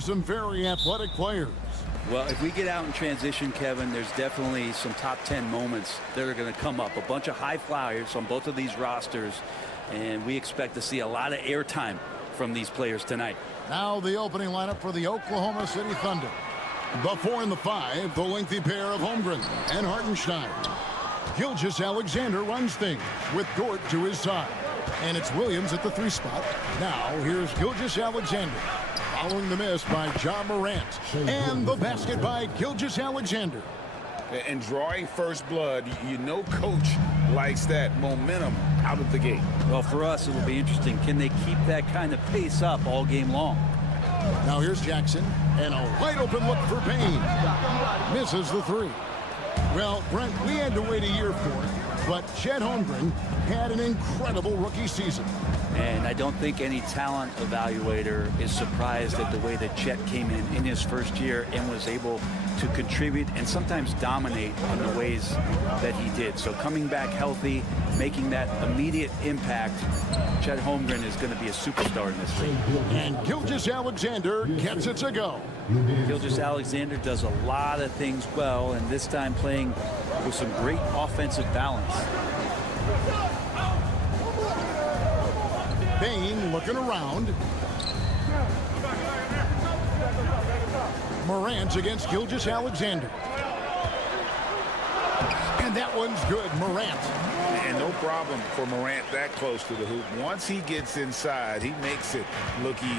Some very athletic players. Well, if we get out in transition, Kevin, there's definitely some top 10 moments that are going to come up. A bunch of high flyers on both of these rosters, and we expect to see a lot of airtime from these players tonight. Now the opening lineup for the Oklahoma City Thunder. The 4 and the 5, the lengthy pair of Holmgren and Hartenstein. Gilgeous-Alexander runs things with Dort to his side. And it's Williams at the 3 spot. Now here's Gilgeous-Alexander. Following the miss by John Morant. And the basket by Gilgeous-Alexander. And drawing first blood, you know coach likes that momentum out of the gate. Well, for us, it will be interesting. Can they keep that kind of pace up all game long? Now here's Jackson. And a wide open look for Payne. Misses the 3. Well, Brent, we had to wait a year for it. But Chet Holmgren had an incredible rookie season. And I don't think any talent evaluator is surprised at the way that Chet came in his first year and was able to contribute and sometimes dominate in the ways that he did. So coming back healthy, making that immediate impact, Chet Holmgren is going to be a superstar in this league. And Gilgeous-Alexander gets it to go. Gilgeous-Alexander does a lot of things well, and this time playing with some great offensive balance. Payne looking around. Morant against Gilgeous-Alexander. And that one's good, Morant. And no problem for Morant that close to the hoop. Once he gets inside, he makes it look easy.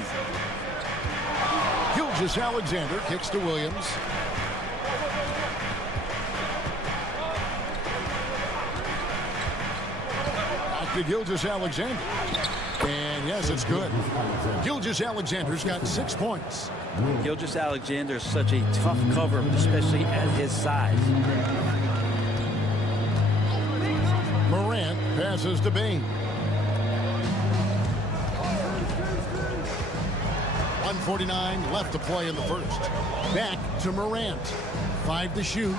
Gilgeous-Alexander kicks to Williams. Back to Gilgeous-Alexander. And yes, it's good. Gilgeous-Alexander's got 6 points. Gilgeous-Alexander is such a tough cover, especially at his size. Morant passes to Payne. 1:49 left to play in the first. Back to Morant. 5 to shoot.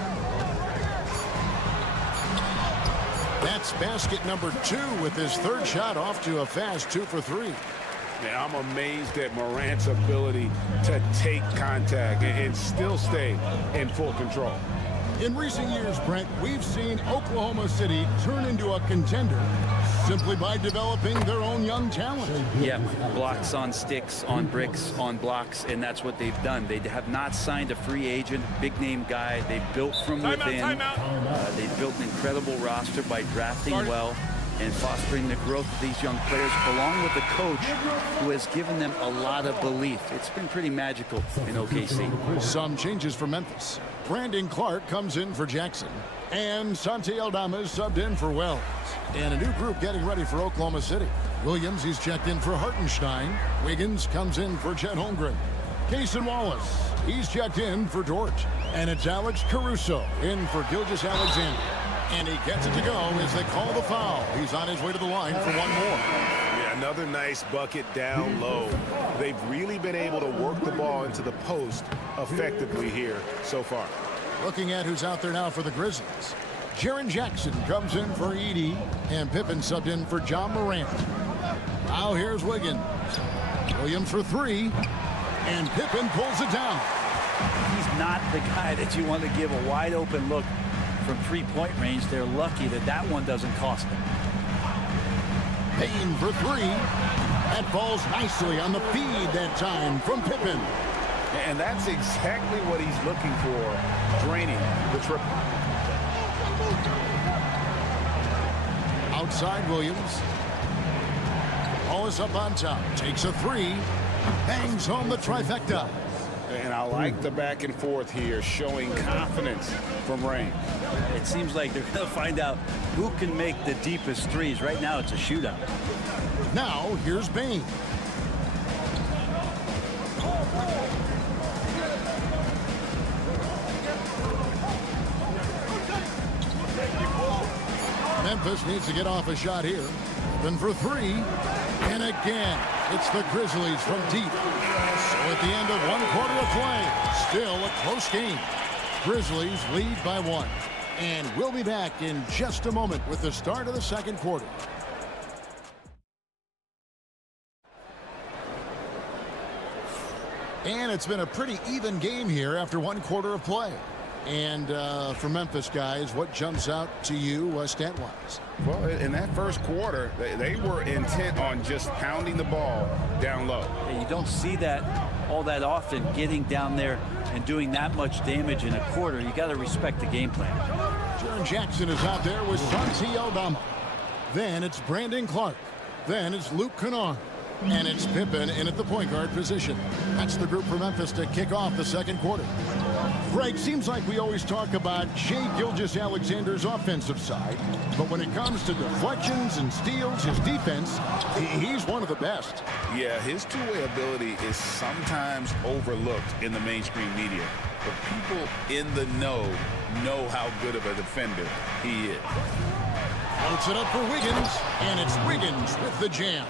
That's basket number 2 with his 3rd shot off to a fast 2 for 3. Yeah, I'm amazed at Morant's ability to take contact and still stay in full control. In recent years, Brent, we've seen Oklahoma City turn into a contender simply by developing their own young talent. Yeah, blocks on sticks, on bricks, on blocks, and that's what they've done. They have not signed a free agent, big-name guy. They built from within. They built an incredible roster by drafting well and fostering the growth of these young players, along with the coach who has given them a lot of belief. It's been pretty magical in OKC. Some changes for Memphis. Brandon Clark comes in for Jackson. And Santi Aldama is subbed in for Wells. And a new group getting ready for Oklahoma City. Williams, he's checked in for Hartenstein. Wiggins comes in for Chet Holmgren. Cason Wallace, he's checked in for Dort. And it's Alex Caruso in for Gilgeous-Alexander. And he gets it to go as they call the foul. He's on his way to the line for one more. Yeah, another nice bucket down low. They've really been able to work the ball into the post effectively here so far. Looking at who's out there now for the Grizzlies. Jaren Jackson comes in for Edey, and Pippen subbed in for John Morant. Now here's Wiggins. Williams for 3, and Pippen pulls it down. He's not the guy that you want to give a wide open look from three-point range. They're lucky that that one doesn't cost them. Payne for three. That falls nicely on the feed that time from Pippen. And that's exactly what he's looking for, draining the triple. Outside Williams. Ball is up on top. Takes a three. Bangs home the trifecta. And I like the back and forth here, showing confidence from Rain. It seems like they're going to find out who can make the deepest threes. Right now, it's a shootout. Now, here's Payne. Memphis needs to get off a shot here. Then for three. And again, it's the Grizzlies from deep. So at the end of one quarter of play, still a close game. Grizzlies lead by one. And we'll be back in just a moment with the start of the second quarter. And it's been a pretty even game here after one quarter of play. And for Memphis guys, what jumps out to you stat-wise? Well, in that first quarter, they were intent on just pounding the ball down low. And you don't see that all that often, getting down there and doing that much damage in a quarter. You got to respect the game plan. Jaren Jackson is out there with Santi Aldama. Then it's Brandon Clark. Then it's Luke Kennard. And it's Pippen in at the point guard position. That's the group for Memphis to kick off the second quarter. Greg, seems like we always talk about Shai Gilgeous-Alexander's offensive side, but when it comes to deflections and steals, his defense, he's one of the best. Yeah, his two-way ability is sometimes overlooked in the mainstream media, but people in the know how good of a defender he is. Floats it up for Wiggins, and it's Wiggins with the jam.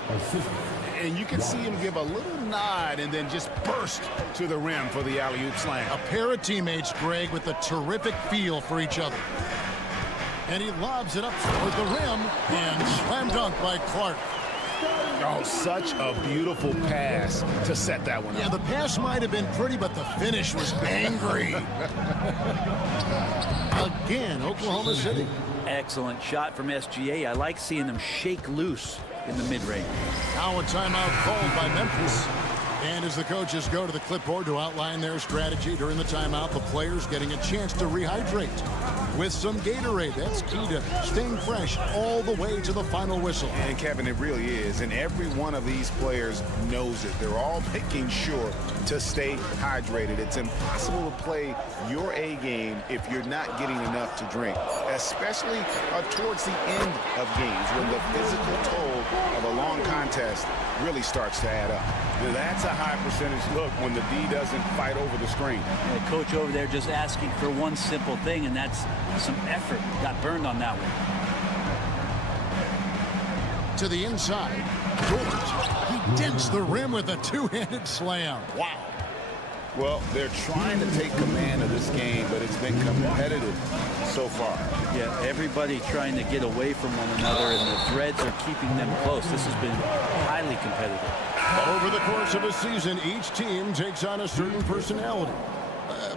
And you can see him give a little nod and then just burst to the rim for the alley-oop slam. A pair of teammates, Greg, with a terrific feel for each other. And he lobs it up toward the rim, and slam dunk by Clark. Oh, such a beautiful pass to set that one up. Yeah, the pass might have been pretty, but the finish was angry. Again, Oklahoma City. Excellent shot from SGA. I like seeing them shake loose in the mid-range. Now a timeout called by Memphis. And as the coaches go to the clipboard to outline their strategy during the timeout, the players getting a chance to rehydrate with some Gatorade. That's key to staying fresh all the way to the final whistle. And Kevin, it really is. And every one of these players knows it. They're all making sure to stay hydrated. It's impossible to play your A game if you're not getting enough to drink, especially towards the end of games when the physical toll of a long contest really starts to add up. That's a high percentage look when the D doesn't fight over the screen. And the coach over there just asking for one simple thing, and that's some effort. Got burned on that one. To the inside, George. He dents the rim with a two-handed slam. Wow. Well, they're trying to take command of this game, but it's been competitive so far. Yeah, everybody trying to get away from one another, and the threads are keeping them close. This has been highly competitive. Over the course of a season, each team takes on a certain personality.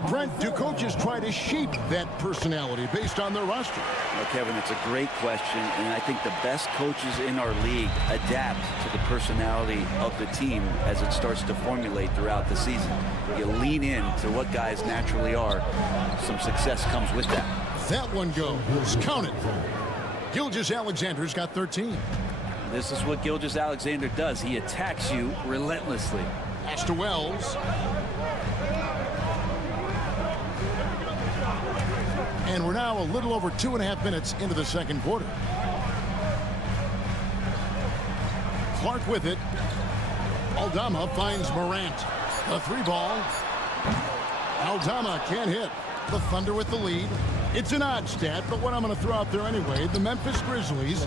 Brent, do coaches try to shape that personality based on their roster? Well, Kevin, it's a great question, and I think the best coaches in our league adapt to the personality of the team as it starts to formulate throughout the season. You lean in to what guys naturally are. Some success comes with that. That one goes. Count it. Gilgeous-Alexander's got 13. This is what Gilgeous-Alexander does. He attacks you relentlessly. Pass to Wells. And we're now a little over 2.5 minutes into the second quarter. Clark with it. Aldama finds Morant. The three ball. Aldama can't hit. The Thunder with the lead. It's an odd stat, but what I'm going to throw out there anyway, the Memphis Grizzlies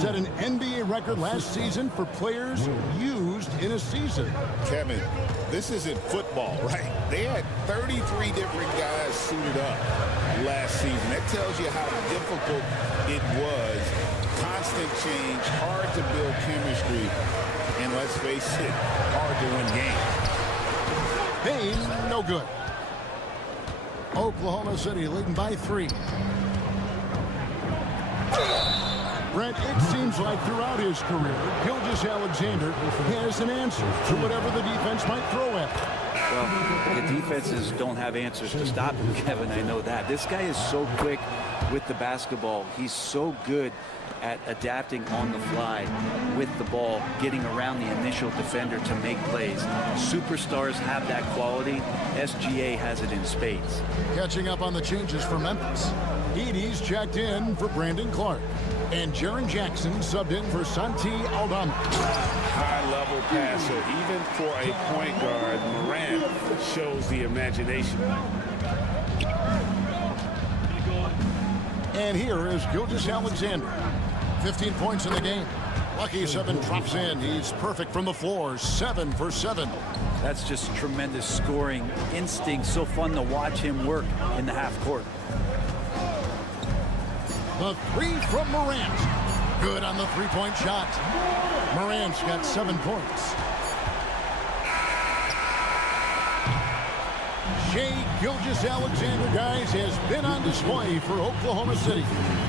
set an NBA record last season for players used in a season. Kevin, this isn't football, right? They had 33 different guys suited up last season. That tells you how difficult it was. Constant change, hard to build chemistry, and let's face it, hard to win games. Payne, no good. Oklahoma City leading by 3. Brent, it seems like throughout his career, Gilgeous-Alexander has an answer to whatever the defense might throw at him. Well, the defenses don't have answers to stop him, Kevin. I know that. This guy is so quick with the basketball. He's so good at adapting on the fly with the ball, getting around the initial defender to make plays. Superstars have that quality. SGA has it in spades. Catching up on the changes for Memphis. Edey's checked in for Brandon Clark. And Jaren Jackson subbed in for Santi Aldama. High-level passer. Even for a point guard, Morant shows the imagination. And here is Gilgeous-Alexander. 15 points in the game. Lucky 7 drops in. He's perfect from the floor. 7 for 7. That's just tremendous scoring instinct. So fun to watch him work in the half court. The 3 from Morant. Good on the three-point shot. Morant's got 7 points. Shai Gilgeous-Alexander, guys, has been on display for Oklahoma City.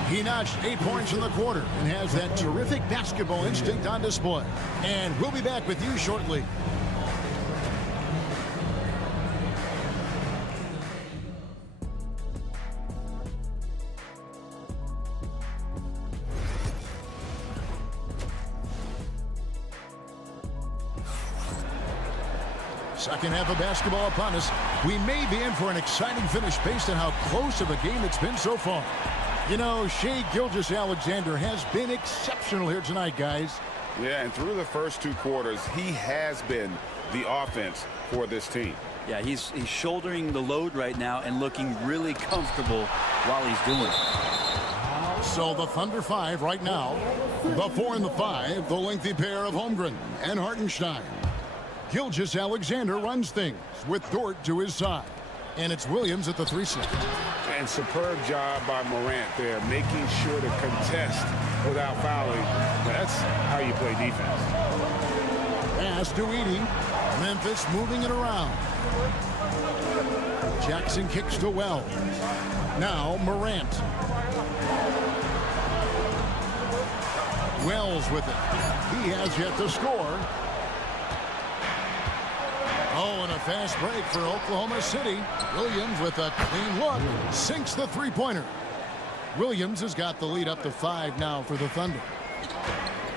He notched 8 points in the quarter and has that terrific basketball instinct on display. And we'll be back with you shortly. Second half of basketball upon us. We may be in for an exciting finish based on how close of a game it's been so far. You know, Shai Gilgeous-Alexander has been exceptional here tonight, guys. Yeah, and through the first 2 quarters, he has been the offense for this team. Yeah, he's shouldering the load right now and looking really comfortable while he's doing it. So the Thunder 5 right now. The 4 and the 5, the lengthy pair of Holmgren and Hartenstein. Gilgeous-Alexander runs things with Dort to his side. And it's Williams at the 3 slot. And superb job by Morant there, making sure to contest without fouling. That's how you play defense. Pass to Edey. Memphis moving it around. Jackson kicks to Wells. Now Morant. Wells with it. He has yet to score. Oh, and a fast break for Oklahoma City. Williams with a clean look. Sinks the three-pointer. Williams has got the lead up to 5 now for the Thunder.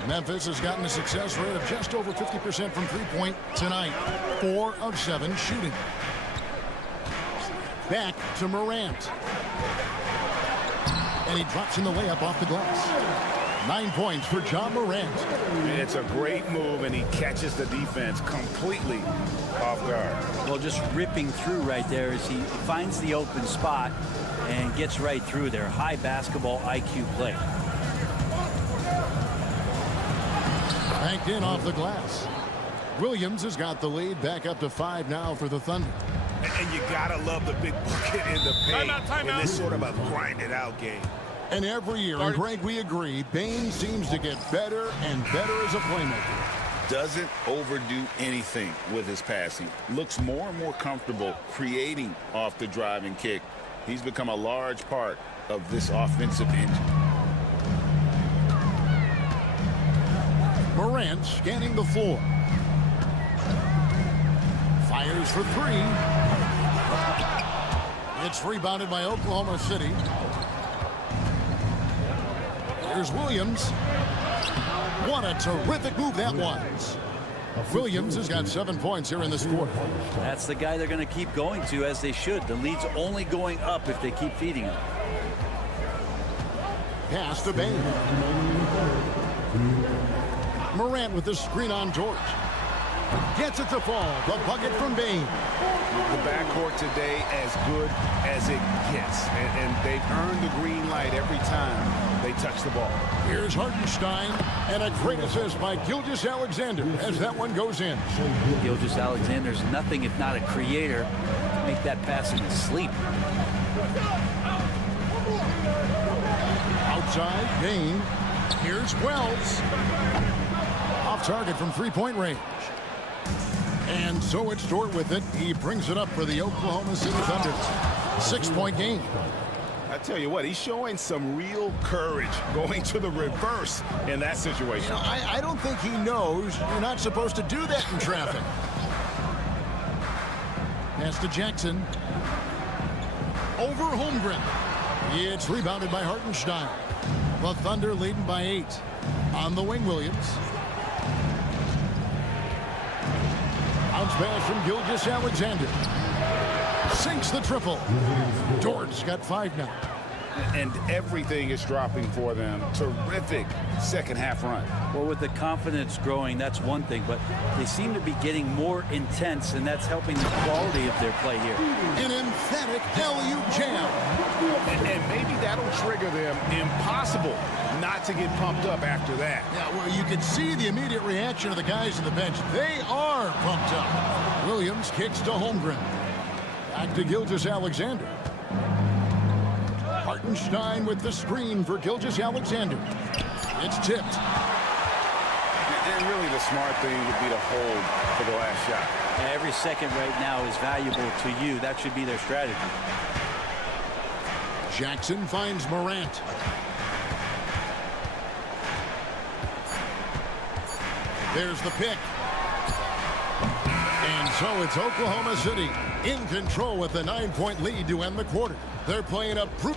Memphis has gotten a success rate of just over 50% from three-point tonight. 4 of 7 shooting. Back to Morant. And he drops in the layup off the glass. 9 points for John Morant. And it's a great move, and he catches the defense completely off guard. Well, just ripping through right there as he finds the open spot and gets right through there. High basketball IQ play. Banked in off the glass. Williams has got the lead back up to 5 now for the Thunder. And you gotta love the big bucket in the paint in this sort of a grinded-out game. And every year, and Greg, we agree, Bane seems to get better and better as a playmaker. Doesn't overdo anything with his passing. Looks more and more comfortable creating off the driving kick. He's become a large part of this offensive engine. Morant scanning the floor. Fires for 3. It's rebounded by Oklahoma City. Here's Williams. What a terrific move that was. Williams has got 7 points here in this quarter. That's the guy they're going to keep going to, as they should. The lead's only going up if they keep feeding him. Pass to Bane. Morant with the screen on George. Gets it to fall. The bucket from Bane. The backcourt today as good as it gets. And they've earned the green light every time they touch the ball. Here's Hartenstein, and a great assist by Gilgeous-Alexander as that one goes in. Gilgeous-Alexander's nothing if not a creator. Make that pass in his sleep. Outside, Bane. Here's Wells. Off target from three-point range. And so it's Dort with it. He brings it up for the Oklahoma City Thunder. 6-point game. I tell you what, he's showing some real courage going to the reverse in that situation. You know, I don't think he knows you're not supposed to do that in traffic. Pass to Jackson. Over Holmgren. It's rebounded by Hartenstein. The Thunder leading by 8. On the wing, Williams. Bounce pass from Gilgeous-Alexander. Sinks the triple. Dort's got 5 now. And everything is dropping for them. Terrific second half run. Well, with the confidence growing, that's one thing, but they seem to be getting more intense, and that's helping the quality of their play here. An emphatic LU jam. And maybe that'll trigger them. Impossible not to get pumped up after that. Yeah, well, you can see the immediate reaction of the guys on the bench. They are pumped up. Williams kicks to Holmgren. Back to Gilgeous-Alexander. Hartenstein with the screen for Gilgeous-Alexander. It's tipped. And really the smart thing would be to hold for the last shot. Every second right now is valuable to you. That should be their strategy. Jackson finds Morant. There's the pick. And so it's Oklahoma City in control with a 9-point lead to end the quarter. They're playing a proof.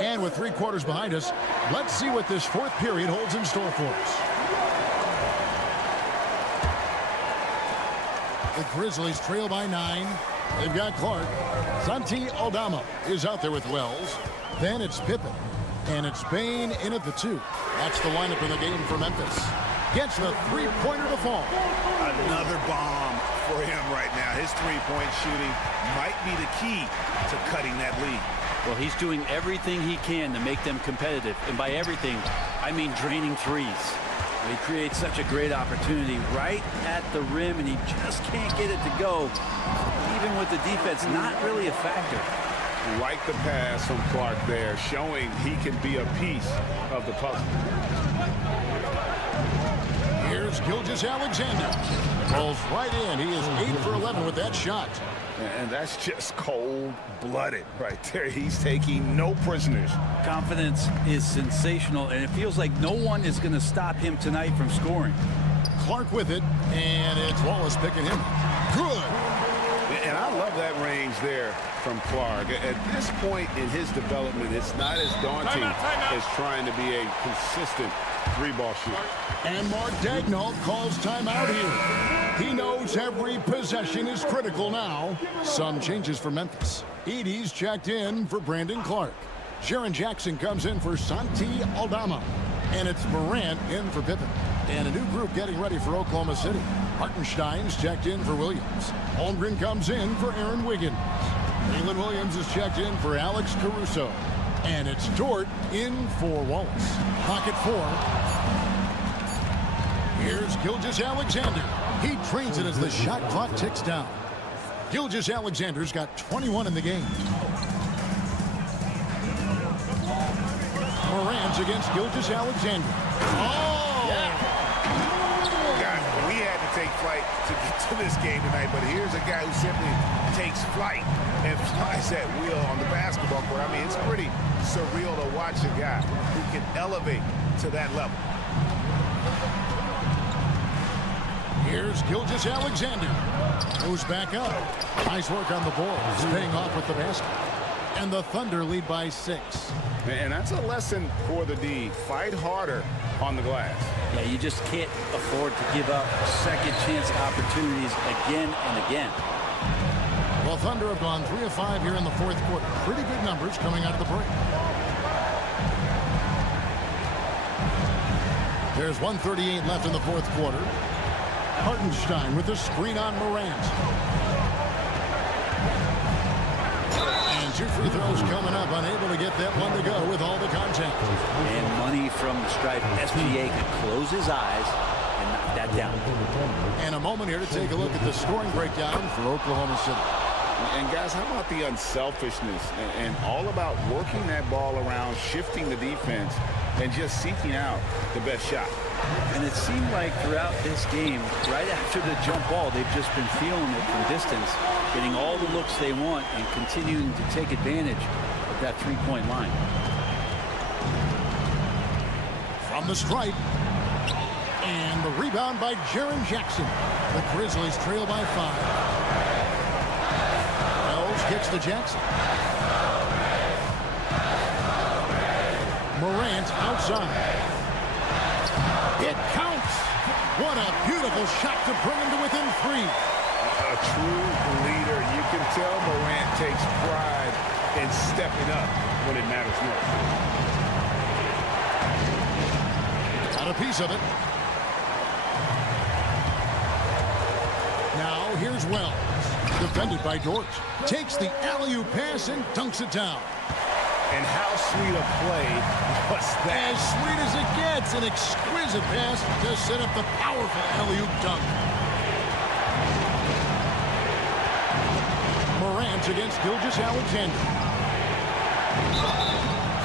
And with 3 quarters behind us, let's see what this 4th period holds in store for us. The Grizzlies trail by 9. They've got Clark. Santi Aldama is out there with Wells. Then it's Pippen. And it's Bain in at the 2. That's the lineup in the game for Memphis. Gets the 3-pointer to fall. Another bomb for him right now. His 3-point shooting might be the key to cutting that lead. Well, he's doing everything he can to make them competitive. And by everything, I mean draining threes. He creates such a great opportunity right at the rim, and he just can't get it to go. Even with the defense, not really a factor. Like the pass from Clark there, showing he can be a piece of the puzzle. Here's Gilgeous-Alexander. Rolls right in. He is 8 for 11 with that shot. And that's just cold-blooded right there. He's taking no prisoners. Confidence is sensational, and it feels like no one is going to stop him tonight from scoring. Clark with it, and it's Wallace picking him. Good. And I love that range there from Clark. At this point in his development, it's not as daunting as trying to be a consistent 3-ball shooter. And Mark Daigneault calls timeout here. He knows every possession is critical now. Some changes for Memphis. Edey's checked in for Brandon Clark. Jaren Jackson comes in for Santi Aldama. And it's Morant in for Pippen. And a new group getting ready for Oklahoma City. Hartenstein's checked in for Williams. Holmgren comes in for Aaron Wiggins. Jalen Williams is checked in for Alex Caruso. And it's Dort in for Wallace. Pocket 4. Here's Gilgeous-Alexander. He trains it as the shot clock ticks down. Gilgeous-Alexander's got 21 in the game. Morant's against Gilgeous-Alexander. Oh! Yeah. God, we had to take flight to get to this game tonight, but here's a guy who simply takes flight and flies that wheel on the basketball court. I mean, it's pretty surreal to watch a guy who can elevate to that level. Here's Gilgeous-Alexander. Goes back up. Nice work on the board. He's paying off with the basket. And the Thunder lead by 6. And that's a lesson for the D. Fight harder on the glass. Yeah, you just can't afford to give up second chance opportunities again and again. Well, Thunder have gone 3 of 5 here in the 4th quarter. Pretty good numbers coming out of the break. There's 1:38 left in the 4th quarter. Hartenstein with the screen on Morant. And 2 free throws coming up. Unable to get that one to go with all the contact. And money from the stripe. SGA could close his eyes and knock that down. And a moment here to take a look at the scoring breakdown for Oklahoma City. And guys, how about the unselfishness and all about working that ball around, shifting the defense, and just seeking out the best shot. And it seemed like throughout this game, right after the jump ball, they've just been feeling it from distance, getting all the looks they want and continuing to take advantage of that three-point line. From the stripe. And the rebound by Jaren Jackson. The Grizzlies trail by 5. Wells kicks to Jackson. Morant outside. It counts. What a beautiful shot to bring him to within 3. A true leader. You can tell Morant takes pride in stepping up when it matters most. Got a piece of it. Now here's Wells. Defended by Dort. Takes the alley-oop pass and dunks it down. And how sweet a play was that? As sweet as it gets. An exquisite pass to set up the powerful alley-oop dunk. Morant against Gilgeous-Alexander.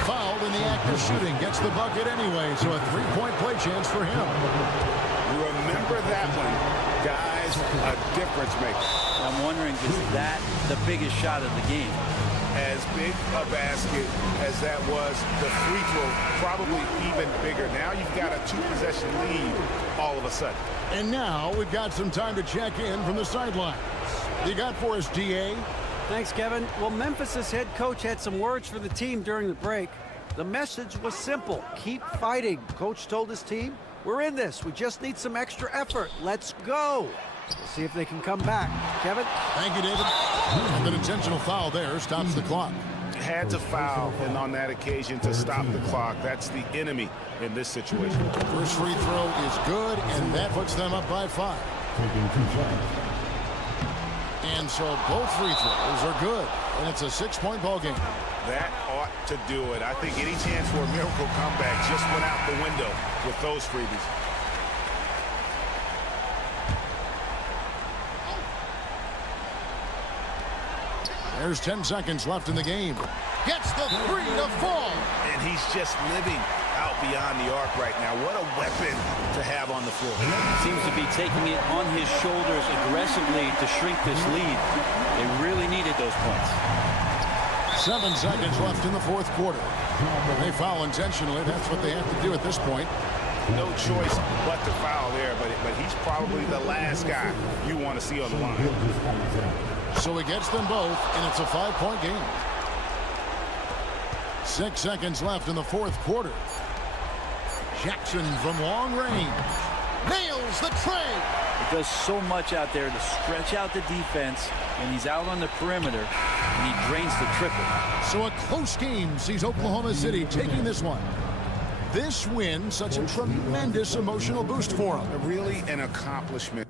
Fouled in the act of shooting. Gets the bucket anyway, so a three-point play chance for him. Remember that one, guys, a difference maker. I'm wondering, is that the biggest shot of the game? As big a basket as that was, the free throw probably even bigger. Now you've got a 2-possession lead all of a sudden. And now we've got some time to check in from the sidelines. You got for us, DA? Thanks, Kevin. Well, Memphis' head coach had some words for the team during the break. The message was simple. Keep fighting. Coach told his team, we're in this. We just need some extra effort. Let's go. We'll see if they can come back. Kevin? Thank you, David. And an intentional foul there stops the clock. Had to foul, and on that occasion to stop the clock. That's the enemy in this situation. First free throw is good, and that puts them up by 5. And so both free throws are good, and it's a 6-point ball game. That ought to do it. I think any chance for a miracle comeback just went out the window with those freebies. There's 10 seconds left in the game. Gets the 3 to fall. And he's just living out beyond the arc right now. What a weapon to have on the floor. Seems to be taking it on his shoulders aggressively to shrink this lead. They really needed those points. 7 seconds left in the fourth quarter. They foul intentionally. That's what they have to do at this point. No choice but to foul there, but he's probably the last guy you want to see on the line. So he gets them both, and it's a 5-point game. 6 seconds left in the fourth quarter. Jackson from long range nails the tray. He does so much out there to stretch out the defense, and he's out on the perimeter, and he drains the triple. So a close game sees Oklahoma City taking this one. This win, such a tremendous emotional boost for them. Really an accomplishment.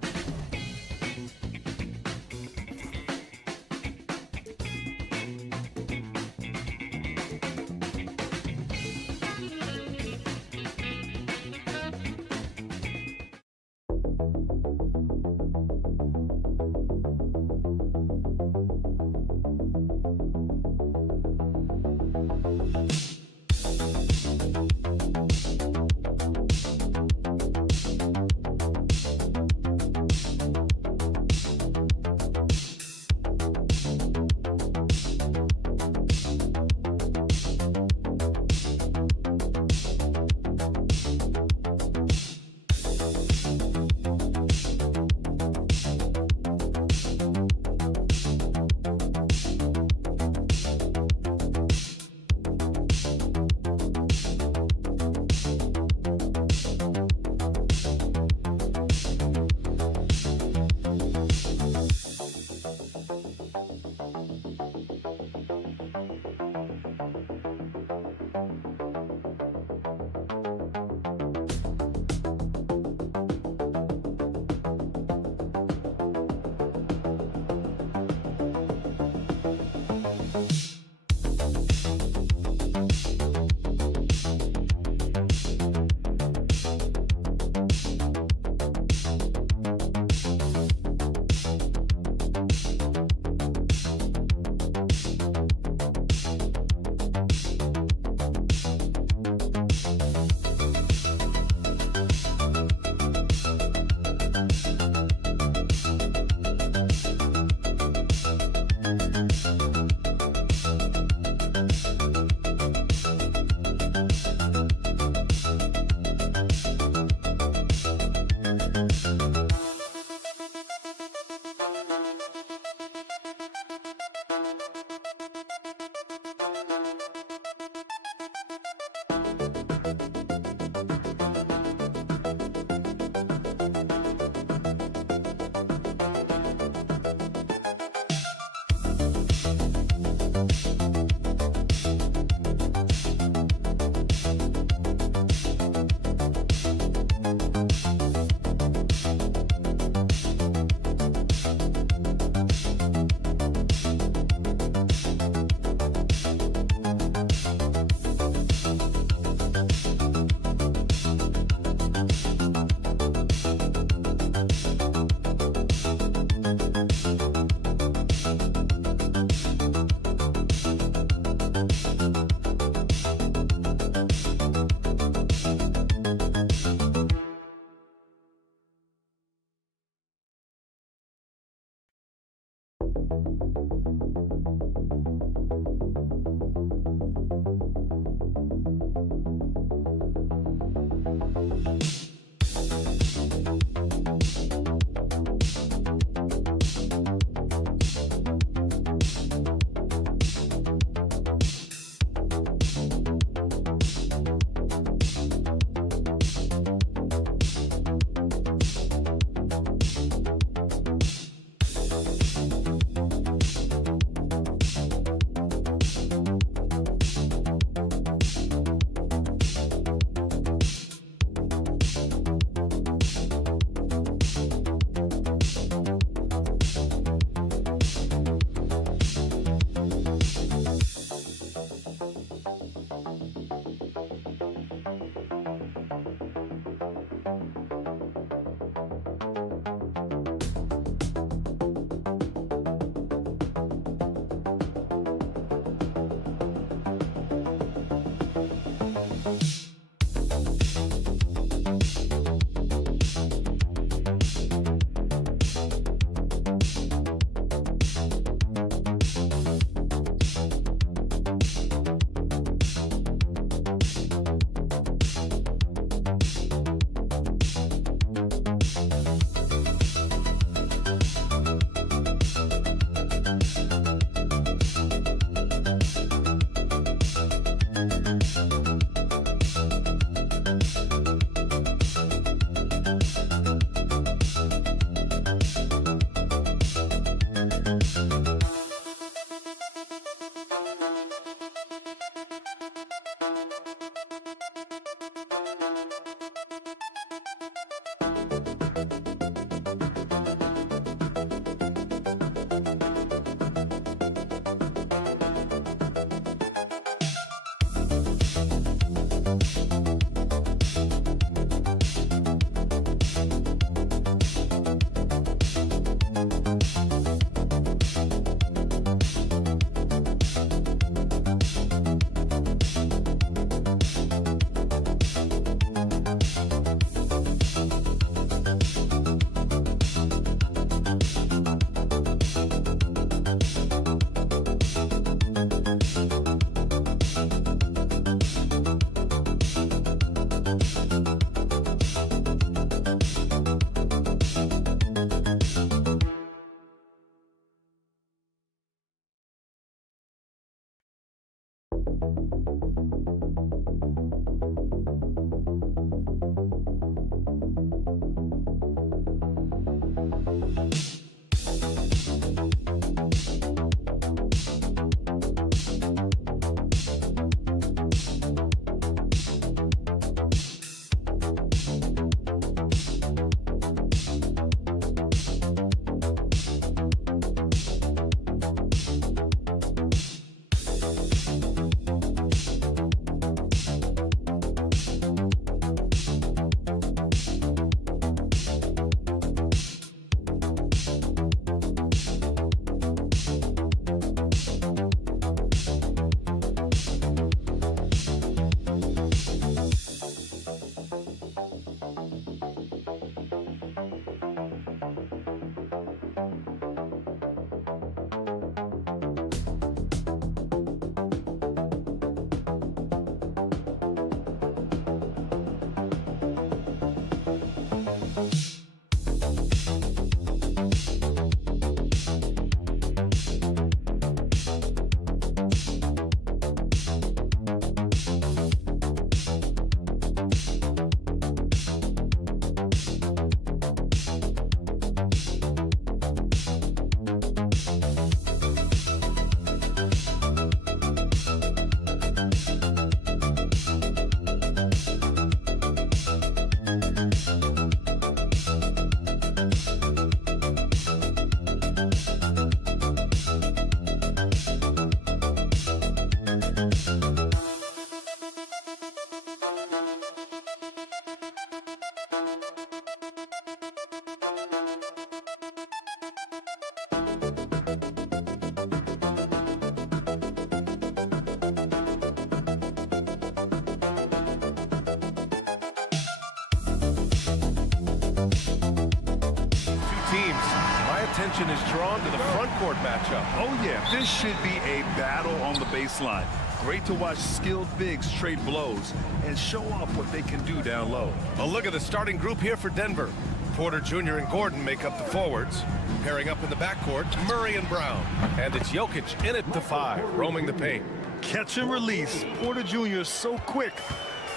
attention is drawn to the front court matchup. Oh, yeah, this should be a battle on the baseline. Great to watch skilled bigs trade blows and show off what they can do down low. A look at the starting group here for Denver. Porter Jr. and Gordon make up the forwards. Pairing up in the backcourt, Murray and Brown. And it's Jokic in at the 5, roaming the paint. Catch and release. Porter Jr. is so quick.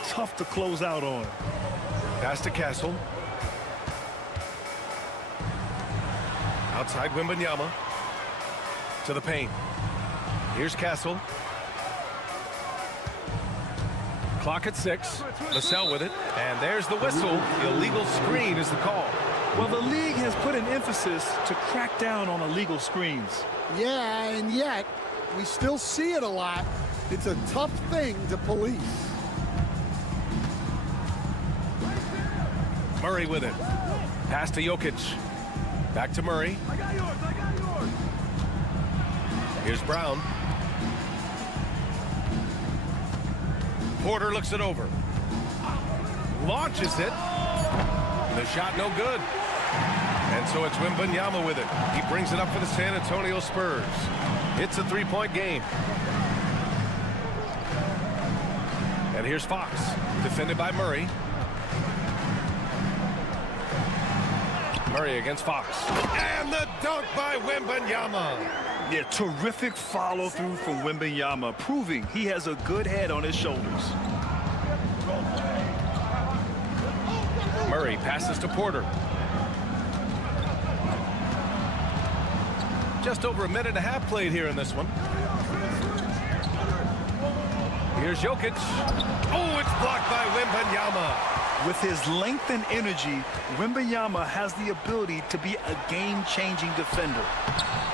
Tough to close out on. Pass to Castle. Outside Wembanyama. To the paint. Here's Castle. Clock at 6. Vassell with it. And there's the whistle. Illegal screen is the call. Well, the league has put an emphasis to crack down on illegal screens. Yeah, and yet we still see it a lot. It's a tough thing to police. Murray with it. Pass to Jokic. Back to Murray. I got yours. Here's Brown. Porter looks it over. Launches it. The shot no good. And so it's Wembanyama with it. He brings it up for the San Antonio Spurs. It's a three-point game. And here's Fox, defended by Murray. Murray against Fox. And the dunk by Wembanyama. Yeah, terrific follow-through from Wembanyama, proving he has a good head on his shoulders. Murray passes to Porter. Just over a minute and a half played here in this one. Here's Jokic. Oh, it's blocked by Wembanyama. With his length and energy, Wembanyama has the ability to be a game-changing defender.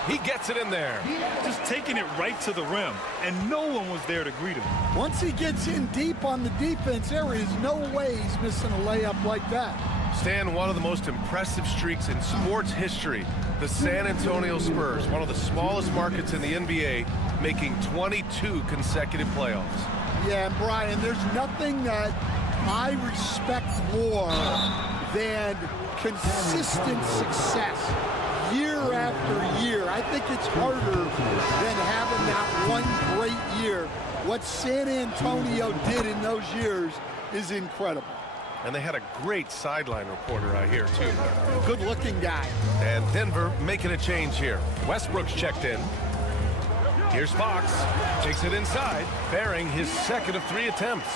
He gets it in there. Just taking it right to the rim, and no one was there to greet him. Once he gets in deep on the defense, there is no way he's missing a layup like that. Stan, one of the most impressive streaks in sports history. The San Antonio Spurs, one of the smallest markets in the NBA, making 22 consecutive playoffs. Yeah, and Brian, there's nothing that I respect more than consistent success year after year. I think it's harder than having that one great year. What San Antonio did in those years is incredible. And they had a great sideline reporter out here, too. Good-looking guy. And Denver making a change here. Westbrook's checked in. Here's Fox. Takes it inside, bearing his second of 3 attempts.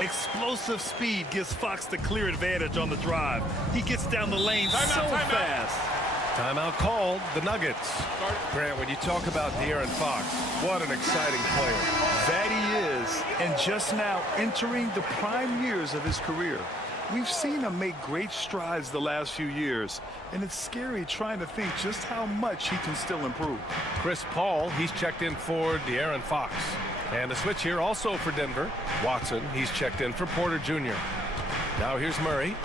Explosive speed gives Fox the clear advantage on the drive. He gets down the lane fast. Timeout called, the Nuggets. Grant, when you talk about De'Aaron Fox, what an exciting player. That he is, and just now entering the prime years of his career. We've seen him make great strides the last few years, and it's scary trying to think just how much he can still improve. Chris Paul, he's checked in for De'Aaron Fox. And a switch here also for Denver. Watson, he's checked in for Porter Jr. Now here's Murray.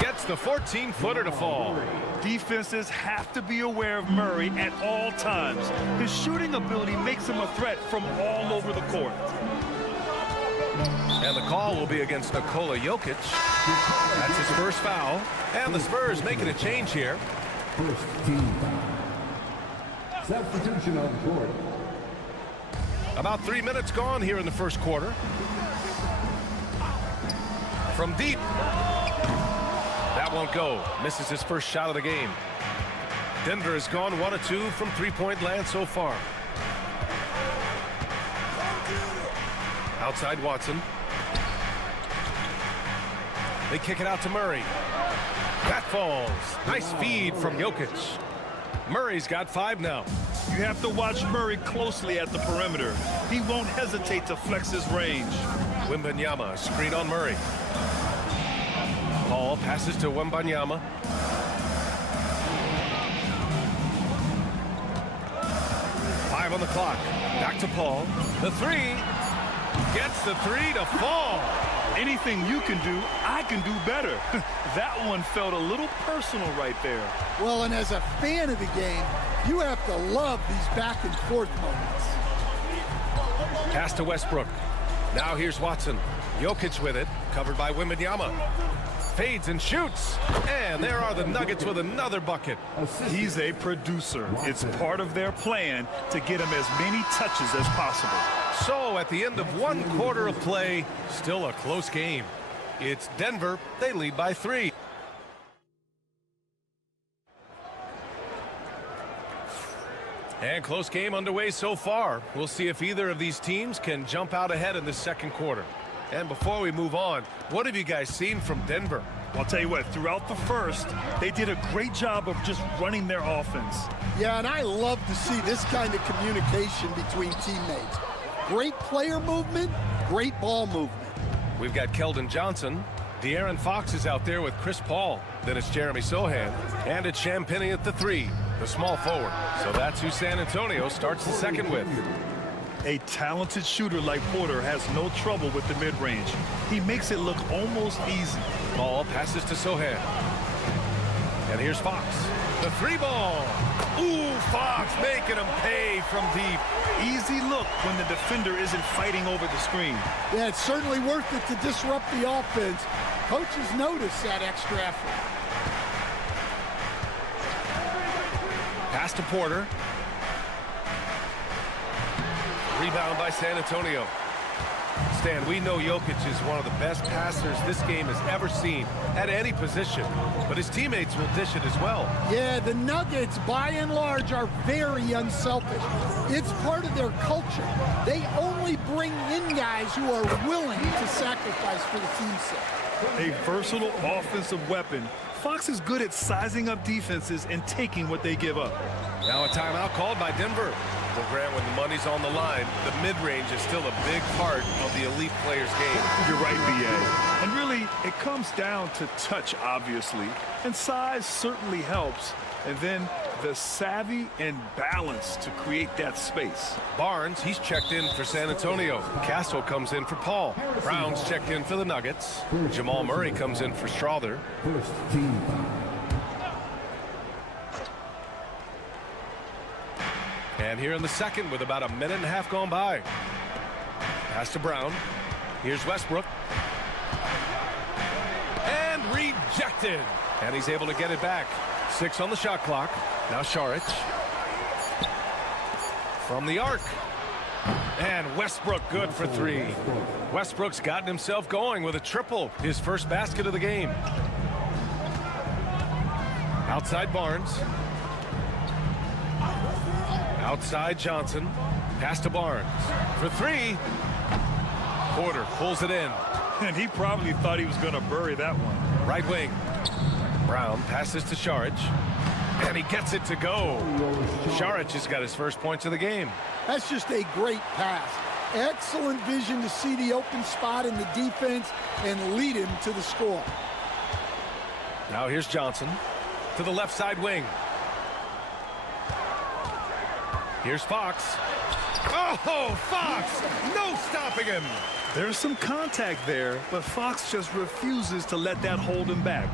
Gets the 14-footer to fall. Defenses have to be aware of Murray at all times. His shooting ability makes him a threat from all over the court. And the call will be against Nikola Jokic. That's his first foul. And the Spurs making a change here. First team foul. Substitution on the court. About 3 minutes gone here in the first quarter. From deep. That won't go. Misses his first shot of the game. Denver has gone 1 of 2 from three-point land so far. Outside Watson. They kick it out to Murray. That falls. Nice feed from Jokic. Murray's got 5 now. You have to watch Murray closely at the perimeter. He won't hesitate to flex his range. Wembanyama, screen on Murray. Paul passes to Wembanyama. Five on the clock. Back to Paul. The 3. Gets the 3 to fall. Anything you can do, I can do better. That one felt a little personal right there. Well, and as a fan of the game, you have to love these back and forth moments. Pass to Westbrook. Now here's Watson. Jokic with it, covered by Wembanyama. Fades and shoots. And there are the Nuggets with another bucket. He's a producer. It's part of their plan to get him as many touches as possible. So at the end of 1 quarter of play, still a close game. It's Denver. They lead by 3. And close game underway so far. We'll see if either of these teams can jump out ahead in the second quarter. And before we move on, what have you guys seen from Denver? I'll tell you what, throughout the first, they did a great job of just running their offense. Yeah, and I love to see this kind of communication between teammates. Great player movement, great ball movement. We've got Keldon Johnson. De'Aaron Fox is out there with Chris Paul. Then it's Jeremy Sohan. And it's Champagnie at the 3, the small forward. So that's who San Antonio starts the second with. A talented shooter like Porter has no trouble with the mid-range. He makes it look almost easy. Ball passes to Sohan. And here's Fox. The 3 ball. Ooh, Fox making him pay from deep. Easy look when the defender isn't fighting over the screen. Yeah, it's certainly worth it to disrupt the offense. Coaches notice that extra effort. Pass to Porter. Rebound by San Antonio. Stan, we know Jokic is one of the best passers this game has ever seen at any position, but his teammates will dish it as well. Yeah, the Nuggets, by and large, are very unselfish. It's part of their culture. They only bring in guys who are willing to sacrifice for the team's sake. A versatile offensive weapon. Fox is good at sizing up defenses and taking what they give up. Now a timeout called by Denver. Well, Grant, when the money's on the line, the mid-range is still a big part of the elite player's game. You're right, B.A. And really, it comes down to touch, obviously. And size certainly helps. And then the savvy and balance to create that space. Barnes, he's checked in for San Antonio. Castle comes in for Paul. Brown's checked in for the Nuggets. Jamal Murray comes in for Strother. First team foul. And here in the second with about a minute and a half gone by. Pass to Brown. Here's Westbrook. And rejected. And he's able to get it back. 6 on the shot clock. Now Šarić. From the arc. And Westbrook good for 3. Westbrook's gotten himself going with a triple, his first basket of the game. Outside Barnes. Outside Johnson. Pass to Barnes for 3. Porter pulls it in. And he probably thought he was going to bury that one. Right wing. Brown passes to Šarić. And he gets it to go. Šarić has got his first points of the game. That's just a great pass. Excellent vision to see the open spot in the defense and lead him to the score. Now here's Johnson to the left side wing. Here's Fox. Oh, Fox! No stopping him! There's some contact there, but Fox just refuses to let that hold him back.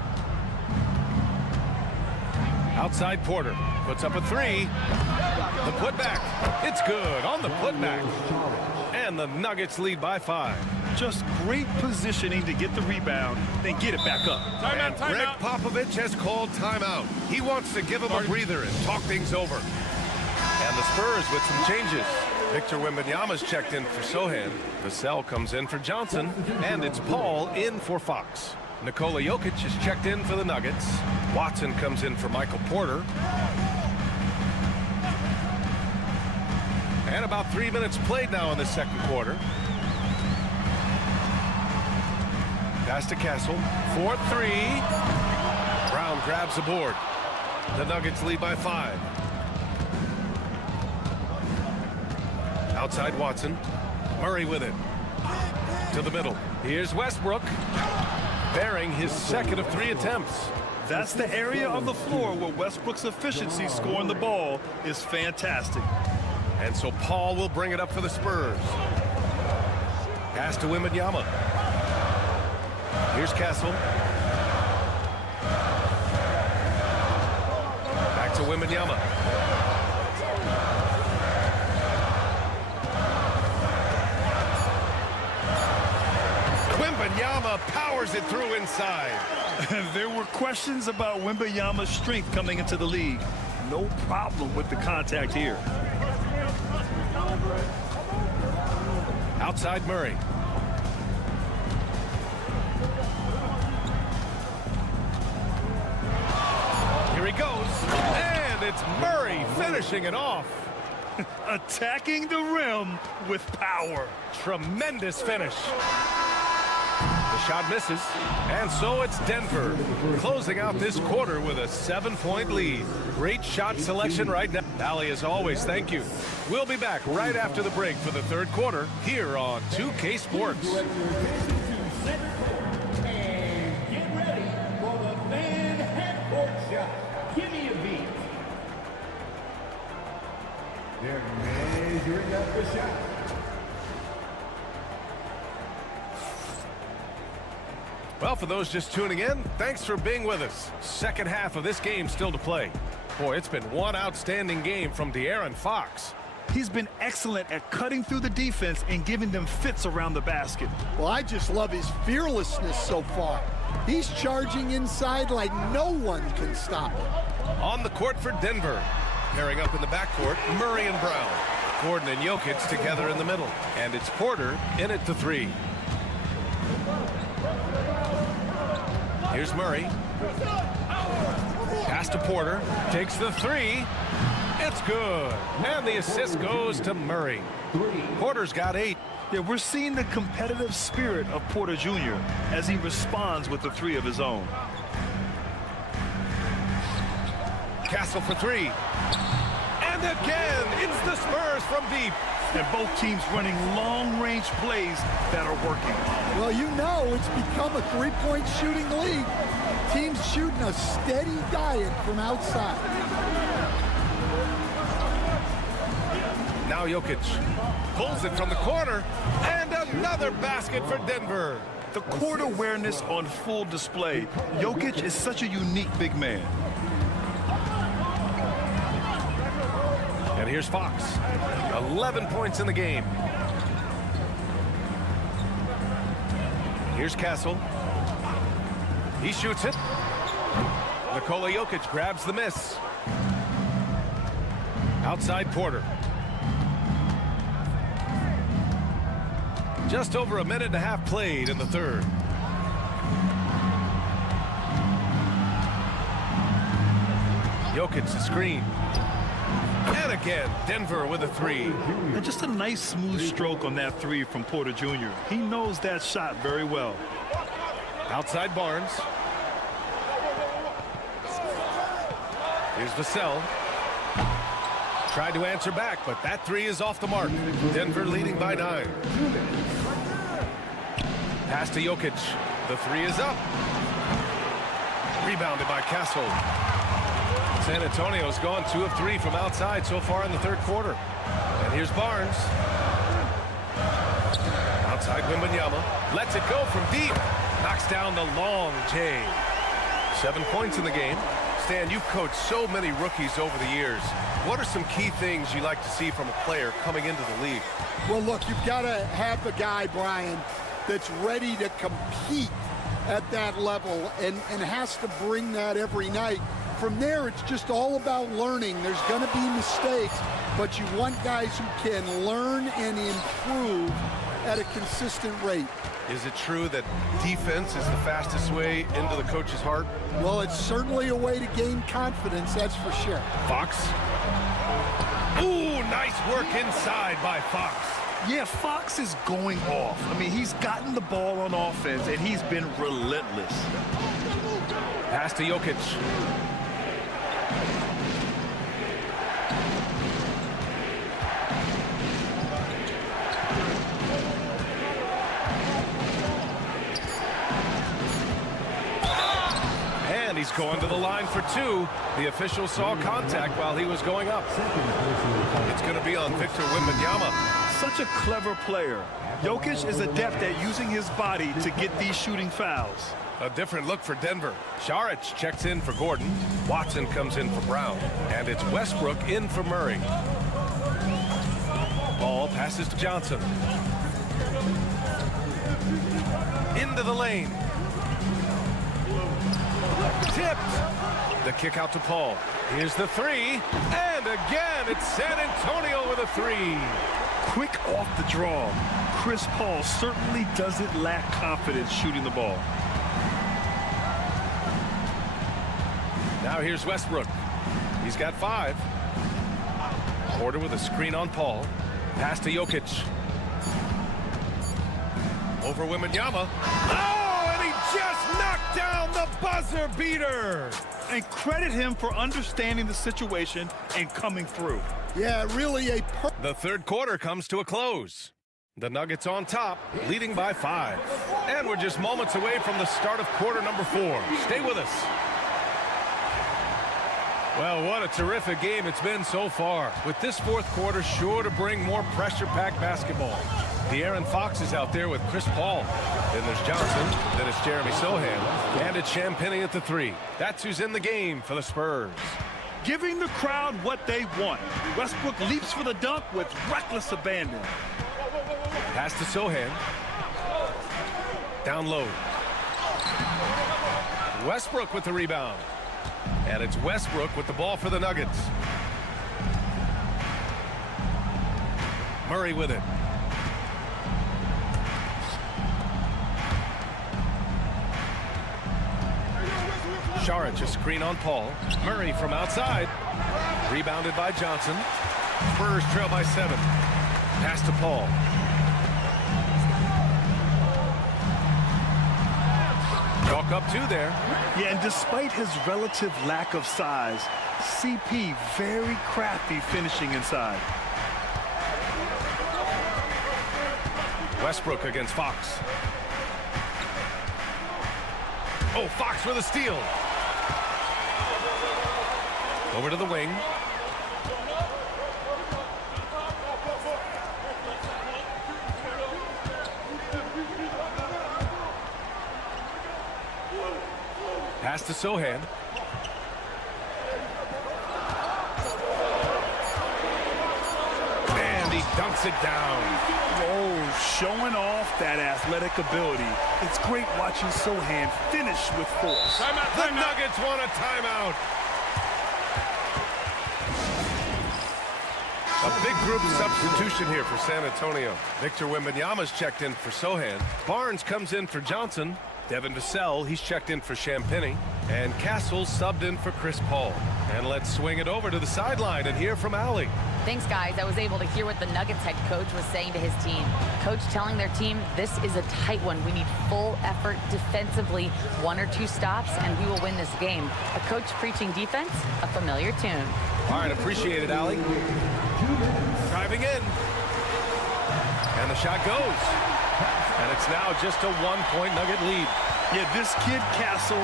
Outside Porter puts up a 3. The putback. It's good on the putback. And the Nuggets lead by 5. Just great positioning to get the rebound, then get it back up. And Greg Popovich has called timeout. He wants to give him a breather and talk things over. And the Spurs with some changes. Victor Wembanyama's checked in for Sohan. Vassell comes in for Johnson. And it's Paul in for Fox. Nikola Jokic is checked in for the Nuggets. Watson comes in for Michael Porter. And about 3 minutes played now in the second quarter. Pass to Castle. 4-3. Brown grabs the board. The Nuggets lead by 5. Outside Watson. Murray with it. To the middle. Here's Westbrook. Bearing his second of 3 attempts. That's the area of the floor where Westbrook's efficiency scoring the ball is fantastic. And so Paul will bring it up for the Spurs. Pass to Wembanyama. Here's Castle. Back to Wembanyama. Wembanyama powers it through inside. There were questions about Wembanyama's strength coming into the league. No problem with the contact here. Outside Murray. Here he goes. And it's Murray finishing it off. Attacking the rim with power. Tremendous finish. The shot misses, and so it's Denver closing out this quarter with a 7-point lead. Great shot selection right now. Allie, as always, thank you. We'll be back right after the break for the third quarter here on 2K Sports. And get ready for the man half-court shot. Give me a beat. They're measuring up the shot. Well, for those just tuning in, thanks for being with us. Second half of this game still to play. Boy, it's been one outstanding game from De'Aaron Fox. He's been excellent at cutting through the defense and giving them fits around the basket. Well, I just love his fearlessness so far. He's charging inside like no one can stop him. On the court for Denver. Pairing up in the backcourt, Murray and Brown. Gordon and Jokic together in the middle. And it's Porter in at the 3. Here's Murray. Pass to Porter. Takes the 3. It's good. And the assist goes to Murray. Porter's got 8. Yeah, we're seeing the competitive spirit of Porter Jr. as he responds with the 3 of his own. Castle for 3. And again, it's the Spurs from deep. And both teams running long-range plays that are working. Well, you know it's become a three-point shooting league. Teams shooting a steady diet from outside. Now Jokic pulls it from the corner. And another basket for Denver. The court awareness on full display. Jokic is such a unique big man. And here's Fox. 11 points in the game. Here's Castle. He shoots it. Nikola Jokic grabs the miss. Outside Porter. Just over a minute and a half played in the third. Jokic the screen. And again, Denver with a three. And just a nice smooth stroke on that three from Porter Jr. He knows that shot very well. Outside Barnes. Here's Vassell. Tried to answer back, but that three is off the mark. Denver leading by 9. Pass to Jokic. The three is up. Rebounded by Castle. San Antonio's gone 2 of 3 from outside so far in the third quarter. And here's Barnes. Outside Wembanyama. Lets it go from deep. Knocks down the long J. 7 points in the game. Stan, you've coached so many rookies over the years. What are some key things you like to see from a player coming into the league? Well, look, you've got to have a guy, Brian, that's ready to compete at that level and has to bring that every night. From there, it's just all about learning. There's going to be mistakes, but you want guys who can learn and improve at a consistent rate. Is it true that defense is the fastest way into the coach's heart? Well, it's certainly a way to gain confidence, that's for sure. Fox. Ooh, nice work inside by Fox. Yeah, Fox is going off. I mean, he's gotten the ball on offense, and he's been relentless. Pass to Jokic. And he's going to the line for 2. The official saw contact while he was going up. It's going to be on Victor Wembanyama. Such a clever player. Jokic is adept at using his body to get these shooting fouls. A different look for Denver. Saric checks in for Gordon. Watson comes in for Brown. And it's Westbrook in for Murray. Ball passes to Johnson. Into the lane. Tipped. The kick out to Paul. Here's the three. And again, it's San Antonio with a three. Quick off the draw. Chris Paul certainly doesn't lack confidence shooting the ball. Now here's Westbrook. He's got 5. Porter with a screen on Paul. Pass to Jokic. Over Wembanyama. Oh, and he just knocked down the buzzer beater. And credit him for understanding the situation and coming through. Yeah, really The third quarter comes to a close. The Nuggets on top, leading by 5. And we're just moments away from the start of quarter number 4. Stay with us. Well, what a terrific game it's been so far. With this fourth quarter sure to bring more pressure-packed basketball. De'Aaron Fox is out there with Chris Paul. Then there's Johnson. Then it's Jeremy Sohan. And it's Champagnie at the 3. That's who's in the game for the Spurs. Giving the crowd what they want. Westbrook leaps for the dunk with reckless abandon. Pass to Sohan. Down low. Westbrook with the rebound. And it's Westbrook with the ball for the Nuggets. Murray with it. Saric a screen on Paul. Murray from outside. Rebounded by Johnson. Spurs trail by 7. Pass to Paul. Chalk up 2 there. Yeah, and despite his relative lack of size, CP very crafty finishing inside. Westbrook against Fox. Oh, Fox with a steal. Over to the wing. Pass to Sohan. And he dunks it down. Oh, showing off that athletic ability. It's great watching Sohan finish with force. The Nuggets want a timeout. A big group substitution here for San Antonio. Victor Wembanyama's checked in for Sohan. Barnes comes in for Johnson. Devin Vassell, he's checked in for Champagny. And Castle subbed in for Chris Paul. And let's swing it over to the sideline and hear from Allie. Thanks, guys. I was able to hear what the Nuggets head coach was saying to his team. Coach telling their team, this is a tight one. We need full effort defensively, 1 or 2 stops, and we will win this game. A coach preaching defense, a familiar tune. All right, appreciate it, Allie. Driving in. And the shot goes. And it's now just a 1-point Nugget lead. Yeah, this kid, Castle,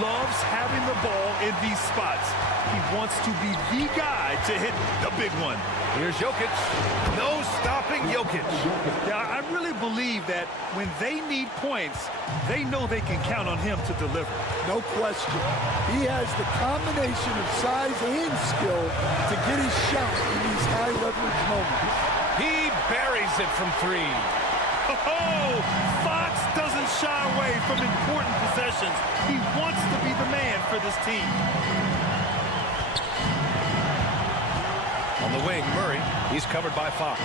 loves having the ball in these spots. He wants to be the guy to hit the big one. Here's Jokic. No stopping Jokic. Yeah, I really believe that when they need points, they know they can count on him to deliver. No question. He has the combination of size and skill to get his shot in these high leverage moments. He buries it from 3. Oh, Fox doesn't shy away from important possessions. He wants to be the man for this team. On the wing, Murray. He's covered by Fox.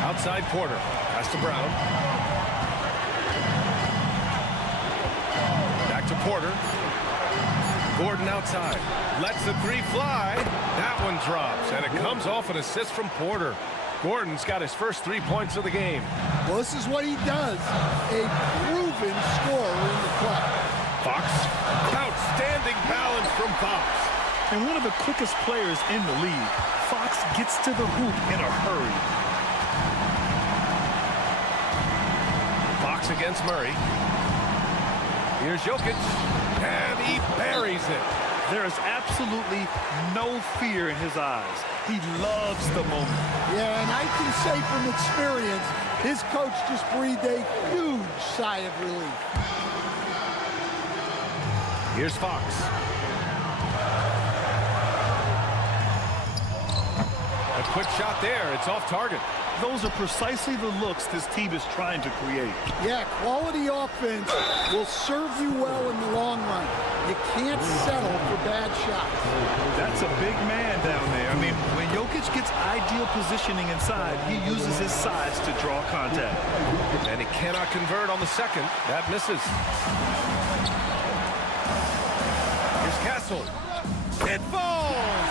Outside Porter. Pass to Brown. Back to Porter. Gordon outside. Lets the 3 fly. That one drops, and it comes off an assist from Porter. Gordon's got his first 3 points of the game. Well, this is what he does. A proven scorer in the club. Fox. Outstanding balance from Fox. And one of the quickest players in the league. Fox gets to the hoop in a hurry. Fox against Murray. Here's Jokic. And he buries it. There is absolutely no fear in his eyes. He loves the moment. Yeah, and I can say from experience, his coach just breathed a huge sigh of relief. Here's Fox. A quick shot there. It's off target. Those are precisely the looks this team is trying to create. Yeah, quality offense will serve you well in the long run. You can't settle for bad shots. That's a big man down there. I mean, when Jokic gets ideal positioning inside, he uses his size to draw contact. And he cannot convert on the second. That misses. Here's Castle. It falls!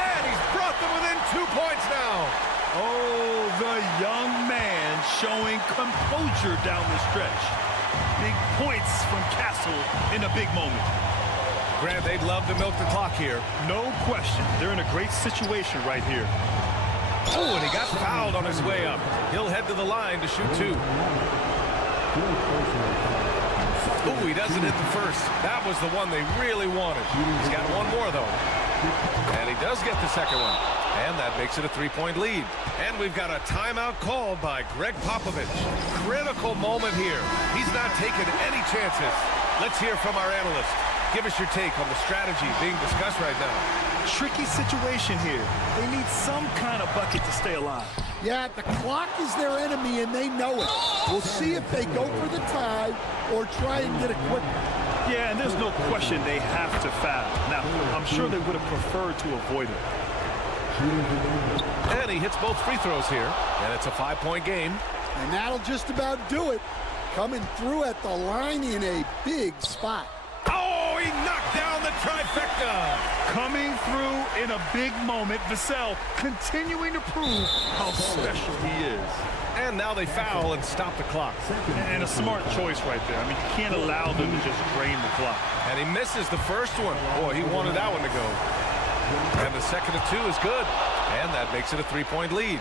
And he's brought them within 2 points now. Oh, the young man showing composure down the stretch. Big points from Castle in a big moment. Grant, they'd love to milk the clock here. No question. They're in a great situation right here. Oh, and he got fouled on his way up. He'll head to the line to shoot 2. Oh, he doesn't hit the first. That was the one they really wanted. He's got one more, though. And he does get the second one. And that makes it a 3-point lead. And we've got a timeout called by Greg Popovich. Critical moment here. He's not taking any chances. Let's hear from our analyst. Give us your take on the strategy being discussed right now. Tricky situation here. They need some kind of bucket to stay alive. Yeah, the clock is their enemy, and they know it. We'll see if they go for the tie or try and get a quick one. Yeah, and there's no question they have to foul. Now, I'm sure they would have preferred to avoid it. And he hits both free throws here. And it's a 5-point game. And that'll just about do it. Coming through at the line in a big spot. Oh, he knocked down the trifecta. Coming through in a big moment. Vassell continuing to prove how special he is. And now they foul and stop the clock. And a smart choice right there. I mean, you can't allow them to just drain the clock. And he misses the first one. Boy, he wanted that one to go. And the second of 2 is good. And that makes it a 3-point lead.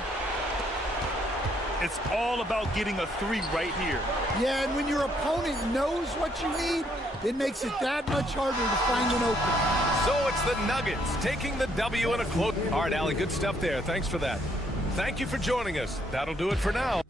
It's all about getting a 3 right here. Yeah, and when your opponent knows what you need, it makes it that much harder to find an opening. So it's the Nuggets taking the W in a close. All right, Allie, good stuff there. Thanks for that. Thank you for joining us. That'll do it for now.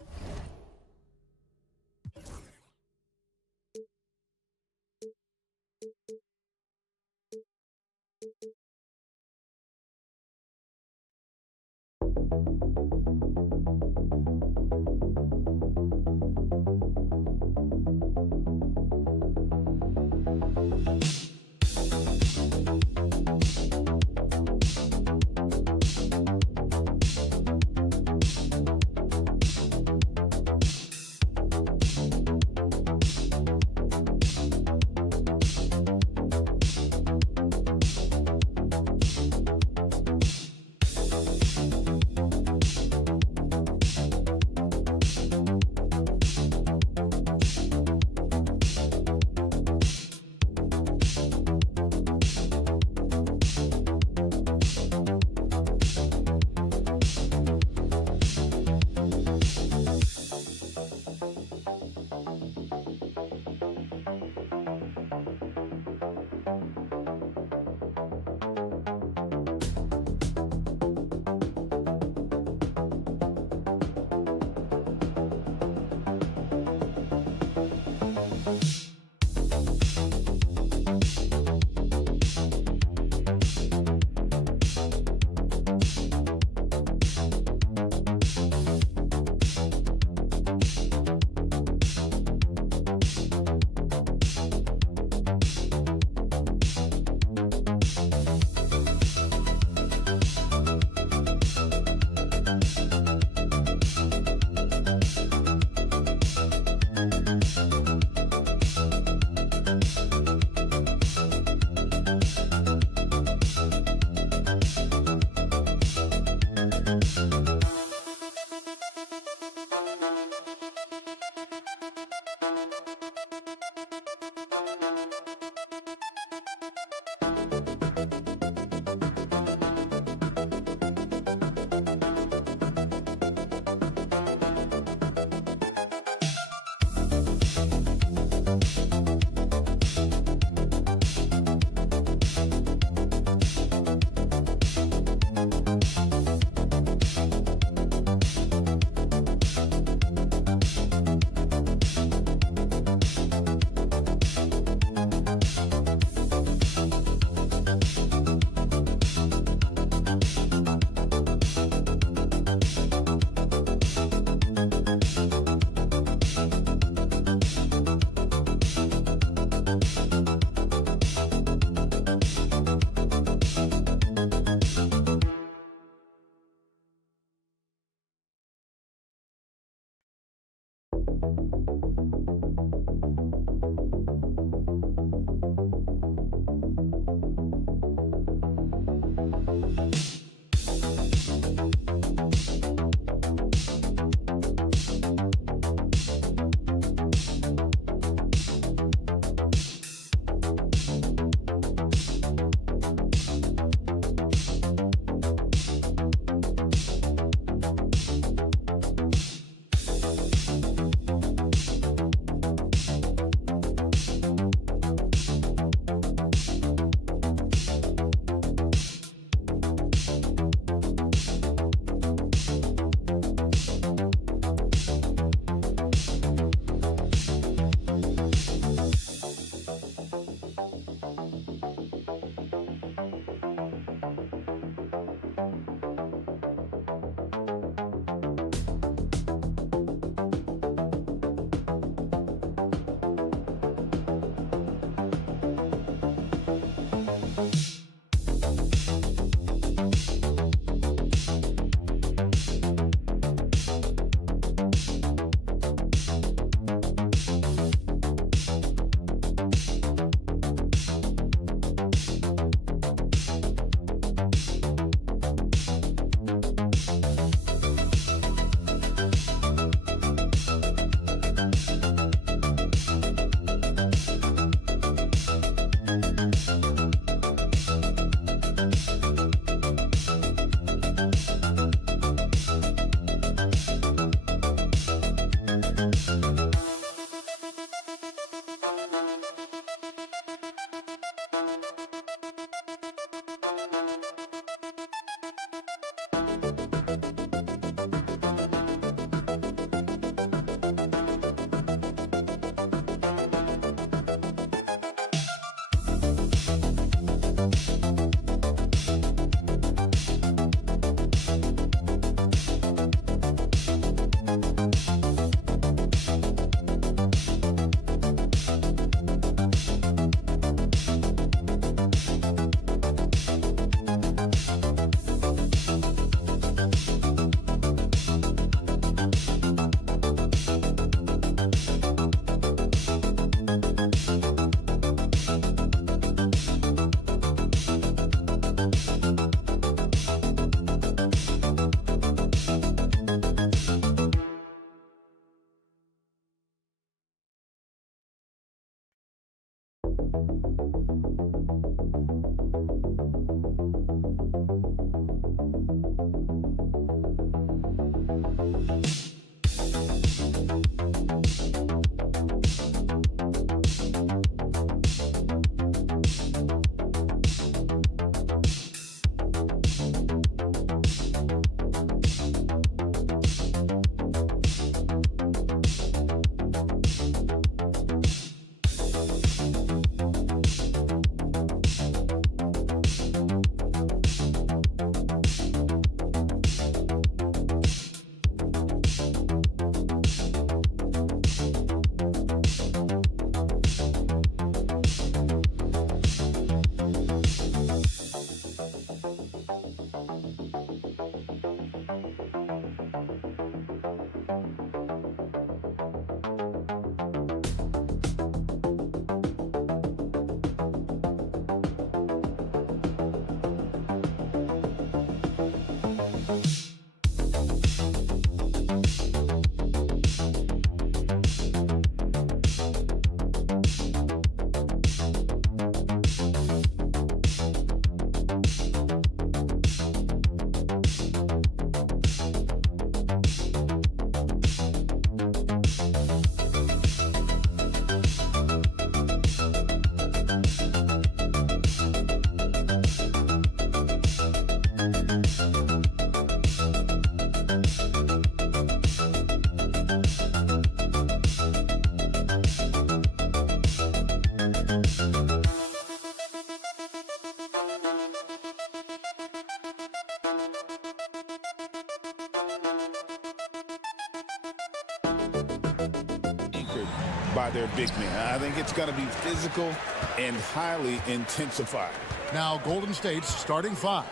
By their big man. I think it's going to be physical and highly intensified. Now Golden State's starting five.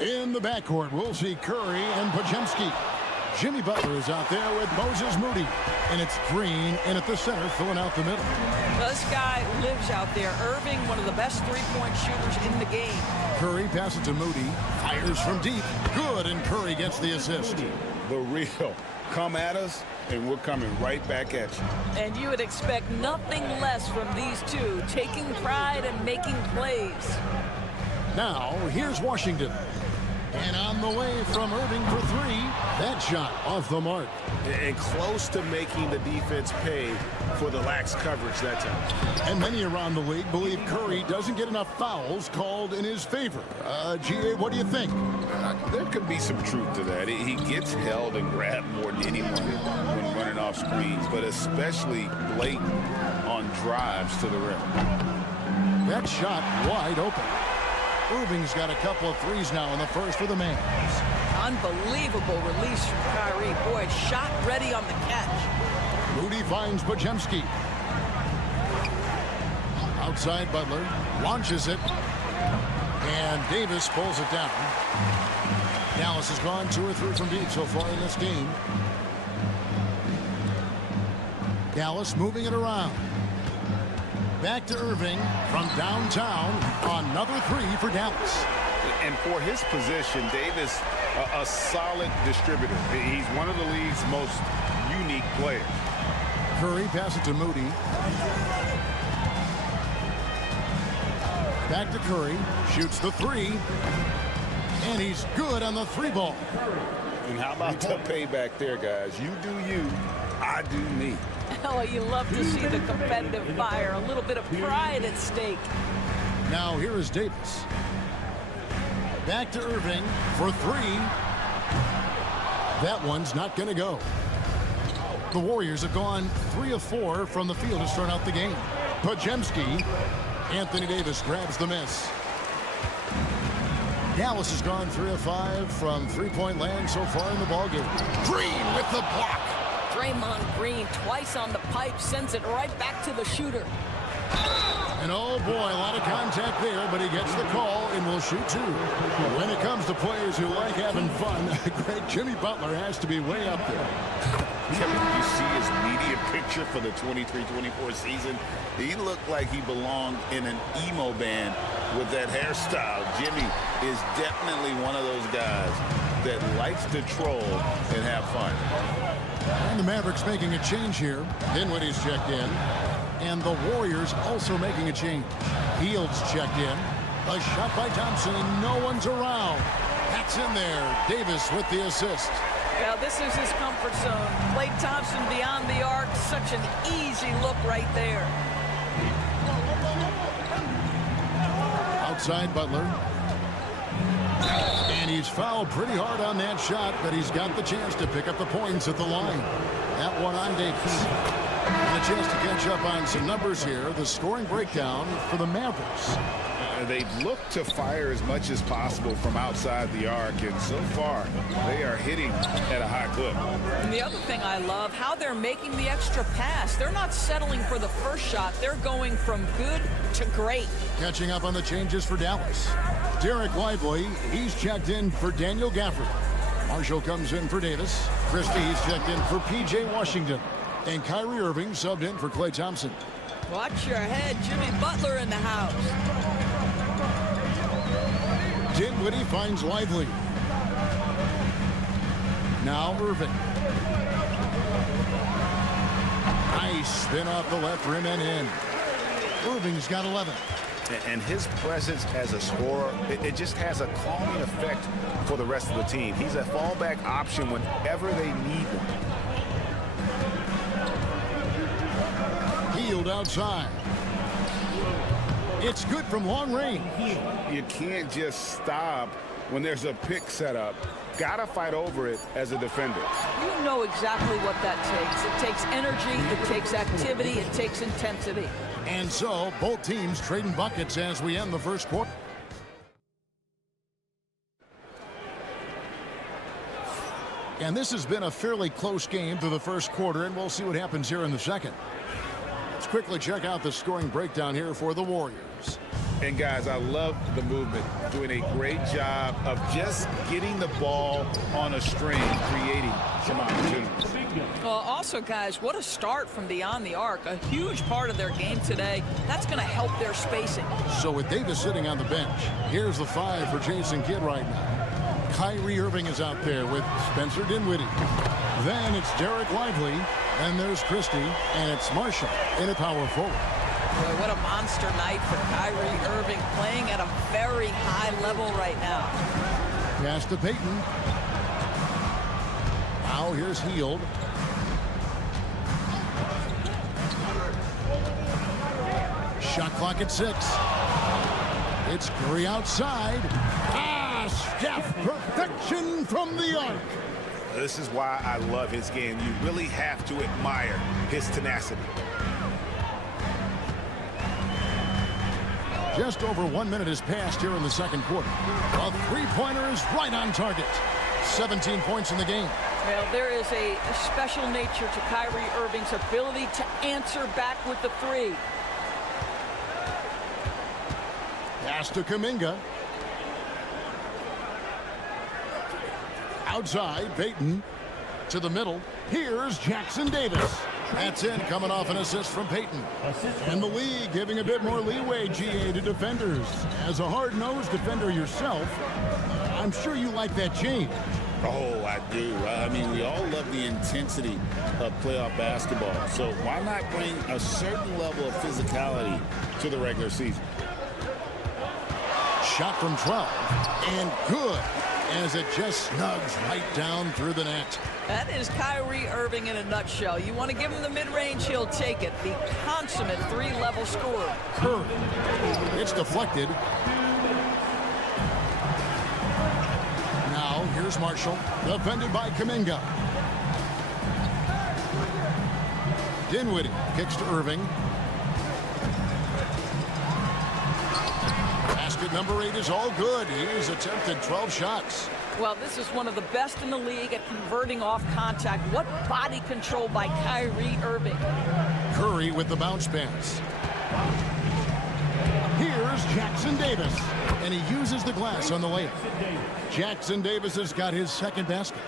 In the backcourt, we'll see Curry and Podziemski. Jimmy Butler is out there with Moses Moody. And it's Green in at the center, filling out the middle. This guy lives out there. Irving, one of the best three-point shooters in the game. Curry passes to Moody. Fires from deep. Good, and Curry gets the assist. The real. Come at us, and we're coming right back at you. And you would expect nothing less from these two, taking pride and making plays. Now, here's Washington. And on the way from Irving for three. That shot off the mark. And close to making the defense pay for the lax coverage that time. And many around the league believe Curry doesn't get enough fouls called in his favor. GA, what do you think? There could be some truth to that. He gets held and grabbed more than anyone when running off screens, but especially blatant on drives to the rim. That shot wide open. Irving's got a couple of threes now in the first for the Mavs. Unbelievable release from Kyrie. Boy, shot ready on the catch. Moody finds Podziemski. Outside Butler. Launches it. And Davis pulls it down. Dallas has gone 2 or 3 from deep so far in this game. Dallas moving it around. Back to Irving from downtown. Another 3 for Dallas. And for his position, Davis, a solid distributor. He's one of the league's most unique players. Curry passes to Moody. Back to Curry. Shoots the 3. And he's good on the 3 ball. And how about the payback there, guys? You do you, I do me. Oh, you love to see the competitive fire. A little bit of pride at stake. Now here is Davis. Back to Irving for 3. That one's not going to go. The Warriors have gone 3 of 4 from the field to start out the game. Podziemski. Anthony Davis grabs the miss. Dallas has gone 3 of 5 from three-point land so far in the ballgame. Green with the block. Draymond Green twice on the pipe, sends it right back to the shooter. And oh boy, a lot of contact there, but he gets the call and will shoot 2. When it comes to players who like having fun, great Jimmy Butler has to be way up there. Kevin, did you see his media picture for the 23-24 season? He looked like he belonged in an emo band with that hairstyle. Jimmy is definitely one of those guys that likes to troll and have fun. And the Mavericks making a change here. Dinwiddie's checked in. And the Warriors also making a change. Fields checked in. A shot by Thompson, and no one's around. That's in there. Davis with the assist. Now, this is his comfort zone. Klay Thompson beyond the arc. Such an easy look right there. Outside Butler. And he's fouled pretty hard on that shot, but he's got the chance to pick up the points at the line. That one on Davis. And a chance to catch up on some numbers here. The scoring breakdown for the Mavericks. They've looked to fire as much as possible from outside the arc, and so far they are hitting at a high clip. And the other thing I love, how they're making the extra pass. They're not settling for the first shot. They're going from good to great. Catching up on the changes for Dallas. Derek Lively, he's checked in for Daniel Gafford. Marshall comes in for Davis. Christie, he's checked in for P.J. Washington. And Kyrie Irving subbed in for Klay Thompson. Watch your head. Jimmy Butler in the house. Dinwiddie finds Lively. Now Irving. Nice spin off the left rim and in. Irving's got 11. And his presence as a scorer, it just has a calming effect for the rest of the team. He's a fallback option whenever they need one. Healed outside. It's good from long range. You can't just stop when there's a pick set up. Gotta fight over it as a defender. You know exactly what that takes. It takes energy, it takes activity, it takes intensity. And so, both teams trading buckets as we end the first quarter. And this has been a fairly close game through the first quarter, and we'll see what happens here in the second. Let's quickly check out the scoring breakdown here for the Warriors. And guys, I love the movement, doing a great job of just getting the ball on a string, creating some opportunities. Also, guys, what a start from beyond the arc. A huge part of their game today. That's going to help their spacing. So with Davis sitting on the bench, here's the 5 for Jason Kidd right now. Kyrie Irving is out there with Spencer Dinwiddie. Then it's Derek Lively, and there's Christie, and it's Marshall in a power forward. Boy, what a monster night for Kyrie Irving, playing at a very high level right now. Pass to Payton. Now here's Hield. Shot clock at 6. It's Curry outside. Steph, perfection from the arc. This is why I love his game. You really have to admire his tenacity. Just over 1 minute has passed here in the second quarter. A three-pointer is right on target. 17 points in the game. Well, there is a special nature to Kyrie Irving's ability to answer back with the three. Pass to Kuminga. Outside, Payton to the middle. Here's Jackson Davis. That's in, coming off an assist from Payton. And the league giving a bit more leeway, GA, to defenders. As a hard-nosed defender yourself, I'm sure you like that change. Oh, I do. I mean, we all love the intensity of playoff basketball. So why not bring a certain level of physicality to the regular season? Shot from 12. And good, as it just snugs right down through the net. That is Kyrie Irving in a nutshell. You want to give him the mid-range, he'll take it. The consummate three-level scorer. Curry. It's deflected. Now, here's Marshall. Defended by Kuminga. Dinwiddie kicks to Irving. Basket number 8 is all good. He's attempted 12 shots. Well, this is one of the best in the league at converting off contact. What body control by Kyrie Irving. Curry with the bounce pass. Here's Jackson Davis. And he uses the glass on the layup. Jackson Davis has got his second basket.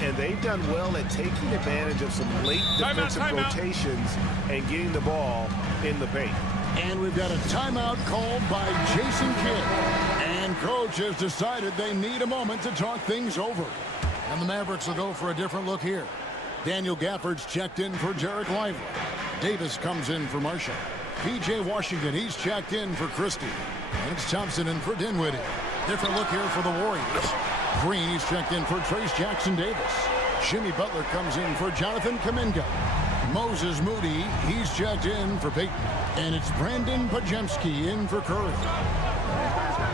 And they've done well at taking advantage of some late defensive rotations and getting the ball in the paint. And we've got a timeout called by Jason Kidd. And coach has decided they need a moment to talk things over. And the Mavericks will go for a different look here. Daniel Gafford's checked in for Derek Lively. Davis comes in for Marshall. P.J. Washington, he's checked in for Christie. And it's Thompson in for Dinwiddie. Different look here for the Warriors. Green, he's checked in for Trace Jackson-Davis. Jimmy Butler comes in for Jonathan Kuminga. Moses Moody, he's checked in for Peyton. And it's Brandon Pajemski in for Curry.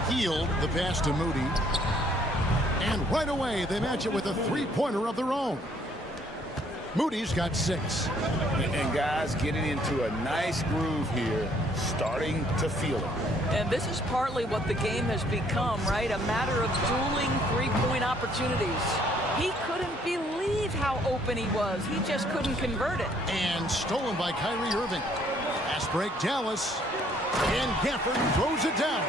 Healed the pass to Moody. And right away, they match it with a three-pointer of their own. Moody's got 6. And guys getting into a nice groove here, starting to feel it. And this is partly what the game has become, right? A matter of dueling three-point opportunities. He couldn't believe how open he was. He just couldn't convert it. And stolen by Kyrie Irving. Fast break, Dallas. And Gafford throws it down.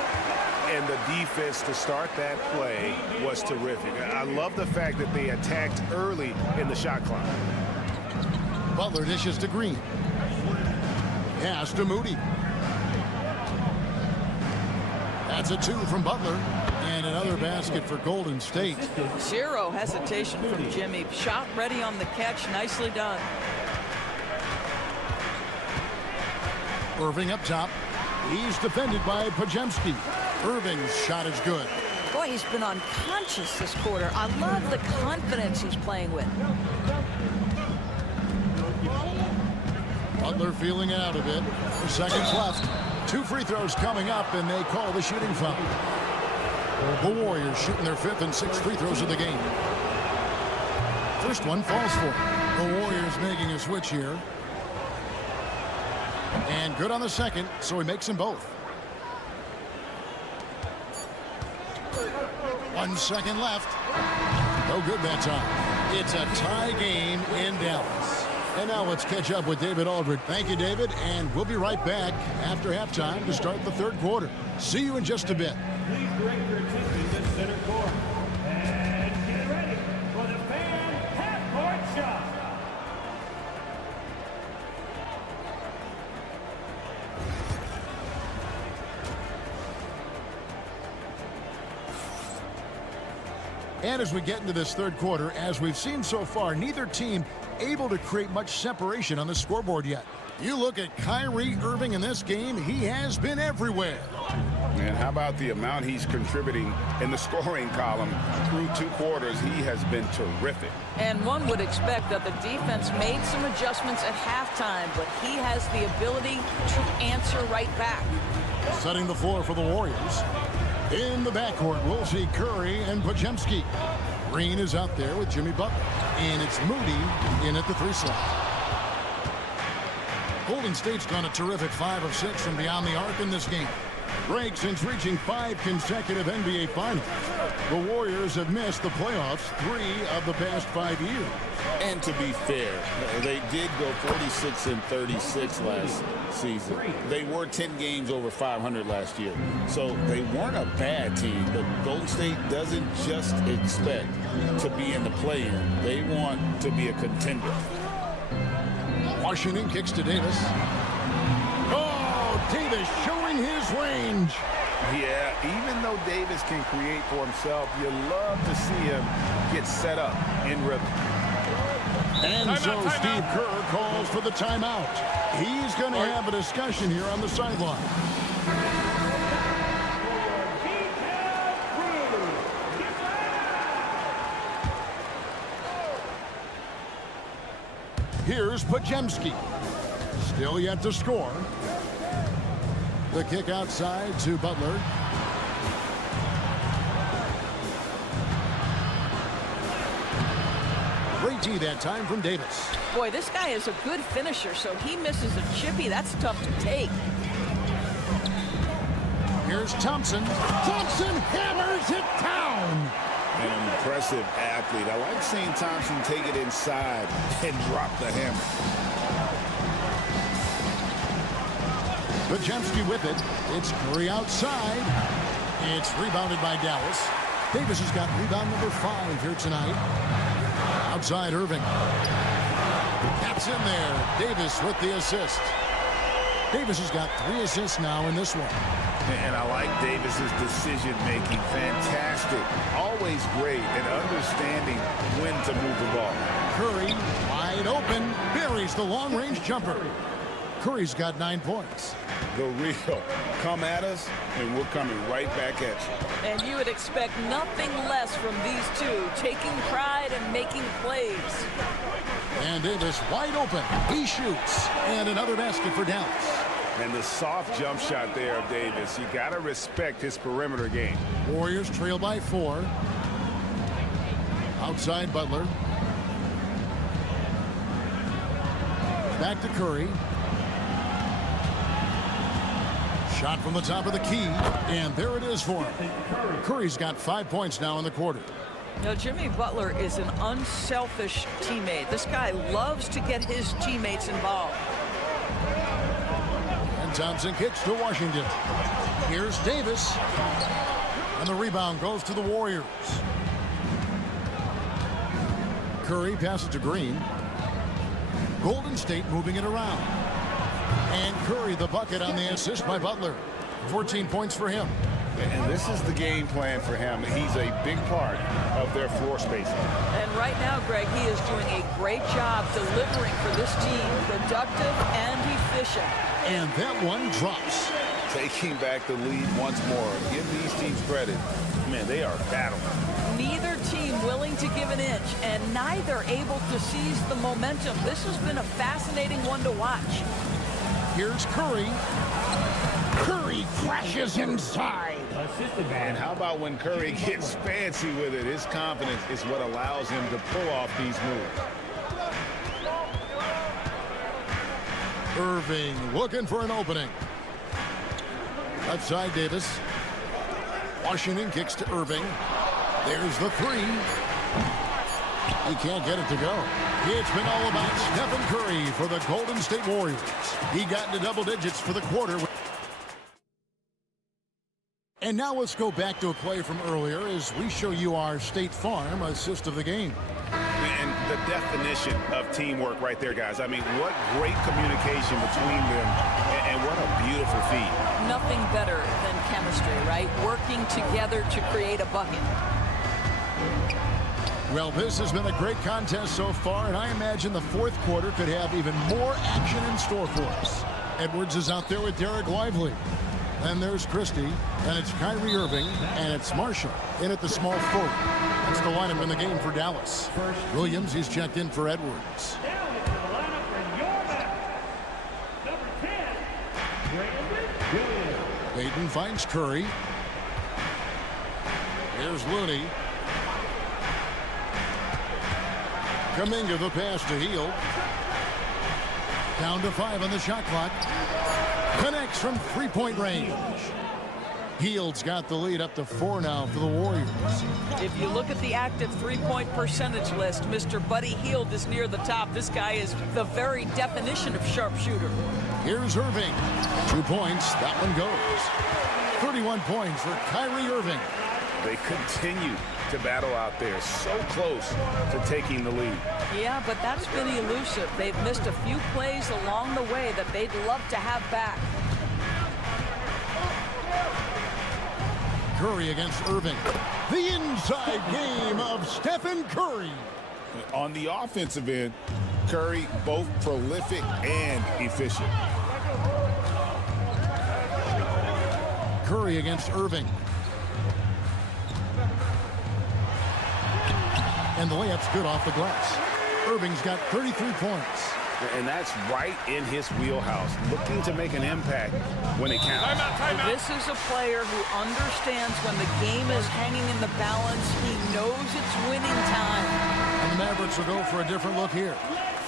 And the defense to start that play was terrific. I love the fact that they attacked early in the shot clock. Butler dishes to Green. Pass to Moody. That's a 2 from Butler. And another basket for Golden State. Zero hesitation from Jimmy. Shot ready on the catch. Nicely done. Irving up top. He's defended by Pajemski. Irving's shot is good. Boy, he's been unconscious this quarter. I love the confidence he's playing with. Butler feeling it out a bit. 4 seconds left. 2 free throws coming up, and they call the shooting foul. The Warriors shooting their 5th and 6th free throws of the game. First one falls for him. The Warriors making a switch here. And good on the second, so he makes them both. 1 second left. No good that time. It's a tie game in Dallas. And now let's catch up with David Aldridge. Thank you, David, and we'll be right back after halftime to start the third quarter. See you in just a bit. Please direct your attention to center court. And get ready for the fan half-court shot. And as we get into this third quarter, as we've seen so far, neither team able to create much separation on the scoreboard yet. You look at Kyrie Irving in this game, he has been everywhere. And how about the amount he's contributing in the scoring column through 2 quarters? He has been terrific. And one would expect that the defense made some adjustments at halftime, but he has the ability to answer right back. Setting the floor for the Warriors. In the backcourt, we'll see Curry and Pajemski. Green is out there with Jimmy Butler. And it's Moody in at the 3 slot. Golden State's done a terrific 5 of 6 from beyond the arc in this game. Break since reaching 5 consecutive NBA Finals. The Warriors have missed the playoffs 3 of the past 5 years. And to be fair, they did go 46 and 36 last season. They were 10 games over 500 last year. So they weren't a bad team, but Golden State doesn't just expect to be in the play-in. They want to be a contender. Washington kicks to Davis. Oh, Davis showing his range. Yeah, even though Davis can create for himself, you love to see him get set up in rhythm. And so Steve Kerr calls for the timeout. He's going to have a discussion here on the sideline. Here's Pajemski. Still yet to score. The kick outside to Butler. Great D that time from Davis. Boy, this guy is a good finisher, so he misses a chippy. That's tough to take. Here's Thompson. Thompson hammers it down. An impressive athlete. I like seeing Thompson take it inside and drop the hammer. Pajemski with it. It's Curry outside. It's rebounded by Dallas. Davis has got rebound number 5 here tonight. Outside Irving. That's in there. Davis with the assist. Davis has got 3 assists now in this one. And I like Davis's decision-making. Fantastic. Always great at understanding when to move the ball. Curry wide open. Buries the long-range jumper. Curry's got 9 points. The real come at us, and we're coming right back at you. And you would expect nothing less from these two, taking pride and making plays. And Davis wide open. He shoots. And another basket for Dallas. And the soft jump shot there of Davis. You got to respect his perimeter game. Warriors trail by 4. Outside Butler. Back to Curry. Shot from the top of the key. And there it is for him. Curry's got 5 points now in the quarter. You know, Jimmy Butler is an unselfish teammate. This guy loves to get his teammates involved. And Thompson kicks to Washington. Here's Davis. And the rebound goes to the Warriors. Curry passes to Green. Golden State moving it around. And Curry the bucket on the assist by Butler. 14 points for him. And this is the game plan for him. He's a big part of their floor spacing. And right now, Greg, he is doing a great job delivering for this team, productive and efficient. And that one drops. Taking back the lead once more. Give these teams credit. Man, they are battling. Neither team willing to give an inch, and neither able to seize the momentum. This has been a fascinating one to watch. Here's Curry. Curry crashes inside. And how about when Curry gets fancy with it? His confidence is what allows him to pull off these moves. Irving looking for an opening. Outside Davis. Washington kicks to Irving. There's the 3. He can't get it to go. It's been all about Stephen Curry for the Golden State Warriors. He got into double digits for the quarter. And now let's go back to a play from earlier as we show you our State Farm assist of the game. And the definition of teamwork right there, guys. I mean, what great communication between them, and what a beautiful feat. Nothing better than chemistry, right? Working together to create a bucket. Well, this has been a great contest so far, and I imagine the fourth quarter could have even more action in store for us. Edwards is out there with Derek Lively. Then there's Christie, and it's Kyrie Irving, and it's Marshall in at the small forward. That's the lineup in the game for Dallas. Williams, he's checked in for Edwards. Down into the lineup for your Mavericks. Number 10, Brandon Williams. Payton finds Curry. Here's Looney. Kuminga the pass to Hield. Down to 5 on the shot clock. Connects from three-point range. Hield's got the lead up to 4 now for the Warriors. If you look at the active three-point percentage list, Mr. Buddy Hield is near the top. This guy is the very definition of sharpshooter. Here's Irving. 2 points. That one goes. 31 points for Kyrie Irving. They continue to battle out there, so close to taking the lead. Yeah, but that's been elusive. They've missed a few plays along the way that they'd love to have back. Curry against Irving. The inside game of Stephen Curry. On the offensive end, Curry both prolific and efficient. Curry against Irving. And the layup's good off the glass. Irving's got 33 points. And that's right in his wheelhouse, looking to make an impact when it counts. Timeout. This is a player who understands when the game is hanging in the balance. He knows it's winning time. And the Mavericks will go for a different look here.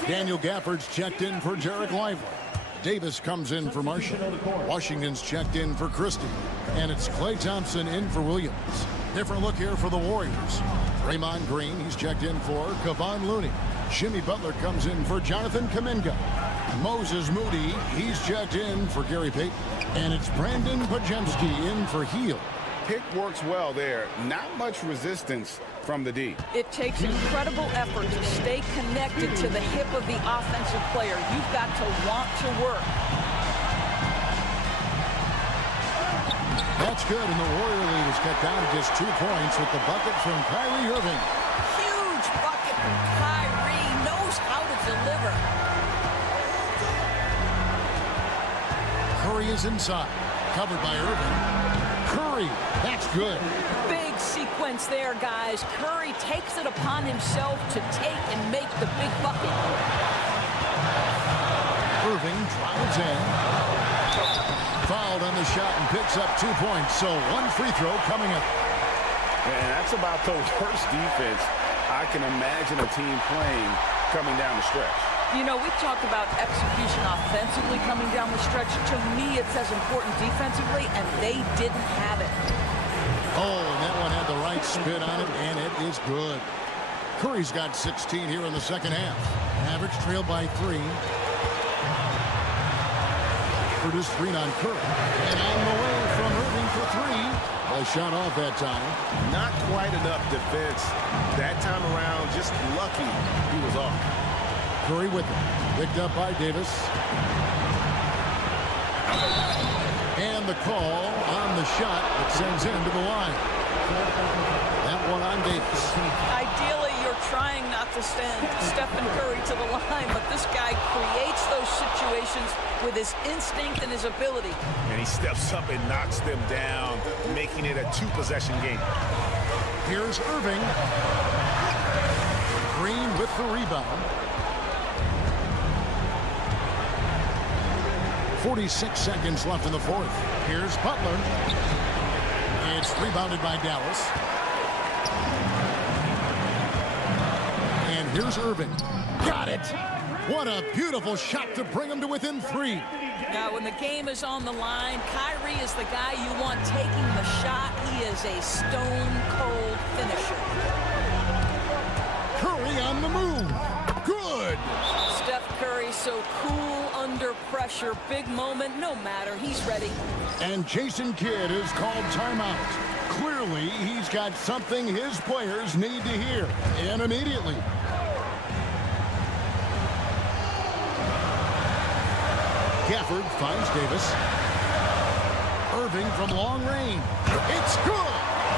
Daniel Gafford's checked in for Derek Lively. Davis comes in for Marshall. Washington's checked in for Christie. And it's Klay Thompson in for Williams. Different look here for the Warriors. Draymond Green, he's checked in for Kevon Looney. Jimmy Butler comes in for Jonathan Kuminga. Moses Moody, he's checked in for Gary Payton. And it's Brandon Pajemski in for Hield. Pick works well there. Not much resistance from the D. It takes incredible effort to stay connected to the hip of the offensive player. You've got to want to work. That's good, and the Warrior lead is cut down to just 2 points with the bucket from Kyrie Irving. Huge bucket from Kyrie. Knows how to deliver. Curry is inside. Covered by Irving. Curry, that's good. Big sequence there, guys. Curry takes it upon himself to take and make the big bucket. Irving drives in. Fouled on the shot and picks up 2 points. So one free throw coming up. And that's about the worst defense I can imagine a team playing coming down the stretch. You know, we've talked about execution offensively coming down the stretch. To me, it's as important defensively, and they didn't have it. Oh, and that one had the right spin on it, and it is good. Curry's got 16 here in the second half. Mavericks trail by 3. Curtis Green on Curry. And on the way from Irving for 3. A shot off that time. Not quite enough defense. That time around, just lucky he was off. Curry with it. Picked up by Davis. And the call on the shot that sends him to the line. That one on Davis. Ideally, you're trying not to send Stephen Curry to the line, but this guy creates those situations with his instinct and his ability. And he steps up and knocks them down, making it a 2-possession game. Here's Irving. Green with the rebound. 46 seconds left in the fourth. Here's Butler. It's rebounded by Dallas. And here's Irving. Got it! What a beautiful shot to bring him to within 3. Now, when the game is on the line, Kyrie is the guy you want taking the shot. He is a stone-cold finisher. Curry on the move. Good! Steph Curry so cool under pressure. Big moment, no matter. He's ready. And Jason Kidd is called timeout. Clearly, he's got something his players need to hear. And immediately. Gafford finds Davis. Irving from long range. It's good!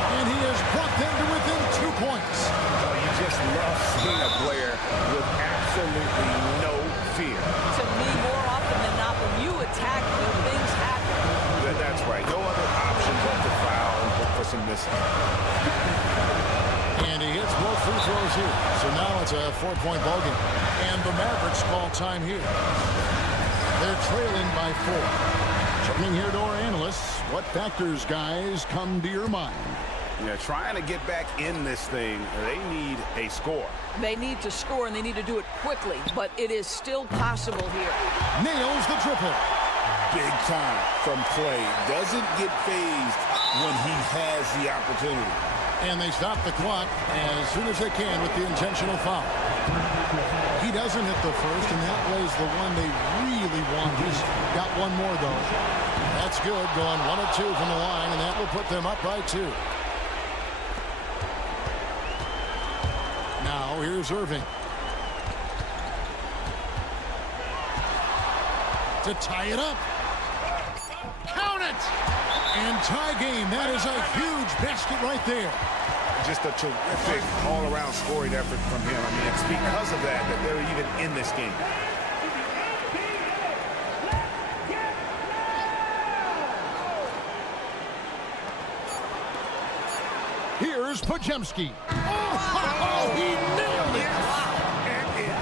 And he has brought them to within 2 points. Oh, you just love seeing a player with absolutely no fear. To me, more often than not, when you attack, good things happen. That's right. No other option but to foul and look for some missing. And he hits both free throws here. So now it's a 4-point ball game. And the Mavericks call time here. They're trailing by 4. Turning here to our analysts, what factors, guys, come to your mind? Yeah, trying to get back in this thing, they need a score. They need to score, and they need to do it quickly, but it is still possible here. Nails the triple. Big time from Clay. Doesn't get phased when he has the opportunity. And they stop the clock as soon as they can with the intentional foul. He doesn't hit the first, and that was the one they really want. He's got one more, though. That's good, going 1 of 2 from the line, and that will put them up by 2. Now, here's Irving. To tie it up. Count it! And tie game. That is a huge basket right there. Just a terrific all-around scoring effort from him. I mean, it's because of that that they're even in this game. Here's Podziemski. Oh, he nailed it! And it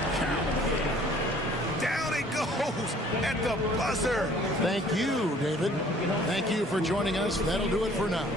down it goes at the buzzer. Thank you, David. Thank you for joining us. That'll do it for now.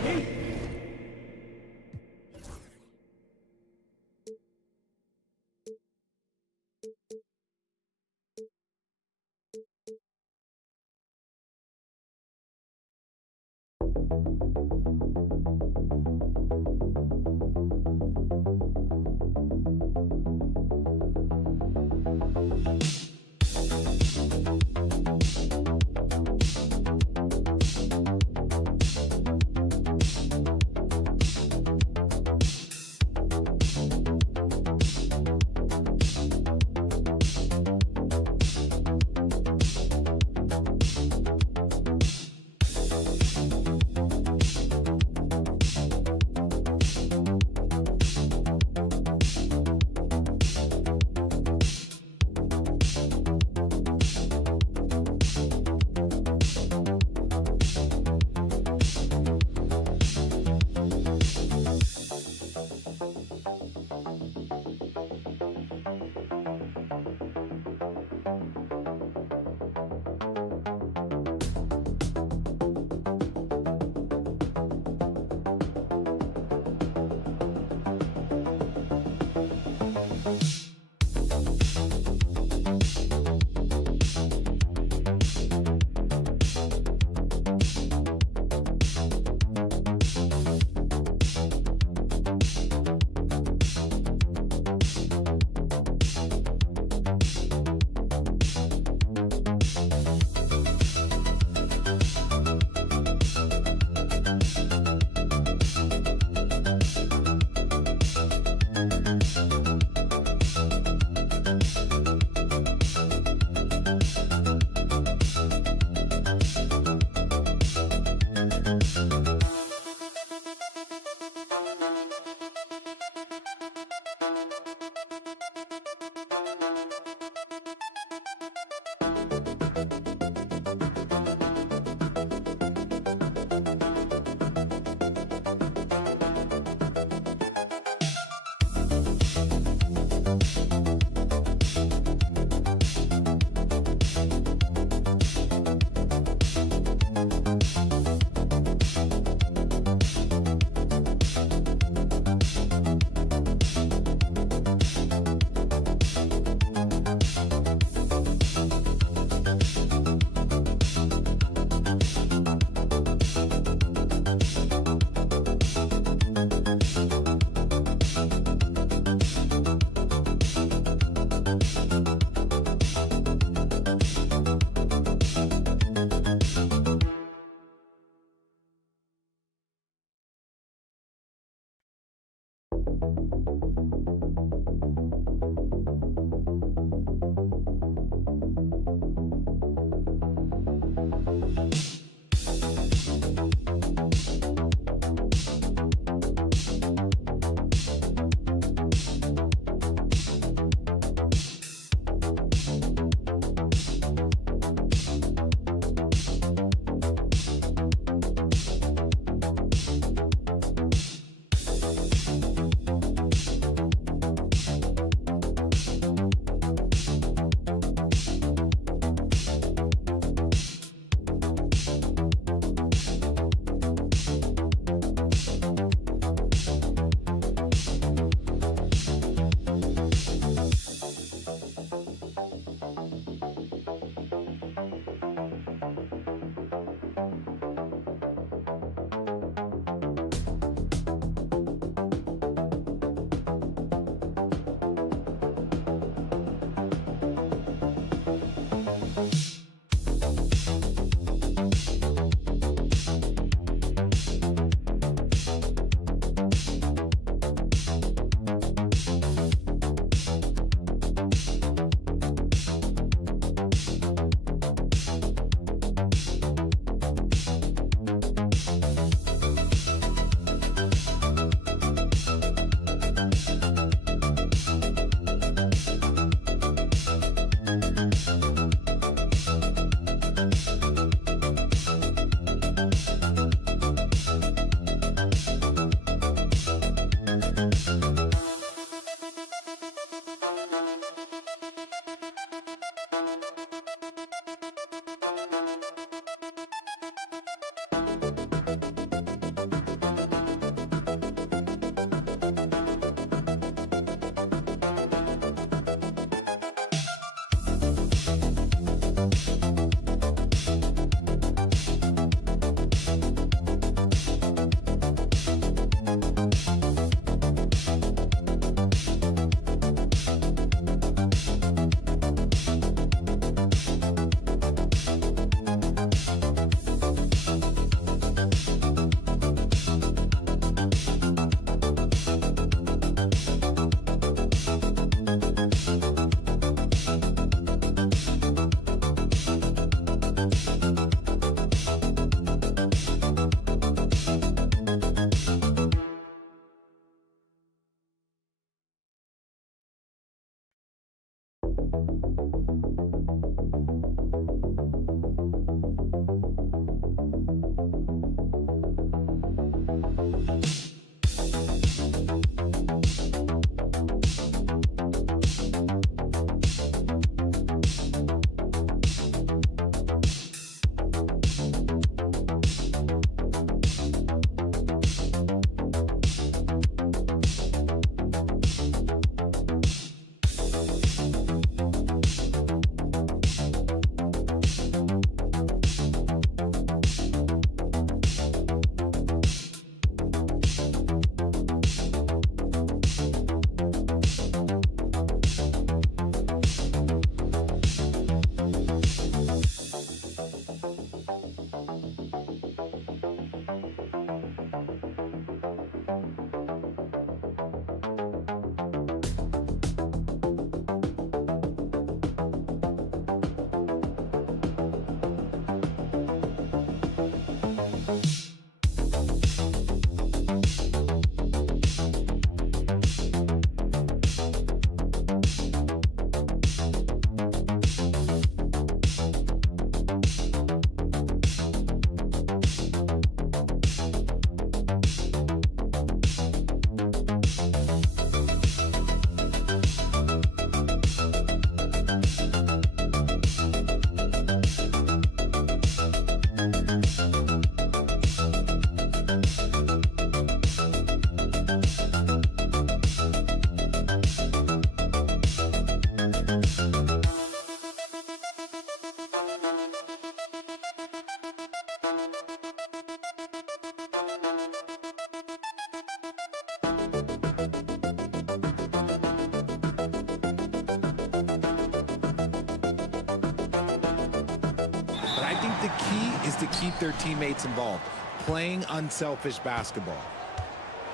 The key is to keep their teammates involved, playing unselfish basketball.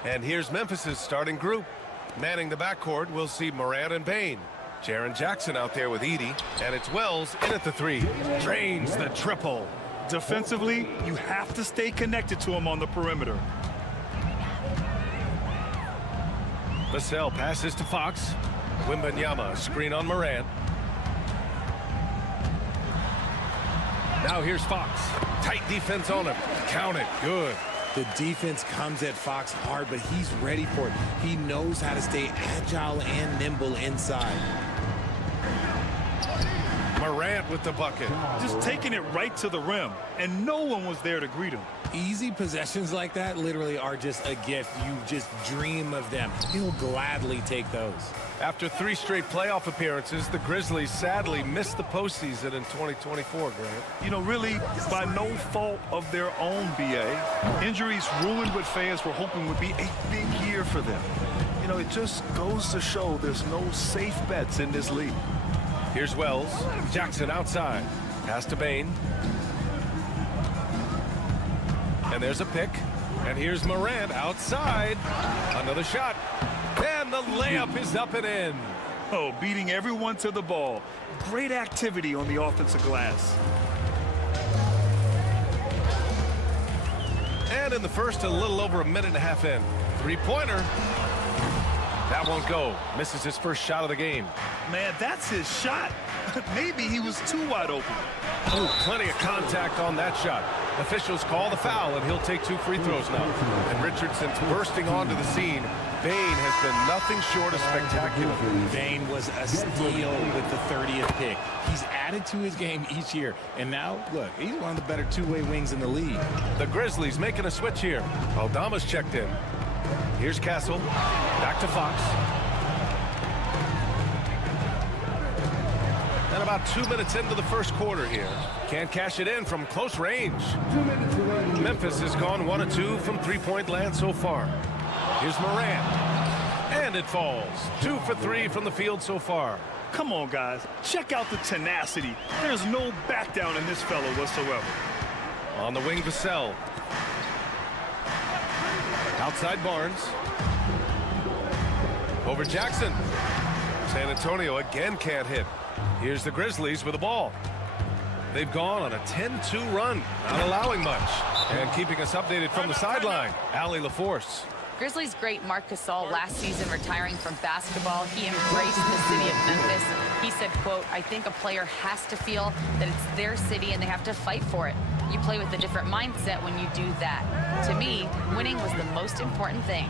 And here's Memphis's starting group. Manning the backcourt, we'll see Morant and Bane. Jaren Jackson out there with Edey, and it's Wells in at the 3. Drains the triple. Defensively, you have to stay connected to him on the perimeter. Vassell passes to Fox. Wembanyama, screen on Morant. Now here's Fox. Tight defense on him. Count it. Good. The defense comes at Fox hard, but he's ready for it. He knows how to stay agile and nimble inside. Morant with the bucket. Just taking it right to the rim, and no one was there to greet him. Easy possessions like that literally are just a gift. You just dream of them. He'll gladly take those. After 3 straight playoff appearances, the Grizzlies sadly missed the postseason in 2024, Grant. You know, really, by no fault of their own, BA. Injuries ruined what fans were hoping would be a big year for them. You know, it just goes to show there's no safe bets in this league. Here's Wells. Jackson outside. Pass to Bane. And there's a pick. And here's Morant outside. Another shot. And the layup is up and in. Oh, beating everyone to the ball. Great activity on the offensive glass. And in the first, a little over a minute and a half in. 3-pointer. That won't go. Misses his first shot of the game. Man, that's his shot. Maybe he was too wide open. Oh, plenty of contact on that shot. Officials call the foul, and he'll take 2 free throws now. And Richardson's bursting onto the scene. Bane has been nothing short of spectacular. Bane was a steal with the 30th pick. He's added to his game each year. And now, look, he's one of the better two-way wings in the league. The Grizzlies making a switch here. Aldama's checked in. Here's Castle. Back to Fox. And about 2 minutes into the first quarter here. Can't cash it in from close range. Memphis has gone 1 of 2 from 3-point land so far. Here's Morant. And it falls. 2 for 3 from the field so far. Come on, guys. Check out the tenacity. There's no back down in this fellow whatsoever. On the wing, Vassell. Outside Barnes. Over Jackson. San Antonio again can't hit. Here's the Grizzlies with the ball. They've gone on a 10-2 run, not allowing much. And keeping us updated from the sideline, Allie LaForce. Grizzlies great Marc Gasol last season retiring from basketball. He embraced the city of Memphis. He said, quote, "I think a player has to feel that it's their city and they have to fight for it. You play with a different mindset when you do that. To me, winning was the most important thing."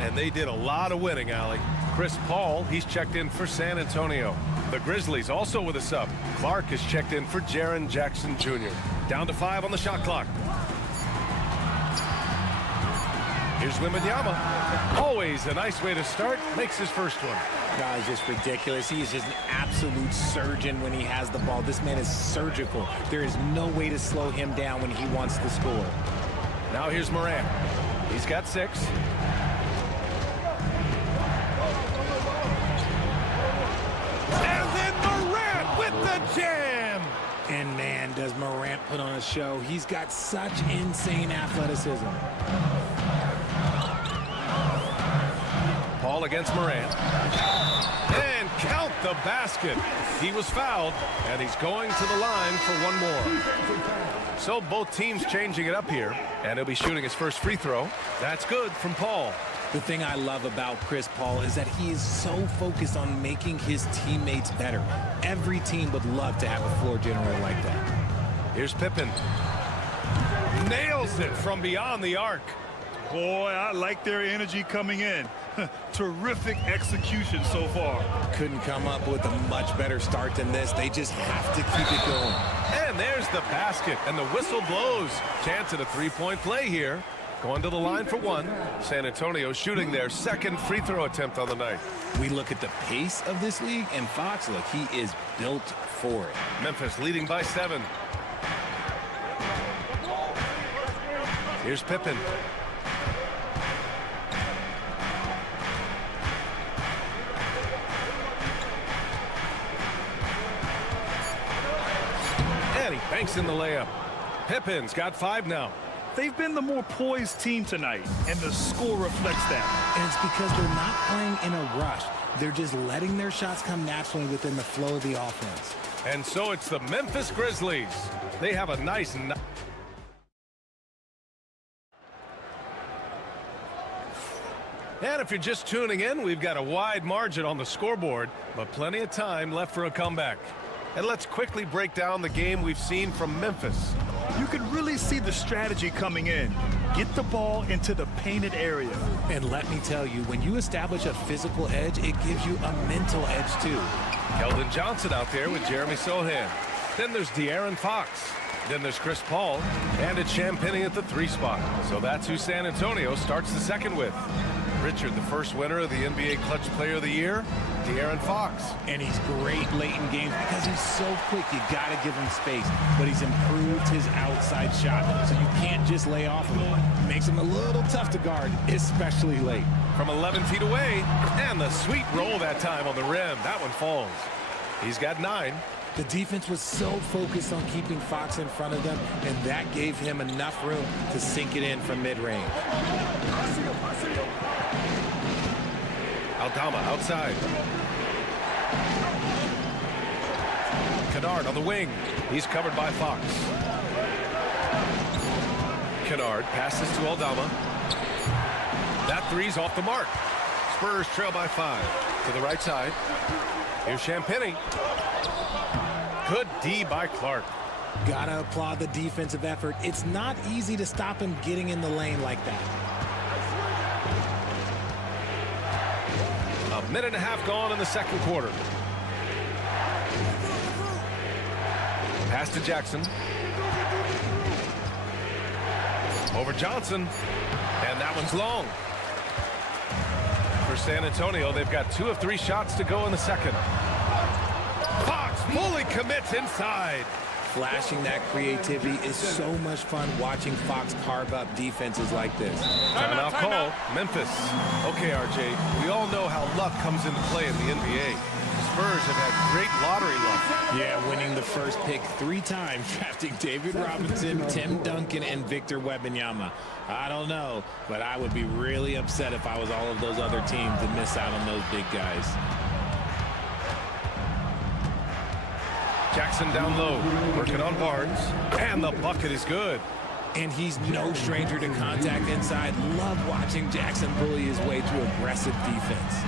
And they did a lot of winning, Allie. Chris Paul, he's checked in for San Antonio. The Grizzlies also with a sub. Clark is checked in for Jaren Jackson Jr. Down to 5 on the shot clock. Here's Wembanyama. Always a nice way to start. Makes his first one. Guy's just ridiculous. He is just an absolute surgeon when he has the ball. This man is surgical. There is no way to slow him down when he wants to score. Now here's Morant. He's got 6. And then Morant with the jam. And man, does Morant put on a show. He's got such insane athleticism. Paul against Morant. And count the basket. He was fouled, and he's going to the line for one more. So both teams changing it up here, and he'll be shooting his first free throw. That's good from Paul. The thing I love about Chris Paul is that he is so focused on making his teammates better. Every team would love to have a floor general like that. Here's Pippen. Nails it from beyond the arc. Boy, I like their energy coming in. Terrific execution so far. Couldn't come up with a much better start than this. They just have to keep it going. And there's the basket, and the whistle blows. Chance at a 3-point play here. Going to the line for one. San Antonio shooting their second free throw attempt on the night. We look at the pace of this league, and Fox, look, he is built for it. Memphis leading by 7. Here's Pippen. And he banks in the layup. Pippen's got 5 now. they've been the more poised team tonight, and the score reflects that. And it's because they're not playing in a rush. They're just letting their shots come naturally within the flow of the offense. And so it's the Memphis Grizzlies. They have a nice... And if you're just tuning in, we've got a wide margin on the scoreboard, but plenty of time left for a comeback. And let's quickly break down the game we've seen from Memphis. You could really see the strategy coming in. Get the ball into the painted area. And let me tell you, when you establish a physical edge, it gives you a mental edge too. Keldon Johnson out there with Jeremy Sohan. Then there's De'Aaron Fox. Then there's Chris Paul. And it's Champagnie at the 3 spot. So that's who San Antonio starts the second with. Richard, the first winner of the NBA Clutch Player of the Year, De'Aaron Fox. And he's great late in games because he's so quick. You got to give him space. But he's improved his outside shot, so you can't just lay off of him. Makes him a little tough to guard, especially late. From 11 feet away, and the sweet roll that time on the rim. That one falls. He's got 9. The defense was so focused on keeping Fox in front of them, and that gave him enough room to sink it in from mid-range. Aldama outside. Kennard on the wing. He's covered by Fox. Kennard passes to Aldama. That three's off the mark. Spurs trail by 5. To the right side. Here's Champagnie. Good D by Clark. Gotta applaud the defensive effort. It's not easy to stop him getting in the lane like that. A minute and a half gone in the second quarter. Pass to Jackson. Over Johnson. And that one's long. For San Antonio, they've got 2 of 3 shots to go in the second. Fox fully commits inside. Flashing that creativity is so much fun watching Fox carve up defenses like this. Timeout call, Memphis. Okay, RJ, we all know how luck comes into play in the NBA. Spurs have had great lottery luck. Yeah, winning the first pick 3 times, drafting David Robinson, Tim Duncan, and Victor Wembanyama. I don't know, but I would be really upset if I was all of those other teams to miss out on those big guys. Jackson down low, working on Barnes, and the bucket is good. And he's no stranger to contact inside. Love watching Jackson bully his way through aggressive defense.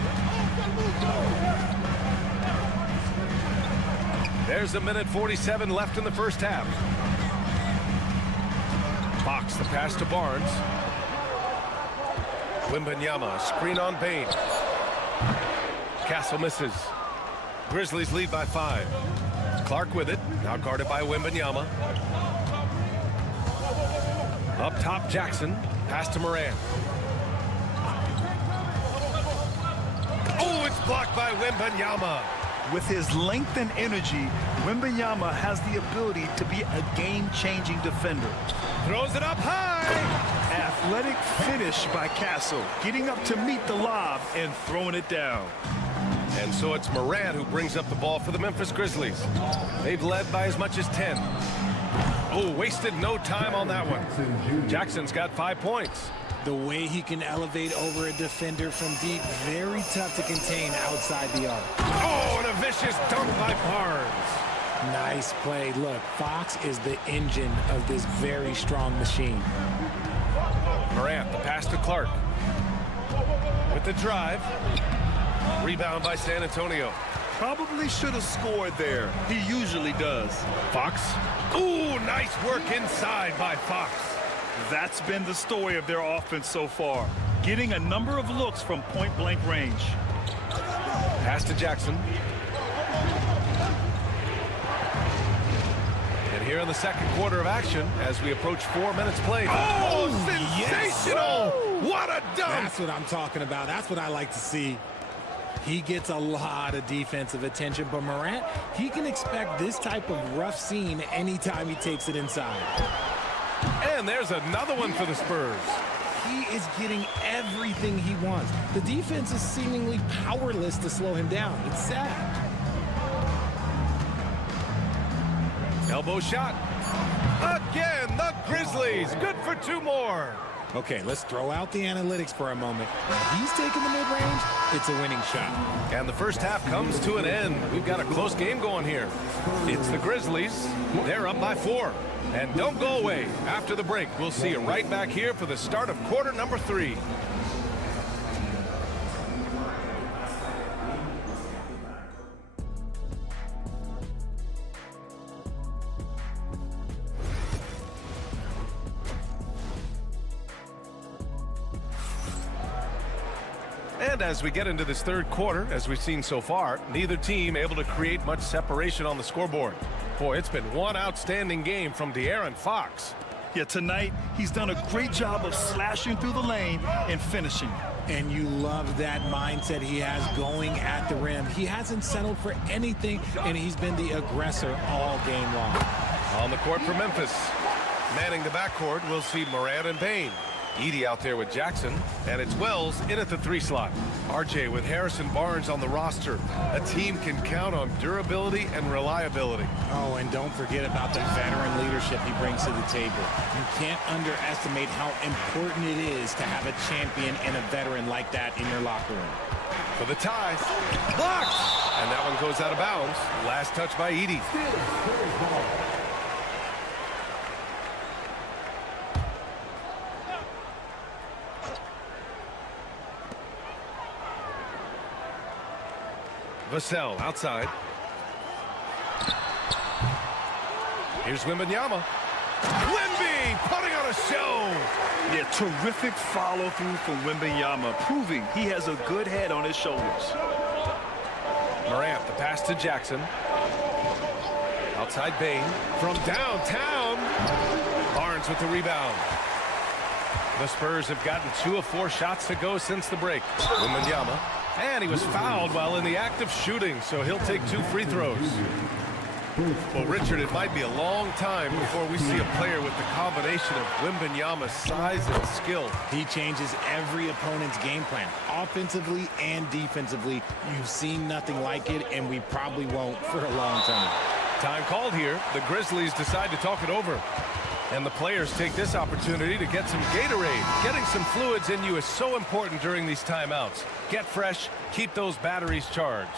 There's a minute 47 left in the first half. Fox, the pass to Barnes. Wembanyama, screen on Bain. Castle misses. Grizzlies lead by 5. Clark with it, now guarded by Wembanyama. Up top, Jackson, pass to Morant. Oh, it's blocked by Wembanyama. With his length and energy, Wembanyama has the ability to be a game-changing defender. Throws it up high. Athletic finish by Castle, getting up to meet the lob and throwing it down. And so it's Morant who brings up the ball for the Memphis Grizzlies. They've led by as much as 10. Oh, wasted no time on that one. Jackson's got 5 points. The way he can elevate over a defender from deep, very tough to contain outside the arc. Oh, and a vicious dunk by Barnes. Nice play. Look, Fox is the engine of this very strong machine. Morant, the pass to Clark. With the drive. Rebound by San Antonio. Probably should have scored there. He usually does. Fox. Ooh, nice work inside by Fox. That's been the story of their offense so far. Getting a number of looks from point-blank range. Pass to Jackson. And here in the second quarter of action, as we approach 4 minutes played. Oh, sensational! Yes. What a dunk! That's what I'm talking about. That's what I like to see. He gets a lot of defensive attention, but Morant, he can expect this type of rough scene anytime he takes it inside. And there's another one for the Spurs. He is getting everything he wants. The defense is seemingly powerless to slow him down. It's sad. Elbow shot. Again, the Grizzlies. Good for 2 more. Okay, let's throw out the analytics for a moment. When he's taking the mid-range, it's a winning shot. And the first half comes to an end. We've got a close game going here. It's the Grizzlies. They're up by 4. And don't go away. After the break, we'll see you right back here for the start of quarter number 3. And as we get into this third quarter, as we've seen so far, neither team able to create much separation on the scoreboard. Boy, it's been one outstanding game from De'Aaron Fox. Yeah, tonight he's done a great job of slashing through the lane and finishing. And you love that mindset he has going at the rim. He hasn't settled for anything, and he's been the aggressor all game long. On the court for Memphis. Manning the backcourt, we'll see Morant and Payne. Edey out there with Jackson, and it's Wells in at the 3 slot. RJ with Harrison Barnes on the roster. A team can count on durability and reliability. Oh, and don't forget about the veteran leadership he brings to the table. You can't underestimate how important it is to have a champion and a veteran like that in your locker room. For the tie, blocked! And that one goes out of bounds. Last touch by Edey. Vassell outside. Here's Wembanyama. Wemby putting on a show. Yeah, terrific follow-through from Wembanyama, proving he has a good head on his shoulders. Morant, the pass to Jackson. Outside Bain from downtown. Barnes with the rebound. The Spurs have gotten 2 of 4 shots to go since the break. Wembanyama. And he was fouled while in the act of shooting, so he'll take 2 free throws. Well, Richard, it might be a long time before we see a player with the combination of Wembanyama's size and skill. He changes every opponent's game plan, offensively and defensively. You've seen nothing like it, and we probably won't for a long time. Time called here. The Grizzlies decide to talk it over. And the players take this opportunity to get some Gatorade. Getting some fluids in you is so important during these timeouts. Get fresh, keep those batteries charged.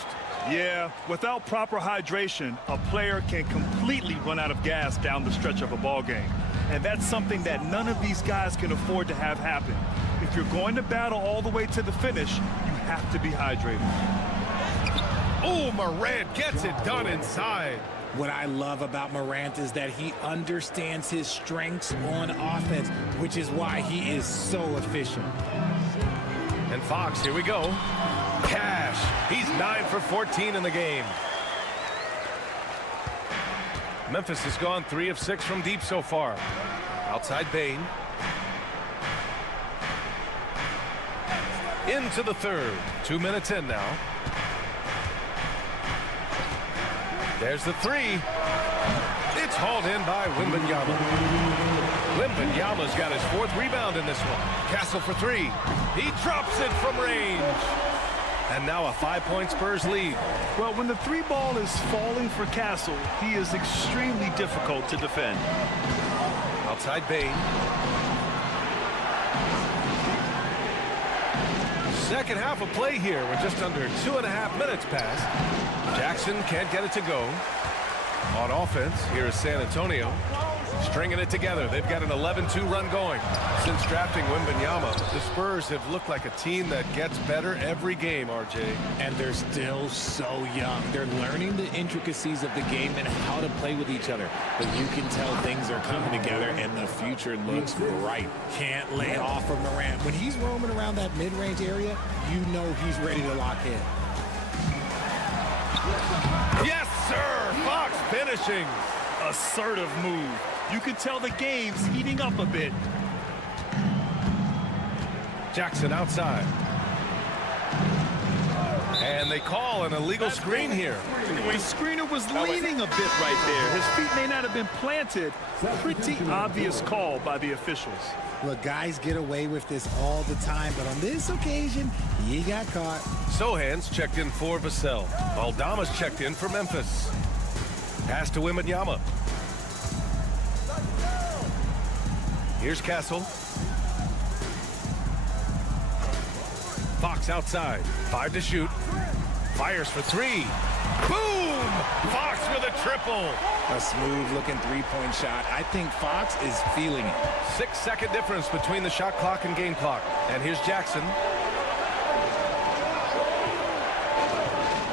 Yeah, without proper hydration, a player can completely run out of gas down the stretch of a ball game. And that's something that none of these guys can afford to have happen. If you're going to battle all the way to the finish, you have to be hydrated. Oh, Morant gets it done inside. What I love about Morant is that he understands his strengths on offense, which is why he is so efficient. And Fox, here we go. Cash. He's 9 for 14 in the game. Memphis has gone 3 of 6 from deep so far. Outside Bain. Into the third. 2 minutes in now. There's the 3. It's hauled in by Wembanyama. Wembanyama's got his 4th rebound in this one. Castle for 3. He drops it from range. And now a 5-point Spurs lead. Well, when the 3 ball is falling for Castle, he is extremely difficult to defend. Outside Bain. Second half of play here with just under 2.5 minutes passed. Jackson can't get it to go. On offense, here is San Antonio. Stringing it together. They've got an 11-2 run going. Since drafting Wembanyama, the Spurs have looked like a team that gets better every game, RJ. And they're still so young. They're learning the intricacies of the game and how to play with each other. But you can tell things are coming together and the future looks bright. Can't lay off from Morant. When he's roaming around that mid-range area, you know he's ready to lock in. Yes, sir! Fox finishing. Assertive move. You can tell the game's heating up a bit. Jackson outside. And they call an illegal screen here. The screener was leaning a bit right there. His feet may not have been planted. Pretty obvious call by the officials. Look, guys get away with this all the time, but on this occasion, he got caught. Sohan's checked in for Vassell. Aldama's checked in for Memphis. Pass to Wembanyama. Here's Castle. Fox outside. 5 to shoot. Fires for 3. Boom! Fox with a triple. A smooth-looking three-point shot. I think Fox is feeling it. 6-second difference between the shot clock and game clock. And here's Jackson.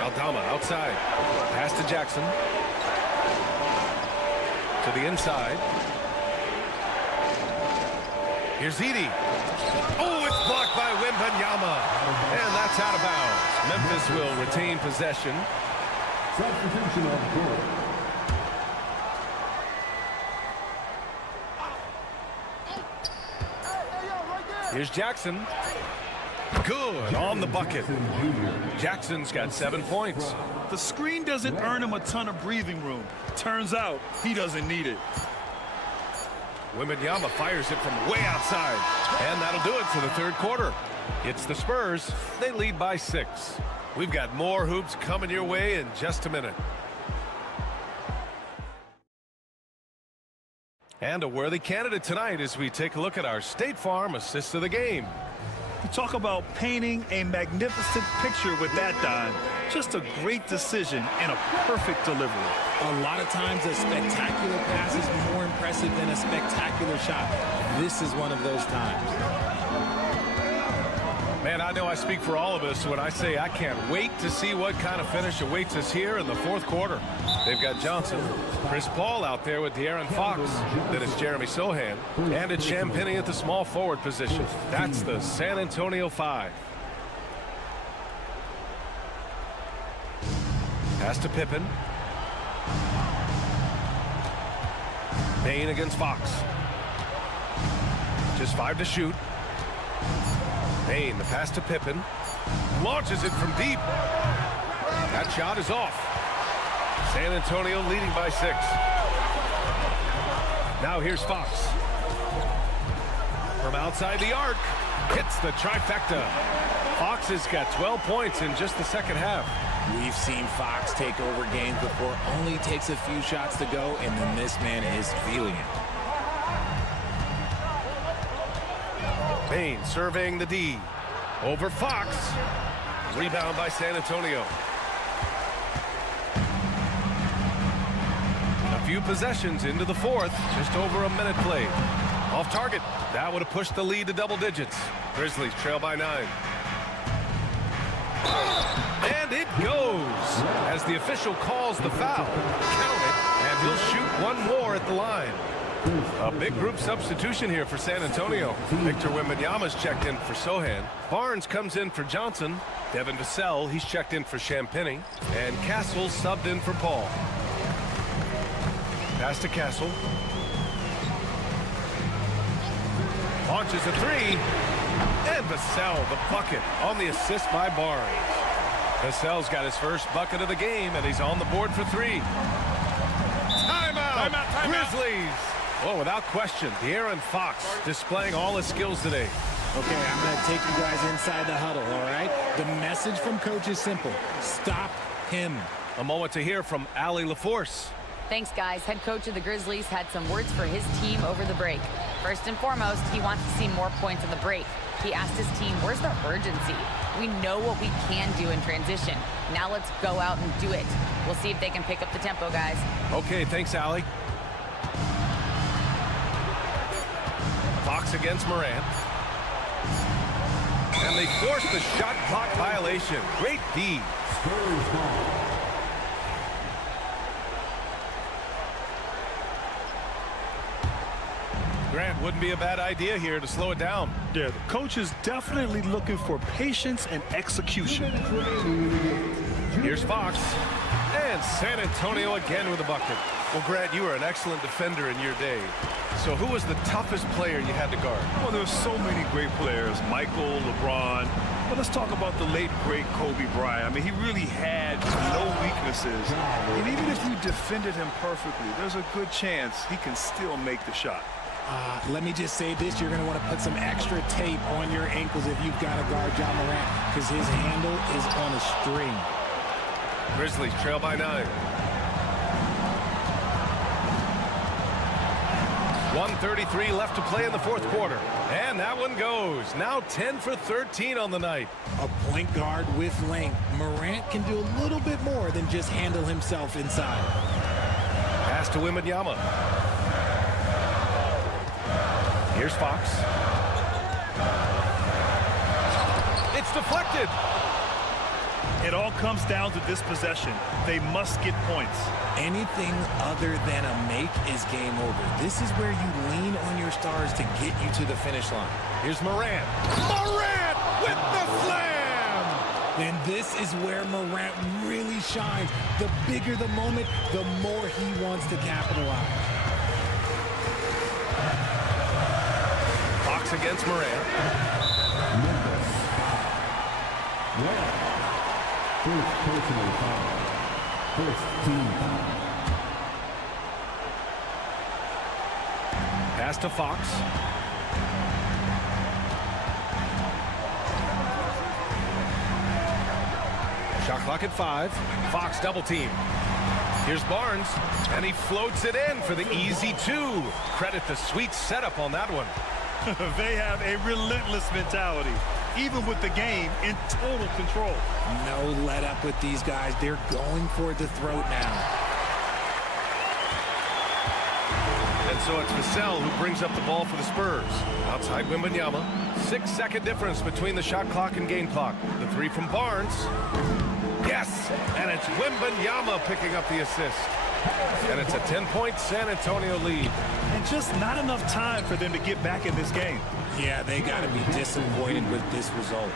Aldama outside. Pass to Jackson. To the inside. Here's Edie. Oh, it's blocked by Wembanyama. And that's out of bounds. Memphis will retain possession. Substitution on court. Here's Jackson. Good on the bucket. Jackson's got 7 points. The screen doesn't earn him a ton of breathing room. Turns out he doesn't need it. Wembanyama fires it from way outside. And that'll do it for the third quarter. It's the Spurs. They lead by 6. We've got more hoops coming your way in just a minute. And a worthy candidate tonight as we take a look at our State Farm assist of the game. You talk about painting a magnificent picture with that dime. Just a great decision and a perfect delivery. A lot of times a spectacular pass is more impressive than a spectacular shot. This is one of those times. Man, I know I speak for all of us when I say I can't wait to see what kind of finish awaits us here in the fourth quarter. They've got Johnson, Chris Paul out there with De'Aaron Fox. Then it's Jeremy Sohan. And it's Champagnie at the small forward position. That's the San Antonio 5. Pass to Pippen. Payne against Fox. Just 5 to shoot. Payne, the pass to Pippen. Launches it from deep. That shot is off. San Antonio leading by 6. Now here's Fox. From outside the arc. Hits the trifecta. Fox has got 12 points in just the second half. We've seen Fox take over games before. Only takes a few shots to go, and then this man is feeling it. Payne surveying the D. Over Fox. Rebound by San Antonio. A few possessions into the fourth. Just over a minute played. Off target. That would have pushed the lead to double digits. Grizzlies trail by 9. And it goes as the official calls the foul. Count it, and he'll shoot one more at the line. A big group substitution here for San Antonio. Victor Wembanyama's checked in for Sohan. Barnes comes in for Johnson. Devin Vassell, he's checked in for Champagnie. And Castle subbed in for Paul. Pass to Castle. Launches a 3. And Vassell, the bucket, on the assist by Barnes. Vassell's got his first bucket of the game, and he's on the board for 3. Timeout! Grizzlies! Well, without question, De'Aaron Fox displaying all his skills today. Okay, I'm going to take you guys inside the huddle, all right? The message from coach is simple. Stop him. A moment to hear from Allie LaForce. Thanks, guys. Head coach of the Grizzlies had some words for his team over the break. First and foremost, he wants to see more points on the break. He asked his team, where's the urgency? We know what we can do in transition. Now let's go out and do it. We'll see if they can pick up the tempo, guys. Okay, thanks, Allie. Fox against Morant. And they force the shot clock violation. Great D. Grant, wouldn't be a bad idea here to slow it down. Yeah, the coach is definitely looking for patience and execution. Here's Fox. And San Antonio again with a bucket. Well, Grant, you were an excellent defender in your day. So who was the toughest player you had to guard? Well, there's so many great players. Michael, LeBron. But let's talk about the late, great Kobe Bryant. I mean, he really had no weaknesses. And even if you defended him perfectly, there's a good chance he can still make the shot. Let me just say this. You're going to want to put some extra tape on your ankles if you've got to guard Ja Morant, because his handle is on a string. Grizzlies trail by 9. 1:33 left to play in the fourth quarter. And that one goes. Now 10 for 13 on the night. A point guard with length. Morant can do a little bit more than just handle himself inside. Pass to Wembanyama. Here's Fox. It's deflected. It all comes down to this possession. They must get points. Anything other than a make is game over. This is where you lean on your stars to get you to the finish line. Here's Morant. Morant with the slam! And this is where Morant really shines. The bigger the moment, the more he wants to capitalize. Fox against Morant. Memphis. First personal foul. First team foul. Pass to Fox. Shot clock at 5. Fox double team. Here's Barnes, and he floats it in for the easy 2. Credit the sweet setup on that one. They have a relentless mentality, even with the game in total control. No let up with these guys. They're going for the throat now. And so it's Vassell who brings up the ball for the Spurs. Outside Wembanyama. 6-second difference between the shot clock and game clock. The 3 from Barnes. Yes! And it's Wembanyama picking up the assist. And it's a 10-point San Antonio lead. And just not enough time for them to get back in this game. Yeah, they got to be disappointed with this result.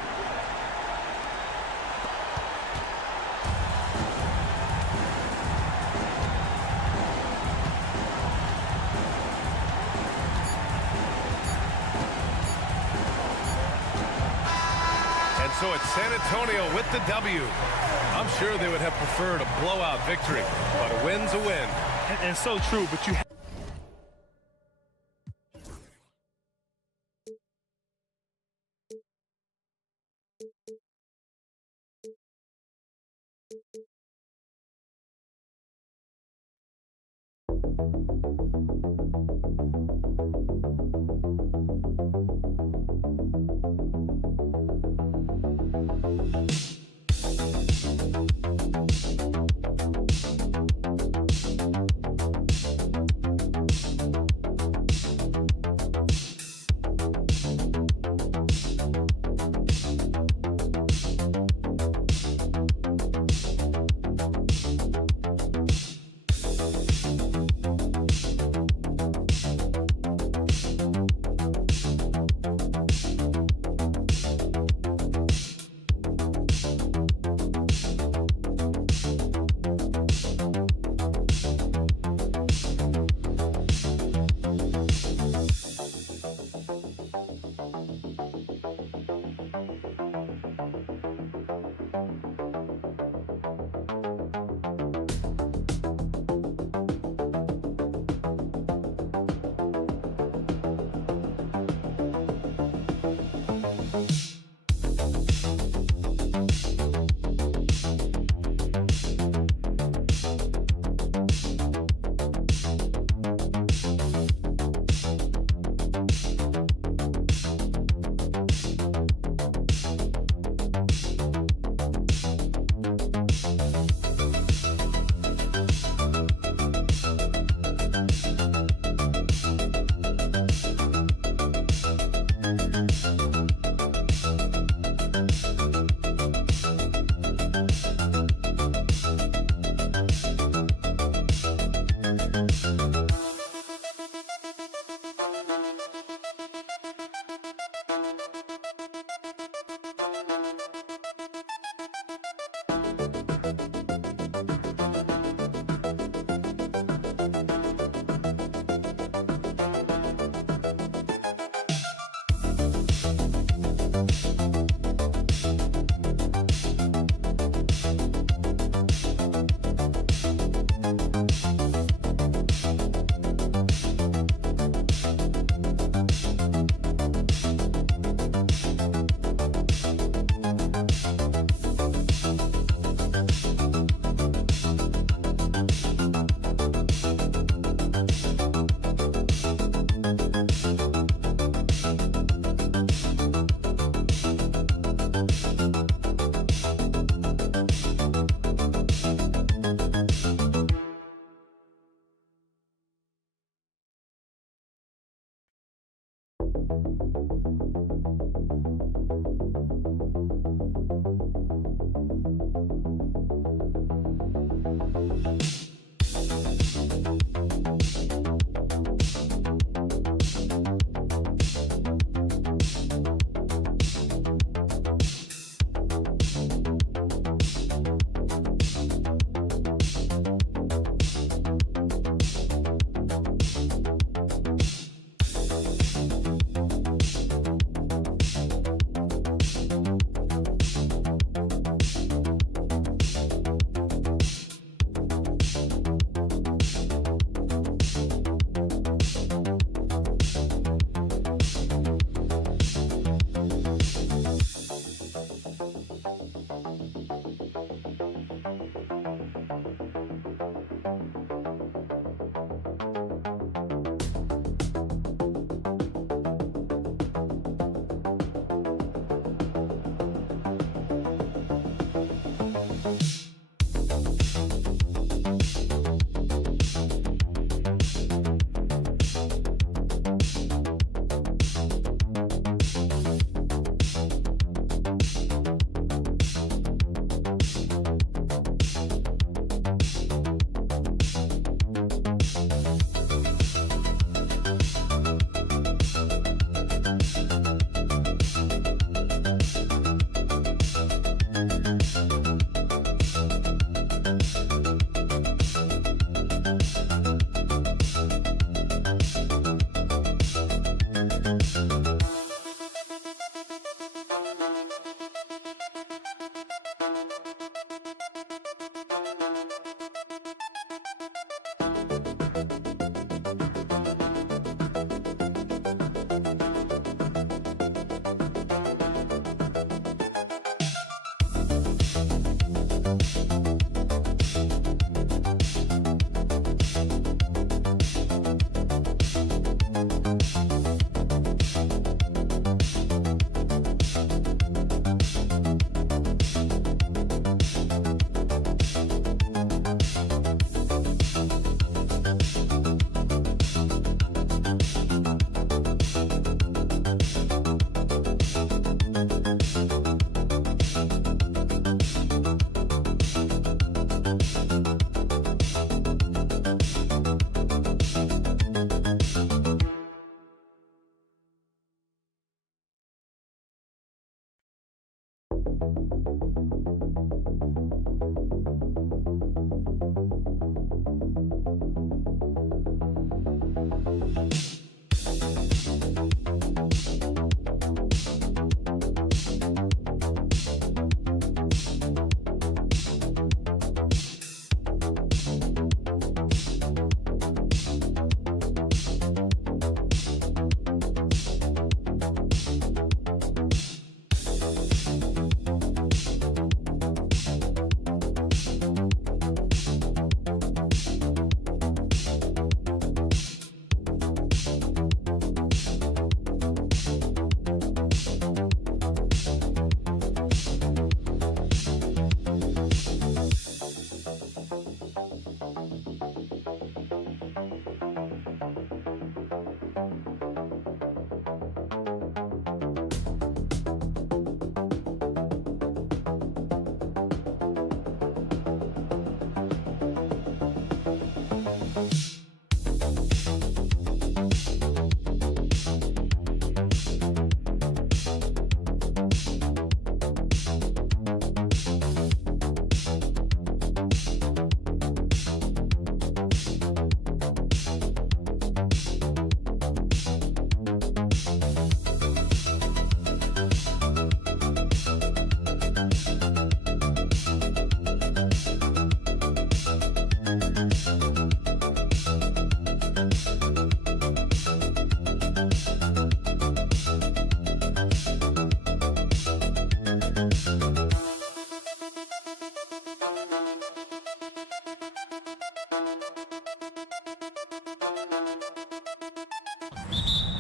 And so it's San Antonio with the W. I'm sure they would have preferred a blowout victory, but a win's a win. And so true, but you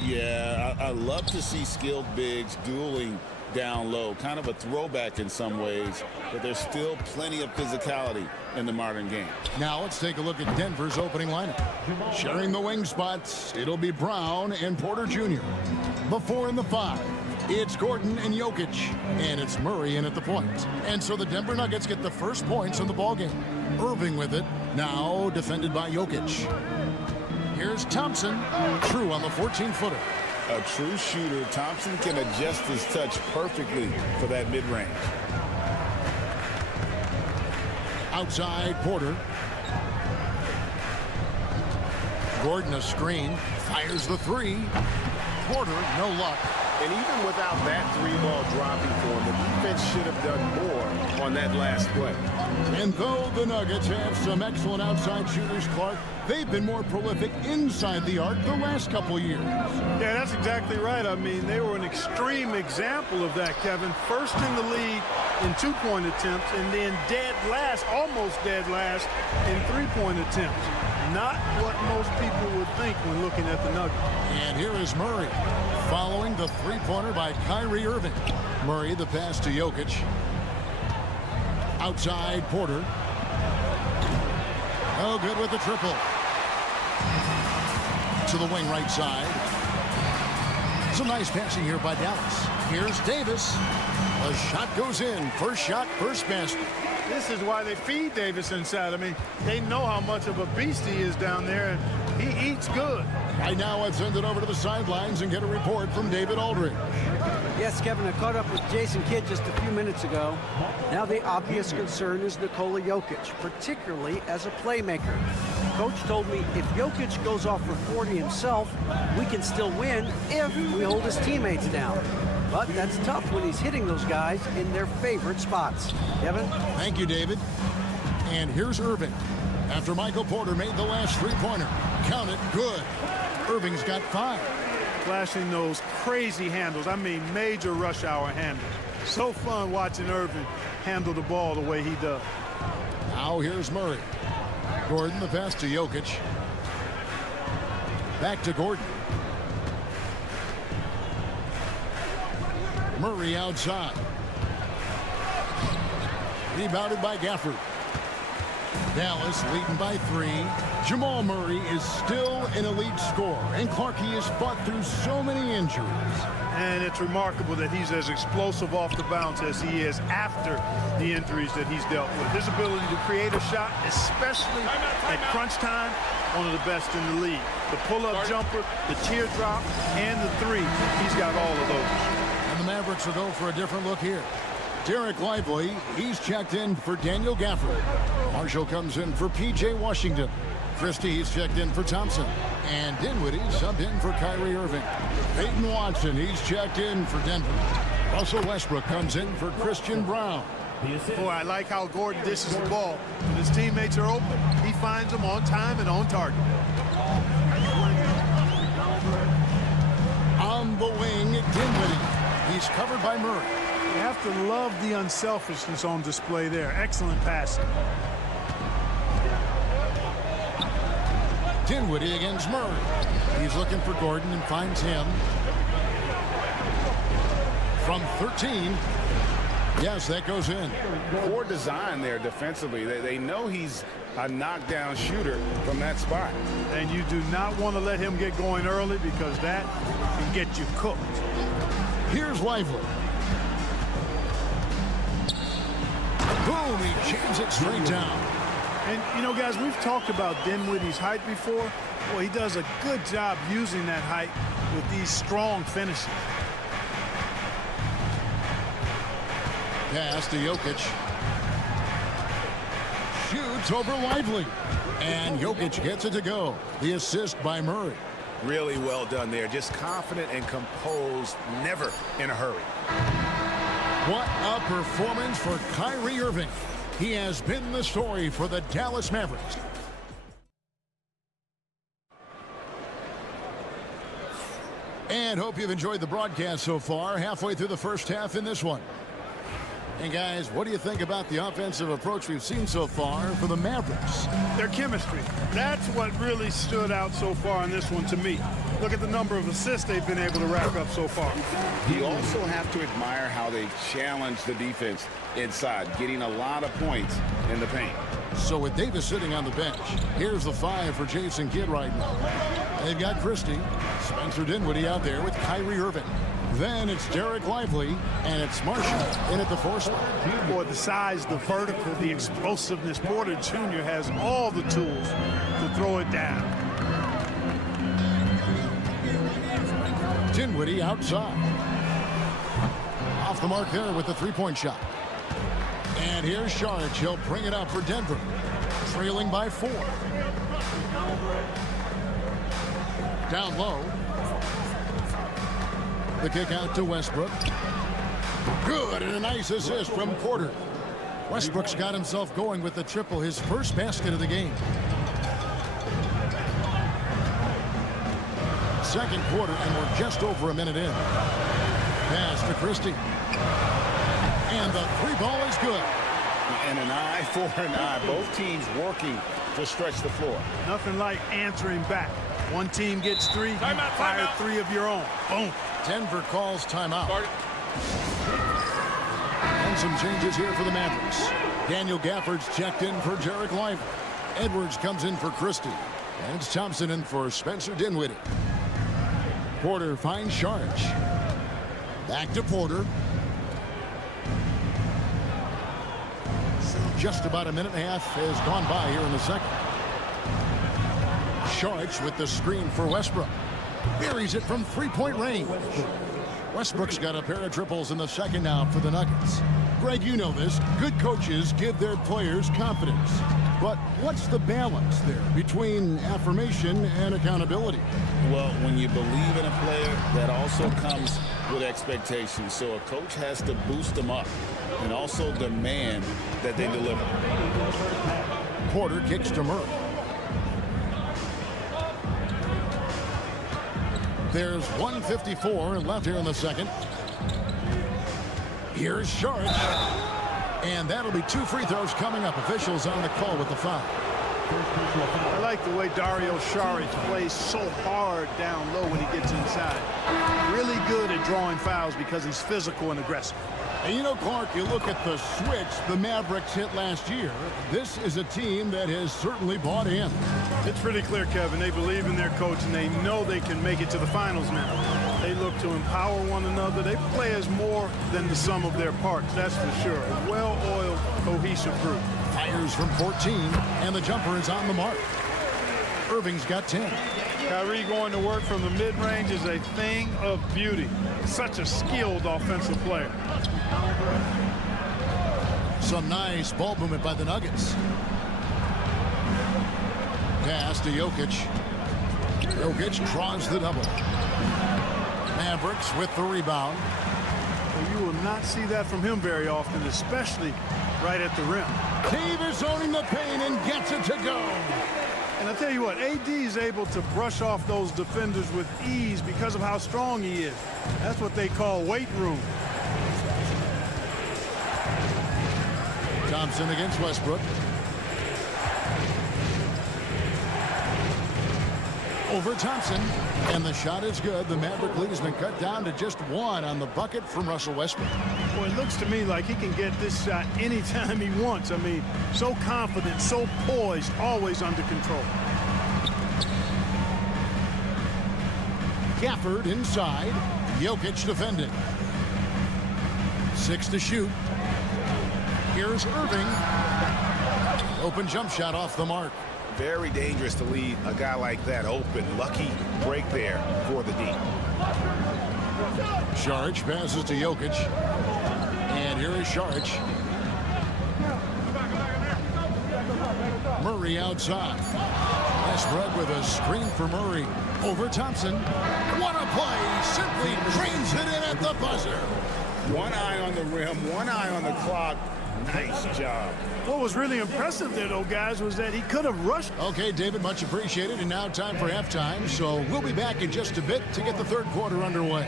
Yeah, I love to see skilled bigs dueling down low. Kind of a throwback in some ways, but there's still plenty of physicality in the modern game. Now let's take a look at Denver's opening lineup. Sharing the wing spots, it'll be Brown and Porter Jr. The 4 and the 5. It's Gordon and Jokic, and it's Murray in at the point. And so the Denver Nuggets get the first points in the ballgame. Irving with it, now defended by Jokic. Here's Thompson, true on the 14-footer. A true shooter, Thompson can adjust his touch perfectly for that mid-range. Outside, Porter. Gordon a screen, fires the 3. Porter, no luck. And even without that 3-ball dropping for him, the defense should have done more on that last play. And though the Nuggets have some excellent outside shooters, Clark, they've been more prolific inside the arc the last couple years. Yeah, that's exactly right. I mean, they were an extreme example of that, Kevin. First in the league in two-point attempts, and then dead last, almost dead last, in three-point attempts. Not what most people would think when looking at the Nuggets. And here is Murray, following the three-pointer by Kyrie Irving. Murray, the pass to Jokic. Outside, Porter. Oh, good with the triple. To the wing right side. Some nice passing here by Dallas. Here's Davis. A shot goes in. First shot, first basket. This is why they feed Davis inside. I mean, they know how much of a beast he is down there, and he eats good. Right now, I've sent it over to the sidelines and get a report from David Aldridge. Yes, Kevin, I caught up with Jason Kidd just a few minutes ago. Now the obvious concern is Nikola Jokic, particularly as a playmaker. Coach told me if Jokic goes off for 40 himself, we can still win if we hold his teammates down. But that's tough when he's hitting those guys in their favorite spots. Kevin? Thank you, David. And here's Irving. After Michael Porter made the last three-pointer. Count it, good. Irving's got 5. Flashing those crazy handles. I mean, major rush hour handles. So fun watching Irving handle the ball the way he does. Now here's Murray. Gordon, the pass to Jokic. Back to Gordon. Murray outside. Rebounded by Gafford. Dallas leading by 3. Jamal Murray is still an elite scorer, and Clark, he has fought through so many injuries. And it's remarkable that he's as explosive off the bounce as he is after the injuries that he's dealt with. His ability to create a shot, especially at crunch time, one of the best in the league. The pull-up jumper, the teardrop, and the 3. He's got all of those. And the Mavericks will go for a different look here. Derek Lively, he's checked in for Daniel Gafford. Marshall comes in for P.J. Washington. Christie, he's checked in for Thompson. And Dinwiddie subbed in for Kyrie Irving. Peyton Watson, he's checked in for Denver. Russell Westbrook comes in for Christian Brown. Boy, I like how Gordon dishes the ball. When his teammates are open, he finds them on time and on target. On the wing, Dinwiddie. He's covered by Murray. You have to love the unselfishness on display there. Excellent passing. Dinwiddie against Murray. He's looking for Gordon and finds him. From 13. Yes, that goes in. Poor design there defensively. They know he's a knockdown shooter from that spot. And you do not want to let him get going early because that can get you cooked. Here's Lively. Boom, he jams it straight down. And, you know, guys, we've talked about Dinwiddie's height before. Well, he does a good job using that height with these strong finishes. Pass to Jokic. Shoots over Lively. And Jokic gets it to go. The assist by Murray. Really well done there. Just confident and composed, never in a hurry. What a performance for Kyrie Irving. He has been the story for the Dallas Mavericks. And hope you've enjoyed the broadcast so far. Halfway through the first half in this one. And guys, what do you think about the offensive approach we've seen so far for the Mavericks? Their chemistry. That's what really stood out so far in this one to me. Look at the number of assists they've been able to rack up so far. You also have to admire how they challenge the defense inside, getting a lot of points in the paint. So with Davis sitting on the bench, here's the 5 for Jason Kidd right now. They've got Christie, Spencer Dinwiddie out there with Kyrie Irving. Then it's Derek Lively, and it's Marshall in at the 4 spot. Boy, the size, the vertical, the explosiveness. Porter Jr. has all the tools to throw it down. Dinwiddie outside. Off the mark there with the 3-point shot. And here's Sharge. He'll bring it up for Denver. Trailing by 4. Down low. The kick out to Westbrook. Good, and a nice assist from Porter. Westbrook's got himself going with the triple, his first basket of the game. Second quarter, and we're just over a minute in. Pass to Christie. And the 3 ball is good. And an eye for an eye. Both teams working to stretch the floor. Nothing like answering back. One team gets 3, fire 3 of your own. Boom. Denver calls timeout. And some changes here for the Mavericks. Daniel Gafford's checked in for Derek Lively. Edwards comes in for Christie. And it's Thompson in for Spencer Dinwiddie. Porter finds Sharge. Back to Porter. Just about a minute and a half has gone by here in the second. Sharge with the screen for Westbrook. Buries it from 3-point range. Westbrook's got a pair of triples in the second now for the Nuggets. Greg, you know this. Good coaches give their players confidence. But what's the balance there between affirmation and accountability? Well, when you believe in a player, that also comes with expectations. So a coach has to boost them up and also demand that they deliver. Porter kicks to Murray. There's 1:54 left here in the second. Here's Sharge. And that'll be 2 free throws coming up. Officials on the call with the foul. I like the way Dario Saric plays so hard down low when he gets inside. Really good at drawing fouls because he's physical and aggressive. And you know, Clark, you look at the switch the Mavericks hit last year. This is a team that has certainly bought in. It's pretty clear, Kevin. They believe in their coach, and they know they can make it to the finals now. They look to empower one another. They play as more than the sum of their parts, that's for sure. A well-oiled, cohesive group. Fires from 14, and the jumper is on the mark. Irving's got 10. Kyrie going to work from the mid-range is a thing of beauty. Such a skilled offensive player. Some nice ball movement by the Nuggets. Pass to Jokic. Jokic draws the double. Mavericks with the rebound. Well, you will not see that from him very often, especially right at the rim. Davis owning the paint and gets it to go. And I tell you what, AD is able to brush off those defenders with ease because of how strong he is. That's what they call weight room. Thompson against Westbrook. Over Thompson, and the shot is good. The Maverick lead has been cut down to just one on the bucket from Russell Westbrook. Well, it looks to me like he can get this shot anytime he wants. I mean, so confident, so poised, always under control. Gafford inside. Jokic defending. 6 to shoot. Here's Irving. Open jump shot off the mark. Very dangerous to leave a guy like that open. Lucky break there for the D. Saric passes to Jokic. And here is Saric. Murray outside. Westbrook with a screen for Murray. Over Thompson. What a play. Simply drains it in at the buzzer. One eye on the rim, one eye on the clock. Nice job. What was really impressive there, though, guys, was that he could have rushed. Okay, David, much appreciated. And now time for halftime. So we'll be back in just a bit to get the third quarter underway.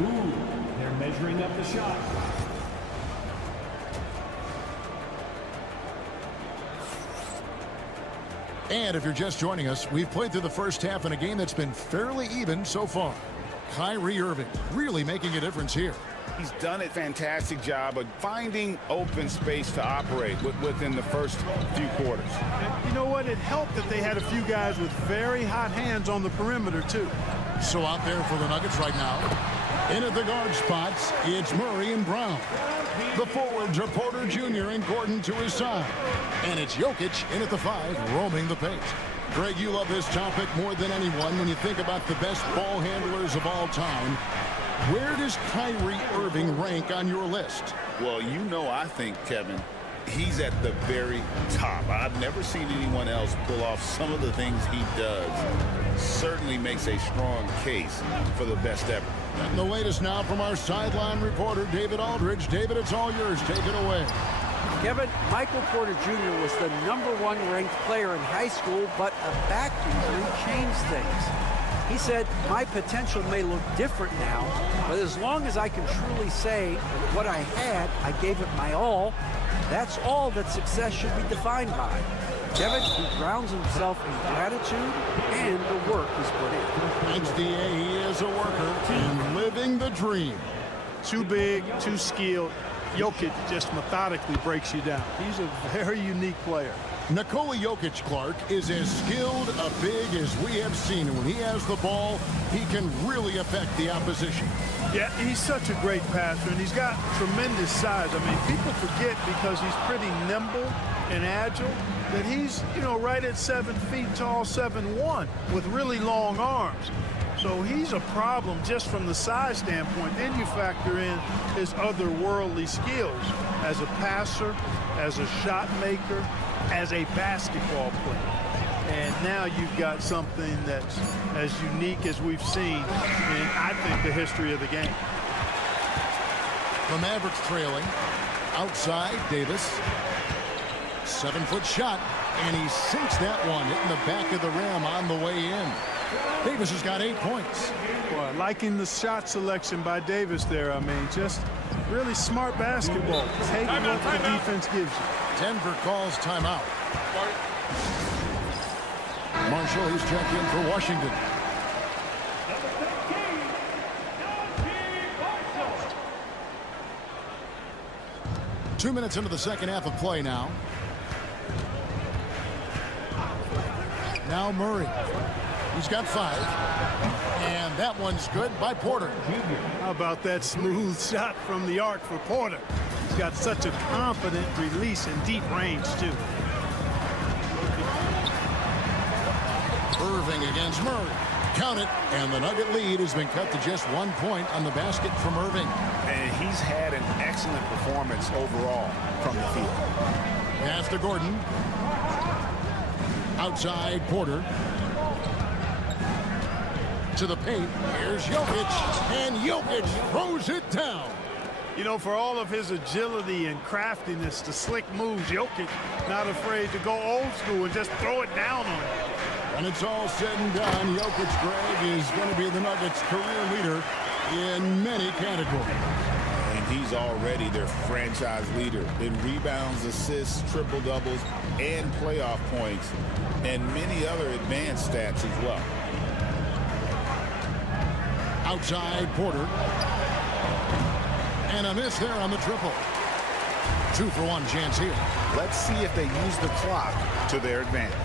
Ooh, they're measuring up the shot. And if you're just joining us, we've played through the first half in a game that's been fairly even so far. Kyrie Irving really making a difference here. He's done a fantastic job of finding open space to operate within the first few quarters. And you know what? It helped that they had a few guys with very hot hands on the perimeter, too. So out there for the Nuggets right now. In at the guard spots, it's Murray and Brown. The forwards are Porter Jr. and Gordon to his side. And it's Jokic in at the 5, roaming the paint. Greg, you love this topic more than anyone when you think about the best ball handlers of all time. Where does Kyrie Irving rank on your list? Well, you know, I think, Kevin, he's at the very top. I've never seen anyone else pull off some of the things he does. Certainly makes a strong case for the best ever. And the latest now from our sideline reporter, David Aldridge. David, it's all yours. Take it away. Kevin, Michael Porter Jr. was the #1 ranked player in high school, but a back injury changed things. He said, my potential may look different now, but as long as I can truly say that what I had, I gave it my all, that's all that success should be defined by. Kevin, he grounds himself in gratitude and the work he's put in. HDA, he is a worker and living the dream. Too big, too skilled. Jokic just methodically breaks you down. He's a very unique player. Nikola Jokic, Clark, is as skilled a big as we have seen. And when he has the ball, he can really affect the opposition. Yeah, he's such a great passer, and he's got tremendous size. I mean, people forget because he's pretty nimble and agile that he's, you know, right at 7 feet tall, 7'1", with really long arms. So he's a problem just from the size standpoint. Then you factor in his otherworldly skills as a passer, as a shot maker, as a basketball player. And now you've got something that's as unique as we've seen in, I think, the history of the game. The Mavericks trailing. Outside, Davis. 7-foot shot, and he sinks that one, hitting the back of the rim on the way in. Davis has got 8 points. Well, liking the shot selection by Davis there. I mean, just really smart basketball. Taking what the defense gives you. Denver calls timeout. Marshall, he's checked in for Washington. 2 minutes into the second half of play now. Now Murray. He's got 5. And that one's good by Porter. How about that smooth shot from the arc for Porter? He's got such a confident release and deep range, too. Irving against Murray. Count it, and the Nugget lead has been cut to just 1 point on the basket from Irving. And he's had an excellent performance overall from the field. Pass to Gordon. Outside Porter. To the paint. Here's Jokic. And Jokic throws it down. You know, for all of his agility and craftiness, the slick moves, Jokic not afraid to go old school and just throw it down on him. When it's all said and done, Jokic, Greg, is going to be the Nuggets' career leader in many categories. And he's already their franchise leader in rebounds, assists, triple-doubles, and playoff points, and many other advanced stats as well. Outside Porter. And a miss there on the triple. 2 for 1 chance here. Let's see if they use the clock to their advantage.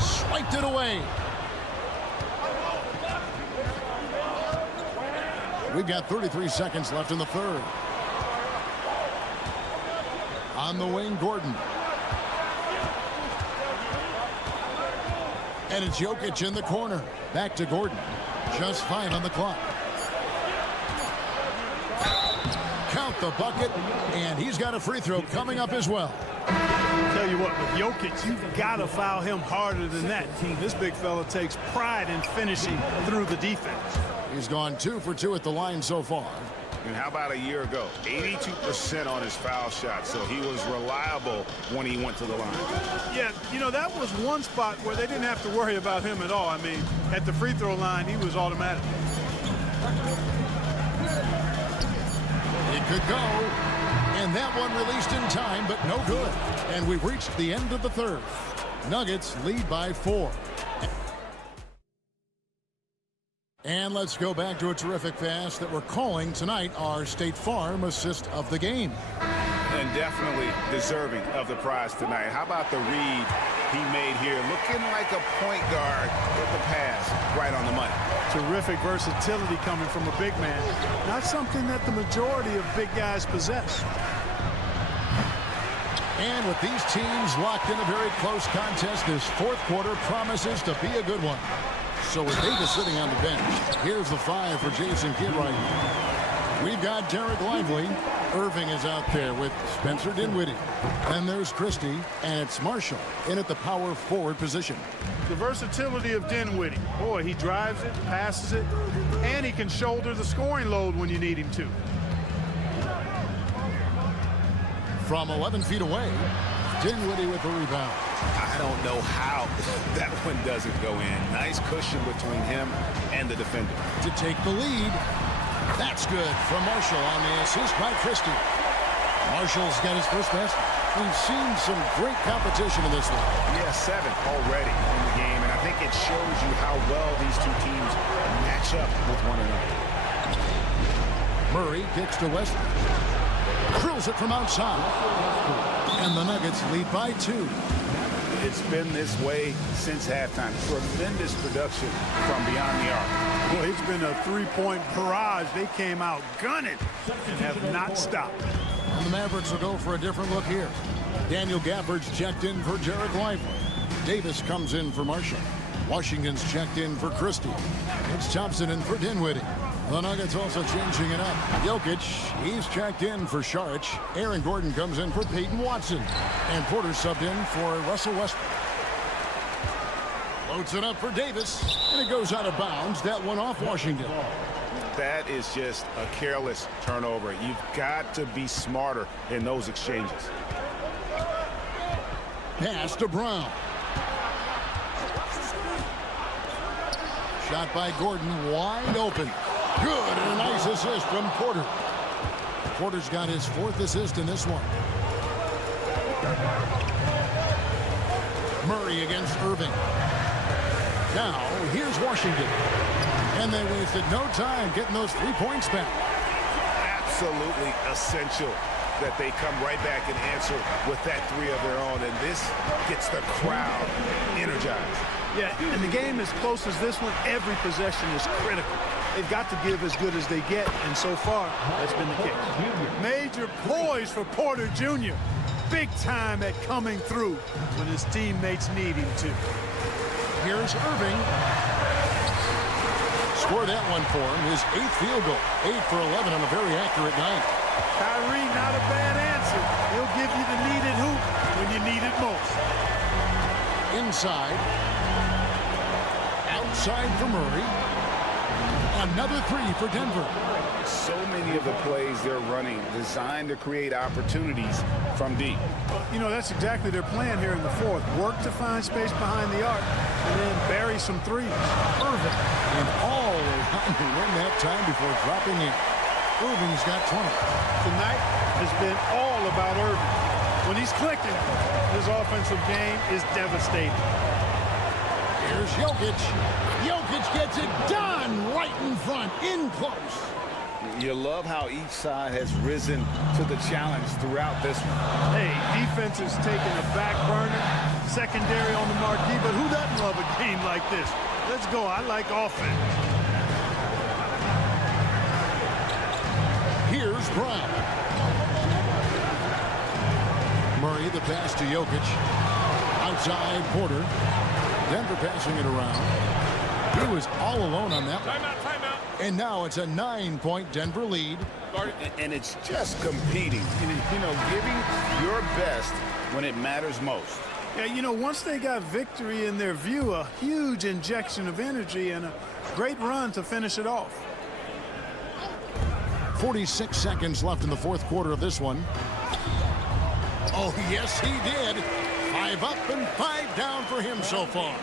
Swiped it away. We've got 33 seconds left in the third. On the wing, Gordon. And it's Jokic in the corner. Back to Gordon. Just 5 on the clock. Count the bucket, and he's got a free throw coming up as well. Tell you what, with Jokic, you've got to foul him harder than that. This big fella takes pride in finishing through the defense. He's gone 2 for 2 at the line so far. And how about a year ago? 82% on his foul shot, so he was reliable when he went to the line. Yeah, you know, that was one spot where they didn't have to worry about him at all. I mean, at the free throw line, he was automatic. It could go, and that one released in time, but no good. And we've reached the end of the third. Nuggets lead by 4. And let's go back to a terrific pass that we're calling tonight our State Farm assist of the game. And definitely deserving of the prize tonight. How about the read he made here? Looking like a point guard with the pass right on the money. Terrific versatility coming from a big man. Not something that the majority of big guys possess. And with these teams locked in a very close contest, this fourth quarter promises to be a good one. So with Davis sitting on the bench, here's the 5 for Jason Kidd right now. We've got Derek Lively. Irving is out there with Spencer Dinwiddie. Then there's Christie, and it's Marshall in at the power forward position. The versatility of Dinwiddie. Boy, he drives it, passes it, and he can shoulder the scoring load when you need him to. From 11 feet away, Dinwiddie with the rebound. I don't know how that one doesn't go in. Nice cushion between him and the defender. To take the lead. That's good from Marshall on the assist by Christie. Marshall's got his first basket. We've seen some great competition in this one. Yeah, 7 already in the game, and I think it shows you how well these two teams match up with one another. Murray kicks to Wesley. Drills it from outside. And the Nuggets lead by 2. It's been this way since halftime. Tremendous production from beyond the arc. Well, it's been a three-point barrage. They came out gunning and have not stopped. And the Mavericks will go for a different look here. Daniel Gafford's checked in for Derek Lively. Davis comes in for Marshall. Washington's checked in for Christie. It's Thompson in for Dinwiddie. The Nuggets also changing it up. Jokic, he's checked in for Saric. Aaron Gordon comes in for Peyton Watson. And Porter subbed in for Russell Westbrook. Loads it up for Davis. And it goes out of bounds. That one off Washington. That is just a careless turnover. You've got to be smarter in those exchanges. Pass to Brown. Shot by Gordon, wide open. Good, and a nice assist from Porter. Porter's got his 4th assist in this one. Murray against Irving. Now, here's Washington. And they wasted no time getting those 3 points back. Absolutely essential that they come right back and answer with that 3 of their own. And this gets the crowd energized. Yeah, in the game as close as this one, every possession is critical. They've got to give as good as they get, and so far, that's been the case. Major poise for Porter Jr. Big time at coming through when his teammates need him to. Here's Irving. Scored that one for him. His 8th field goal. 8 for 11 on a very accurate night. Kyrie, not a bad answer. He'll give you the needed hoop when you need it most. Inside. Outside for Murray. Another 3 for Denver. So many of the plays they're running designed to create opportunities from deep. You know, that's exactly their plan here in the fourth. Work to find space behind the arc and then bury some threes. Irving. And all around to win that time before dropping in. Irving's got 20. Tonight has been all about Irving. When he's clicking, his offensive game is devastating. Here's Jokic. Jokic gets it done right in front, in close. You love how each side has risen to the challenge throughout this one. Hey, defense is taking a back burner, secondary on the marquee, but who doesn't love a game like this? Let's go. I like offense. Here's Brown. Murray, the pass to Jokic. Outside, Porter. Denver passing it around. He was all alone on that one. Timeout. And now it's a 9-point Denver lead. And it's just competing. You know, giving your best when it matters most. Yeah, you know, once they got victory in their view, a huge injection of energy and a great run to finish it off. 46 seconds left in the fourth quarter of this one. Oh, yes, he did. 5 up and 5 down for him so far.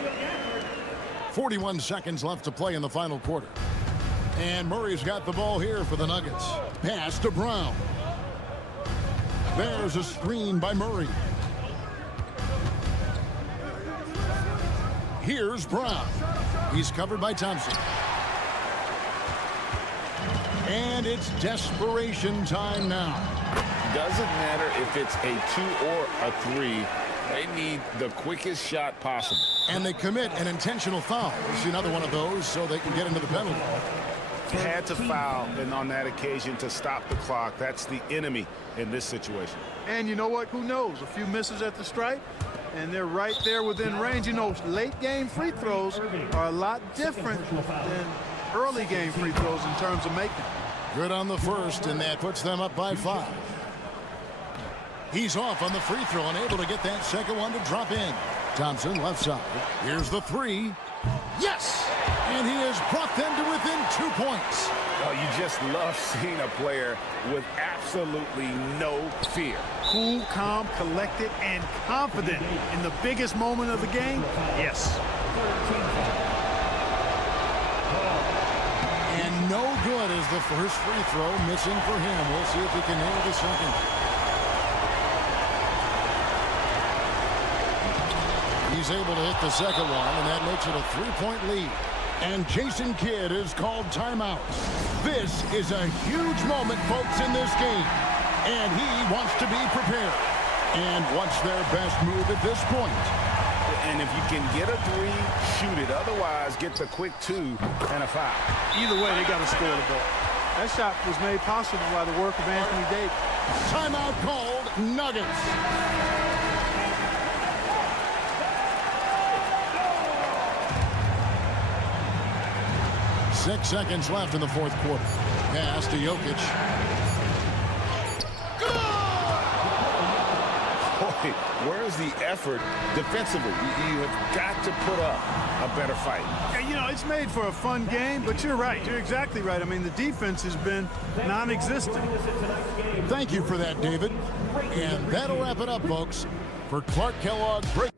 41 seconds left to play in the final quarter. And Murray's got the ball here for the Nuggets. Pass to Brown. There's a screen by Murray. Here's Brown. He's covered by Thompson. And it's desperation time now. Doesn't matter if it's a 2 or a 3. They need the quickest shot possible. And they commit an intentional foul. It's another one of those so they can get into the penalty. Had to foul, and on that occasion to stop the clock. That's the enemy in this situation. And you know what? Who knows? A few misses at the stripe, and they're right there within range. You know, late-game free throws are a lot different than early-game free throws in terms of making. Good on the first, and that puts them up by 5. He's off on the free throw and able to get that second one to drop in. Thompson left side. Here's the 3. Yes! And he has brought them to within 2 points. Oh, you just love seeing a player with absolutely no fear. Cool, calm, collected, and confident in the biggest moment of the game. Yes. And no good is the first free throw, missing for him. We'll see if he can nail the second. He's able to hit the second one, and that makes it a 3-point lead. And Jason Kidd is called timeout. This is a huge moment, folks, in this game. And he wants to be prepared. And wants their best move at this point. And if you can get a 3, shoot it. Otherwise, get the quick 2 and a foul. Either way, they got to score the ball. That shot was made possible by the work of Anthony Davis. Timeout called, Nuggets. 6 seconds left in the fourth quarter. Pass to Jokic. Boy, where's the effort defensively? You have got to put up a better fight. Yeah, you know, it's made for a fun game, but you're right. You're exactly right. I mean, the defense has been non-existent. Thank you for that, David. And that'll wrap it up, folks. For Clark Kellogg, break.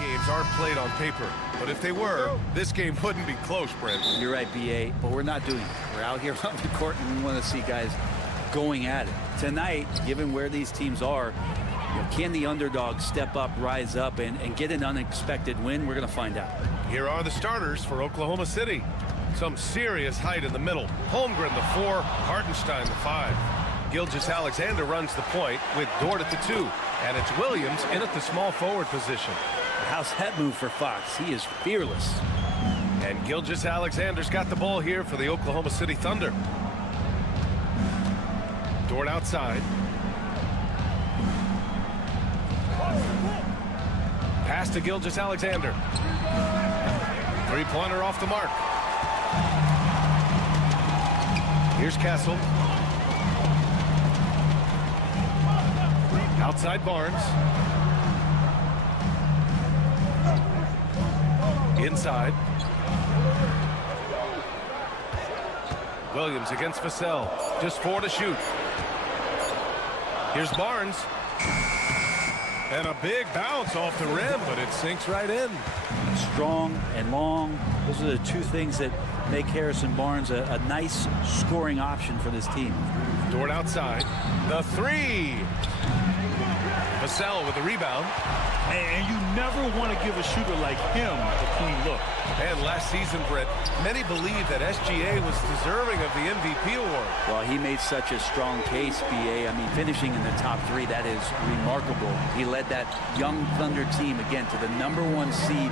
Games aren't played on paper, but if they were, this game wouldn't be close, Brent. You're right, BA, but we're not doing it. We're out here on the court, and we want to see guys going at it. Tonight, given where these teams are, can the underdog step up, rise up, and get an unexpected win? We're going to find out. Here are the starters for Oklahoma City. Some serious height in the middle. Holmgren the 4, Hartenstein the 5. Gilgeous-Alexander runs the point with Dort at the 2. And it's Williams in at the small forward position. How's that move for Fox? He is fearless. And Gilgeous-Alexander's got the ball here for the Oklahoma City Thunder. Dort outside. Pass to Gilgeous-Alexander. Three-pointer off the mark. Here's Kessel. Outside Barnes. Inside. Williams against Vassell. Just 4 to shoot. Here's Barnes. And a big bounce off the rim, but it sinks right in. Strong and long. Those are the two things that make Harrison Barnes a nice scoring option for this team. Dort outside. The 3. Vassell with the rebound. And you never want to give a shooter like him a clean look. And last season, Brett, many believe that SGA was deserving of the MVP award. Well, he made such a strong case, BA. I mean, finishing in the top 3, that is remarkable. He led that young Thunder team, again, to the #1 seed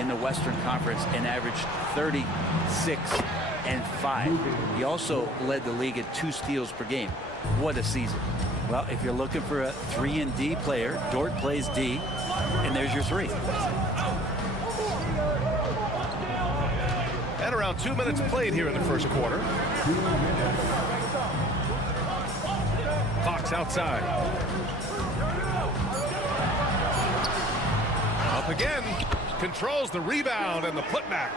in the Western Conference and averaged 36 and 5. He also led the league at 2 steals per game. What a season. Well, if you're looking for a 3 and D player, Dort plays D, and there's your 3. And around 2 minutes played here in the first quarter. Fox outside. Up again. Controls the rebound and the putback.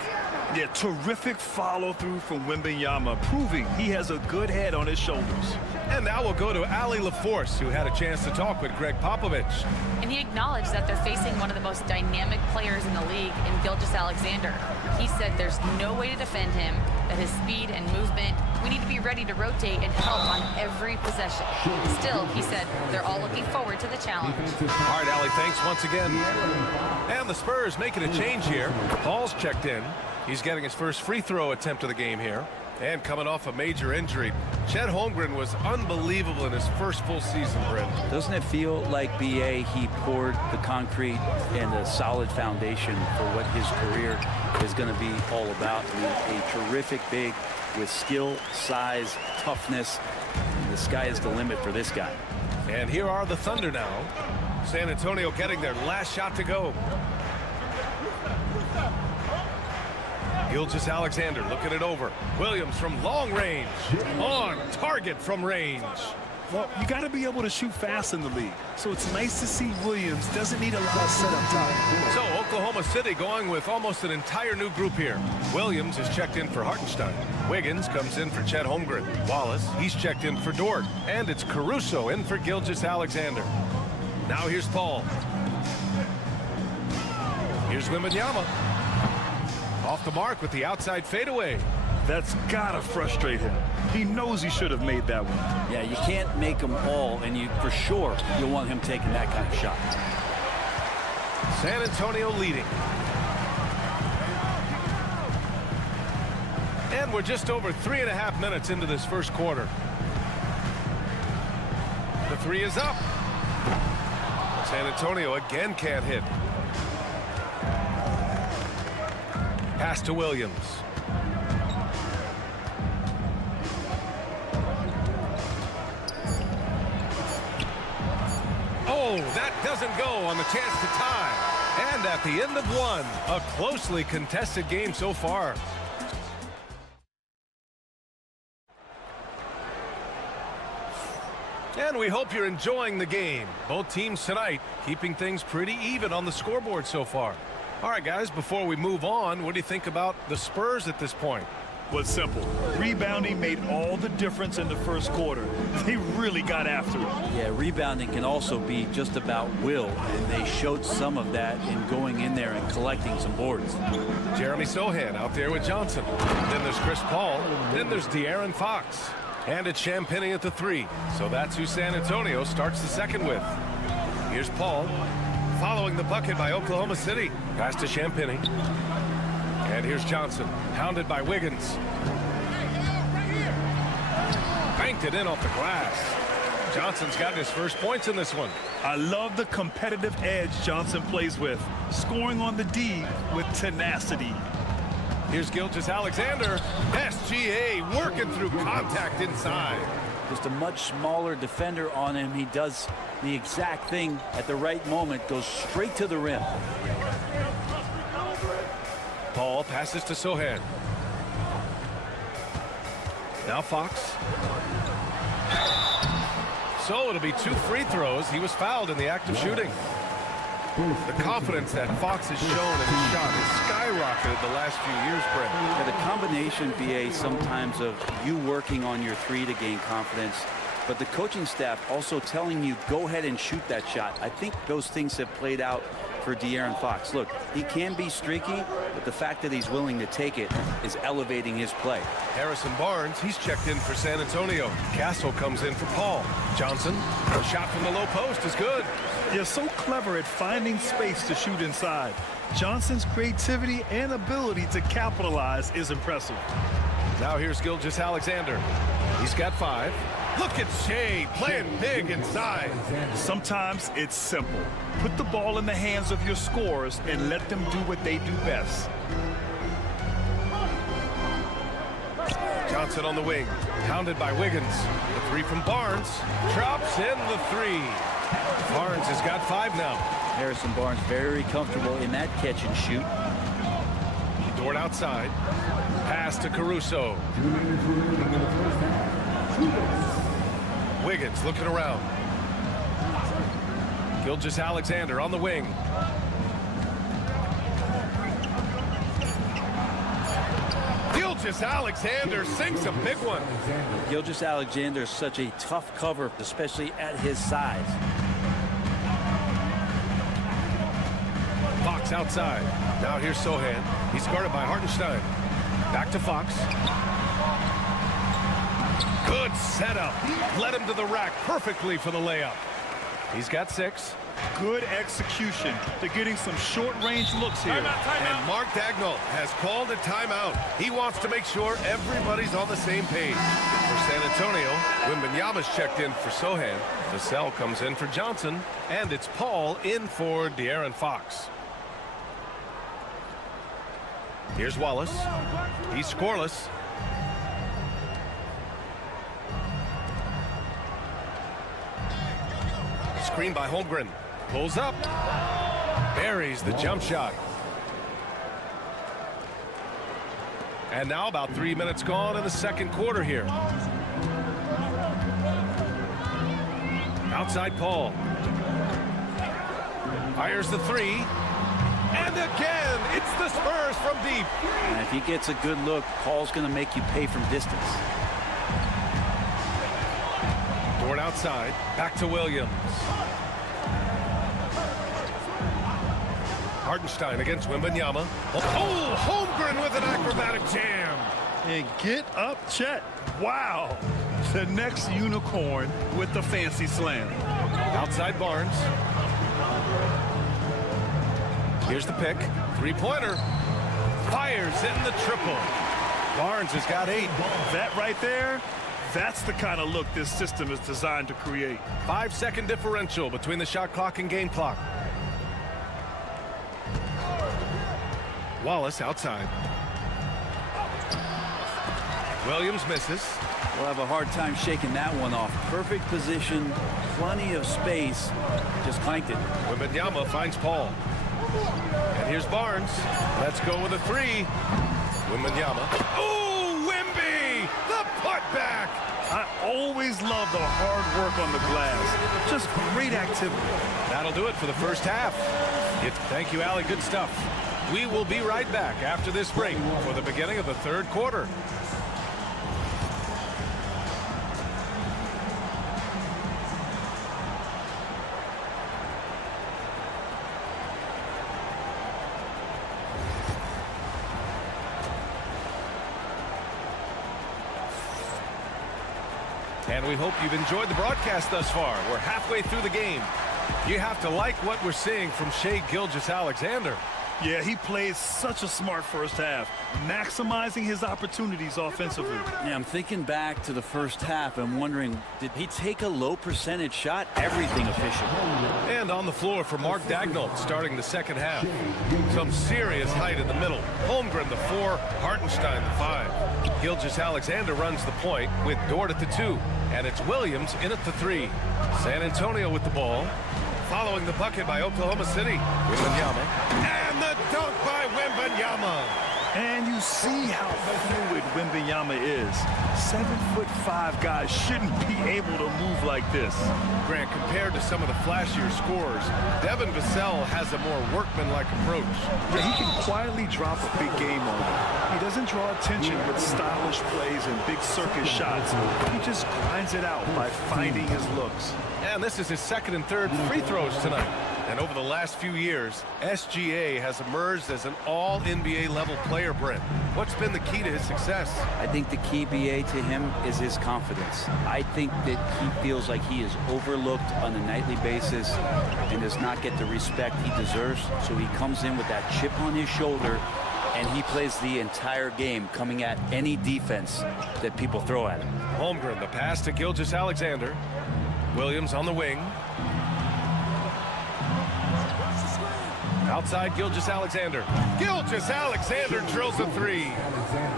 Yeah, terrific follow-through from Wembanyama, proving he has a good head on his shoulders. And now we'll go to Allie LaForce, who had a chance to talk with Greg Popovich. And he acknowledged that they're facing one of the most dynamic players in the league in Gilgeous-Alexander. He said there's no way to defend him, that his speed and movement, we need to be ready to rotate and help on every possession. Still, he said they're all looking forward to the challenge. All right, Allie, thanks once again. And the Spurs making a change here. Paul's checked in. He's getting his first free throw attempt of the game here. And coming off a major injury, Chet Holmgren was unbelievable in his first full season, Brent. Doesn't it feel like, BA, he poured the concrete and a solid foundation for what his career is going to be all about? I mean, a terrific big with skill, size, toughness. The sky is the limit for this guy. And here are the Thunder now. San Antonio getting their last shot to go. Gilgeous-Alexander looking it over. Williams from long range. On target from range. Well, you got to be able to shoot fast in the league. So it's nice to see Williams doesn't need a lot of setup time. So Oklahoma City going with almost an entire new group here. Williams is checked in for Hartenstein. Wiggins comes in for Chet Holmgren. Wallace, he's checked in for Dort. And it's Caruso in for Gilgeous-Alexander. Now here's Paul. Here's Wembanyama. Off the mark with the outside fadeaway. That's gotta frustrate him. He knows he should have made that one. Yeah, you can't make them all, and you for sure you'll want him taking that kind of shot. San Antonio leading. And we're just over 3.5 minutes into this first quarter. The 3 is up. San Antonio again can't hit. Pass to Williams. Oh, that doesn't go on the chance to tie. And at the end of 1, a closely contested game so far. And we hope you're enjoying the game. Both teams tonight keeping things pretty even on the scoreboard so far. All right, guys, before we move on, what do you think about the Spurs at this point? Was simple. Rebounding made all the difference in the first quarter. They really got after it. Yeah, rebounding can also be just about will, and they showed some of that in going in there and collecting some boards. Jeremy Sohan out there with Johnson. Then there's Chris Paul. Then there's De'Aaron Fox. And it's Champagnie at the 3. So that's who San Antonio starts the second with. Here's Paul. Following the bucket by Oklahoma City. Pass to Champagnie. And here's Johnson, hounded by Wiggins. Banked it in off the glass. Johnson's gotten his first points in this one. I love the competitive edge Johnson plays with, scoring on the D with tenacity. Here's Gilgeous-Alexander. SGA working through contact inside. Just a much smaller defender on him. He does the exact thing at the right moment, goes straight to the rim. Paul passes to Sohan. Now Fox. So it'll be 2 free throws. He was fouled in the act of shooting. The confidence that Fox has shown in his shot has skyrocketed the last few years, Brett. Yeah, the combination, BA, sometimes of you working on your three to gain confidence, but the coaching staff also telling you, go ahead and shoot that shot. I think those things have played out for De'Aaron Fox. Look, he can be streaky, but the fact that he's willing to take it is elevating his play. Harrison Barnes, he's checked in for San Antonio. Castle comes in for Paul. Johnson, a shot from the low post is good. They're so clever at finding space to shoot inside. Johnson's creativity and ability to capitalize is impressive. Now here's Gilgeous-Alexander. He's got 5. Look at Shea playing big inside. Sometimes it's simple. Put the ball in the hands of your scorers and let them do what they do best. Johnson on the wing, hounded by Wiggins. The 3 from Barnes, drops in the 3. Barnes has got 5 now. Harrison Barnes very comfortable in that catch and shoot. Dort outside. Pass to Caruso. Wiggins looking around. Gilgeous-Alexander on the wing. Gilgeous-Alexander sinks a big one. Gilgeous-Alexander is such a tough cover, especially at his size. Fox outside. Now here's Sohan. He's guarded by Hartenstein. Back to Fox. Good setup. Led him to the rack perfectly for the layup. He's got 6. Good execution. They're getting some short-range looks here. And Mark Dagnall has called a timeout. He wants to make sure everybody's on the same page. For San Antonio, Wembanyama's checked in for Sohan. Vassell comes in for Johnson. And it's Paul in for De'Aaron Fox. Here's Wallace. He's scoreless. Screen by Holmgren. Pulls up. Buries the jump shot. And now about 3 minutes gone in the second quarter here. Outside Paul. Fires the 3. And again, it's the Spurs from deep. And if he gets a good look, Paul's going to make you pay from distance. Dort outside. Back to Williams. Hartenstein against Wembanyama. Oh, Holmgren with an acrobatic jam. And get up, Chet. Wow. The next unicorn with the fancy slam. Outside Barnes. Here's the pick. 3-pointer. Fires in the triple. Barnes has got 8. That right there, that's the kind of look this system is designed to create. 5-second differential between the shot clock and game clock. Wallace outside. Williams misses. We'll have a hard time shaking that one off. Perfect position, plenty of space. Just clanked it. Wembanyama finds Paul. And here's Barnes. Let's go with a 3. Wembanyama. Oh, Wemby! The putback! I always love the hard work on the glass. Just great activity. That'll do it for the first half. Thank you, Allie. Good stuff. We will be right back after this break for the beginning of the third quarter. And we hope you've enjoyed the broadcast thus far. We're halfway through the game. You have to like what we're seeing from Shai Gilgeous-Alexander. Yeah, he played such a smart first half, maximizing his opportunities offensively. Yeah, I'm thinking back to the first half and wondering, did he take a low percentage shot? Everything efficient. And on the floor for Mark Dagnall starting the second half. Some serious height in the middle. Holmgren the 4, Hartenstein the 5. Gilgeous-Alexander runs the point with Dort at the 2. And it's Williams in at the 3. San Antonio with the ball. Following the bucket by Oklahoma City. Wembanyama. And the dunk by Wembanyama. And you see how fluid Wembanyama is. 7'5" guys shouldn't be able to move like this. Grant, compared to some of the flashier scorers, Devin Vassell has a more workmanlike approach. Yeah, he can quietly drop a big game on them. He doesn't draw attention with stylish plays and big circus shots. He just grinds it out by finding his looks. And this is his second and third free throws tonight. And over the last few years, SGA has emerged as an all-NBA level player, Brent. What's been the key to his success? I think the key, BA, to him is his confidence. I think that he feels like he is overlooked on a nightly basis and does not get the respect he deserves. So he comes in with that chip on his shoulder and he plays the entire game, coming at any defense that people throw at him. Holmgren, the pass to Gilgeous-Alexander. Williams on the wing. Outside Gilgeous-Alexander. Gilgeous-Alexander drills a 3.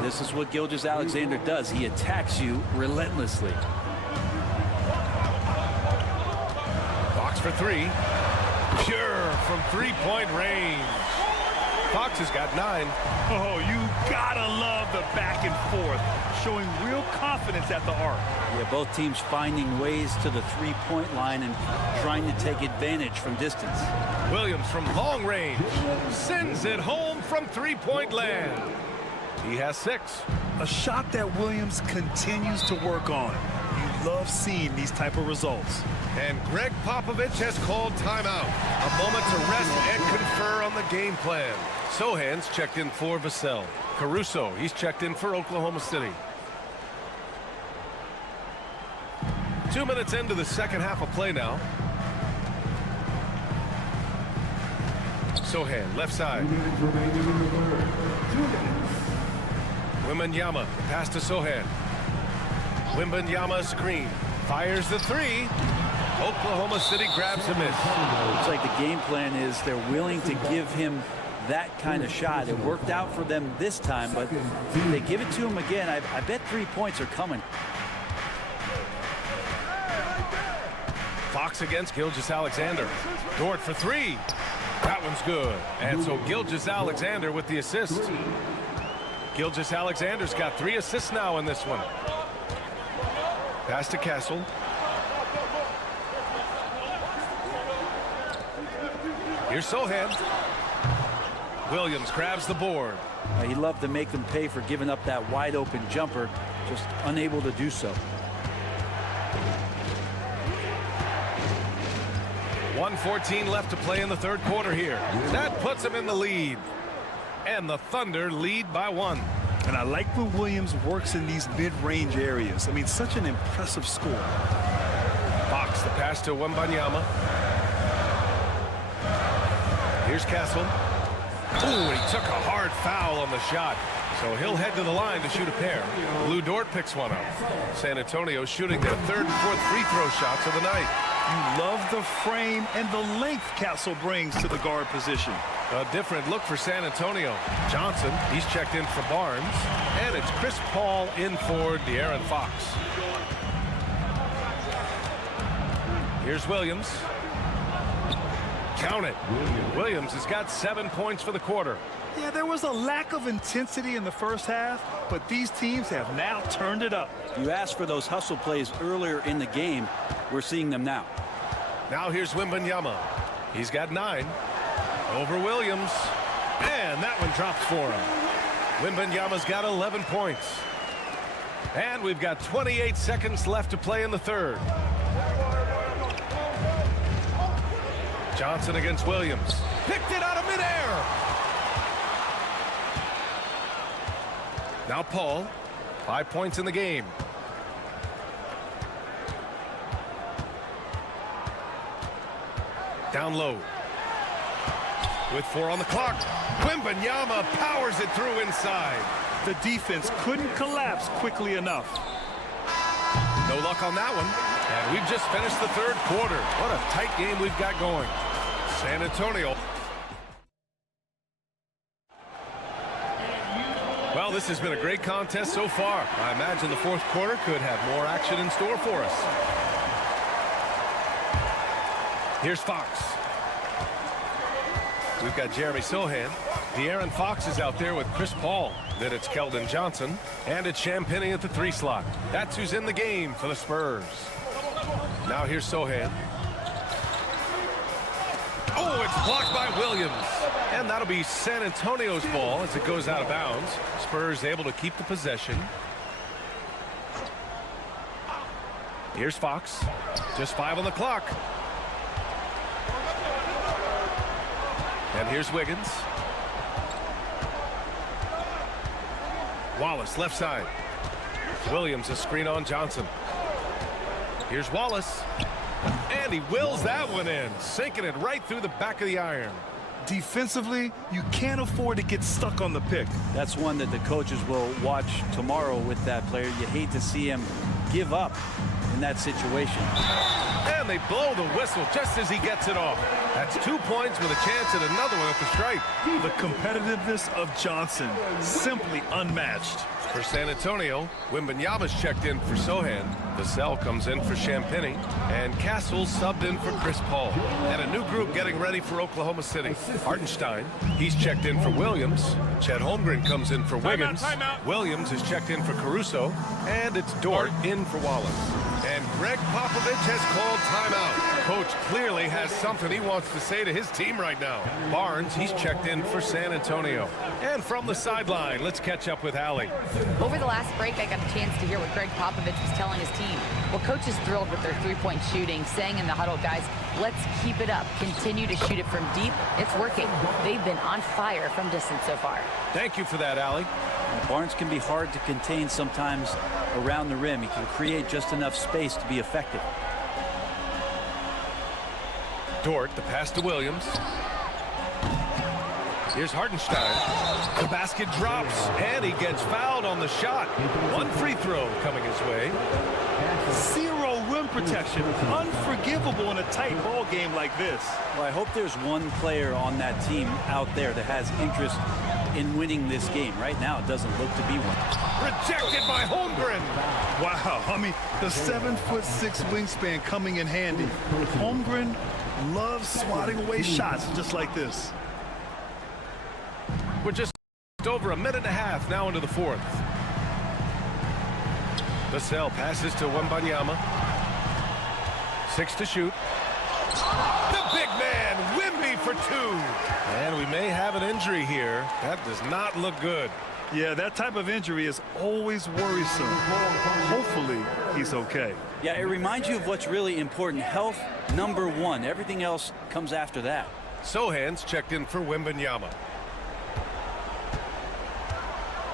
This is what Gilgeous-Alexander does. He attacks you relentlessly. Fox for 3. Pure from three-point range. Fox has got 9. Oh, you gotta love the back and forth, showing real confidence at the arc. Yeah, both teams finding ways to the three-point line and trying to take advantage from distance. Williams from long range sends it home from three-point land. He has 6. A shot that Williams continues to work on. You love seeing these type of results. And Greg Popovich has called timeout. A moment to rest and confer on the game plan. Sohan's checked in for Vassell. Caruso, he's checked in for Oklahoma City. 2 minutes into the second half of play now. Sohan, left side. Wembanyama, pass to Sohan. Wembanyama screen. Fires the 3. Oklahoma City grabs a miss. Looks like the game plan is they're willing to give him that kind of shot. It worked out for them this time, but if they give it to him again, I bet 3 points are coming. Fox against Gilgeous-Alexander. Dort for 3. That one's good. And so Gilgeous-Alexander with the assist. Gilgeous-Alexander's got 3 assists now in this one. Pass to Castle. Here's Sohan. Williams grabs the board. He'd love to make them pay for giving up that wide open jumper, just unable to do so. 1:14 left to play in the third quarter here. That puts them in the lead. And the Thunder lead by 1. And I like when Williams works in these mid-range areas. I mean, such an impressive score. Fox, the pass to Wembanyama. Here's Castle. Ooh, he took a hard foul on the shot. So he'll head to the line to shoot a pair. Lou Dort picks one up. San Antonio shooting their third and fourth free throw shots of the night. You love the frame and the length Castle brings to the guard position. A different look for San Antonio. Johnson, he's checked in for Barnes. And it's Chris Paul in for De'Aaron Fox. Here's Williams. Count it. Williams has got 7 points for the quarter. Yeah, there was a lack of intensity in the first half, but these teams have now turned it up. You asked for those hustle plays earlier in the game. We're seeing them now. Now here's Wembanyama. He's got 9. Over Williams. And that one drops for him. Wembanyama's got 11 points. And we've got 28 seconds left to play in the third. Johnson against Williams. Picked it out of midair. Now Paul. 5 points in the game. Down low. With 4 on the clock. Wembanyama powers it through inside. The defense couldn't collapse quickly enough. No luck on that one. And we've just finished the third quarter. What a tight game we've got going. San Antonio. Well, this has been a great contest so far. I imagine the fourth quarter could have more action in store for us. Here's Fox. We've got Jeremy Sohan. De'Aaron Fox is out there with Chris Paul. Then it's Keldon Johnson. And it's Champagnie at the 3 slot. That's who's in the game for the Spurs. Now here's Sohan. Oh, it's blocked by Williams. And that'll be San Antonio's ball as it goes out of bounds. Spurs able to keep the possession. Here's Fox. Just 5 on the clock. And here's Wiggins. Wallace left side. Williams a screen on Johnson. Here's Wallace. And he wills that one in, sinking it right through the back of the iron. Defensively, you can't afford to get stuck on the pick. That's one that the coaches will watch tomorrow with that player. You hate to see him give up in that situation. And they blow the whistle just as he gets it off. That's 2 points with a chance at another one at the stripe. The competitiveness of Johnson, simply unmatched. For San Antonio, Wembanyama's checked in for Sohan. Vassell comes in for Champagnie. And Castle's subbed in for Chris Paul. And a new group getting ready for Oklahoma City. Hartenstein, he's checked in for Williams. Chet Holmgren comes in for Wiggins. Williams is checked in for Caruso. And it's Dort in for Wallace. And Greg Popovich has called timeout. Coach clearly has something he wants to say to his team right now. Barnes, he's checked in for San Antonio. And from the sideline, let's catch up with Allie. Over the last break, I got a chance to hear what Greg Popovich was telling his team. Well, coach is thrilled with their three-point shooting, saying in the huddle, guys, let's keep it up. Continue to shoot it from deep. It's working. They've been on fire from distance so far. Thank you for that, Allie. Barnes can be hard to contain sometimes around the rim. He can create just enough space to be effective. Dort, the pass to Williams. Here's Hartenstein. The basket drops, and he gets fouled on the shot. One free throw coming his way. Zero rim protection. Unforgivable in a tight ball game like this. Well, I hope there's one player on that team out there that has interest in winning this game. Right now, it doesn't look to be one. Rejected by Holmgren. Wow, I mean, the 7'6" wingspan coming in handy. Holmgren loves swatting away shots just like this. We're just over a minute and a half now into the fourth. Vassell passes to Wembanyama. 6 to shoot. The big man, Wemby for 2. And we may have an injury here. That does not look good. Yeah, that type of injury is always worrisome. Hopefully, he's okay. Yeah, it reminds you of what's really important. Health, number one. Everything else comes after that. Sohan's checked in for Wembanyama.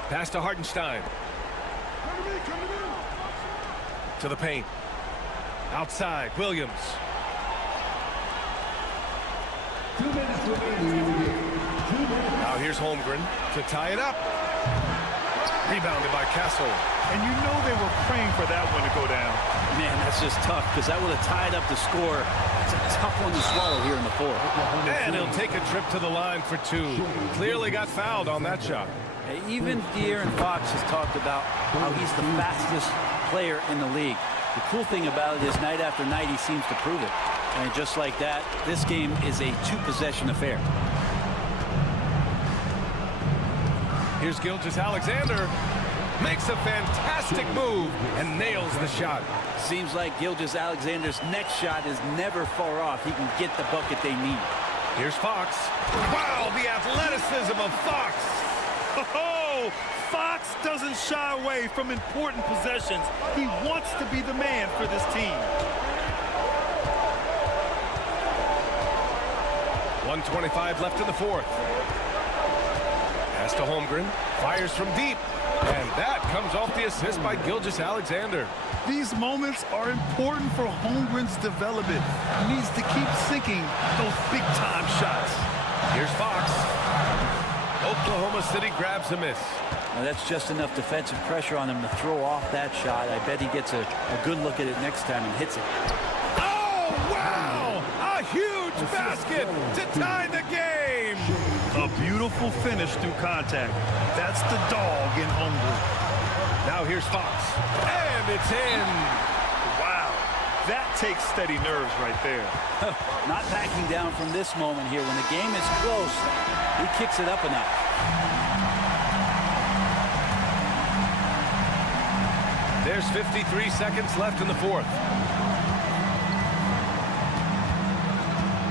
Pass to Hartenstein. To the paint. Outside, Williams. Now here's Holmgren to tie it up. Rebounded by Castle. And you know they were praying for that one to go down. Man, that's just tough because that would have tied up the score. It's a tough one to swallow here in the fourth. And he'll take a trip to the line for 2. Clearly got fouled on that shot. Even De'Aaron Fox has talked about how he's the fastest player in the league. The cool thing about it is night after night he seems to prove it. And just like that, this game is a 2-possession affair. Here's Gilgeous-Alexander. Makes a fantastic move and nails the shot. Seems like Gilgeous-Alexander's next shot is never far off. He can get the bucket they need. Here's Fox. Wow, the athleticism of Fox. Oh, Fox doesn't shy away from important possessions. He wants to be the man for this team. 1:25 left in the fourth. Pass to Holmgren. Fires from deep. And that comes off the assist by Gilgeous-Alexander. These moments are important for Holmgren's development. He needs to keep sinking those big-time shots. Here's Fox. Oklahoma City grabs a miss. Now that's just enough defensive pressure on him to throw off that shot. I bet he gets a good look at it next time and hits it. Oh, wow! A huge basket to tie the game! A beautiful finish through contact. That's the dog in hungry. Now here's Fox. And it's in! Wow. That takes steady nerves right there. Not backing down from this moment here. When the game is close, he kicks it up a notch. There's 53 seconds left in the fourth.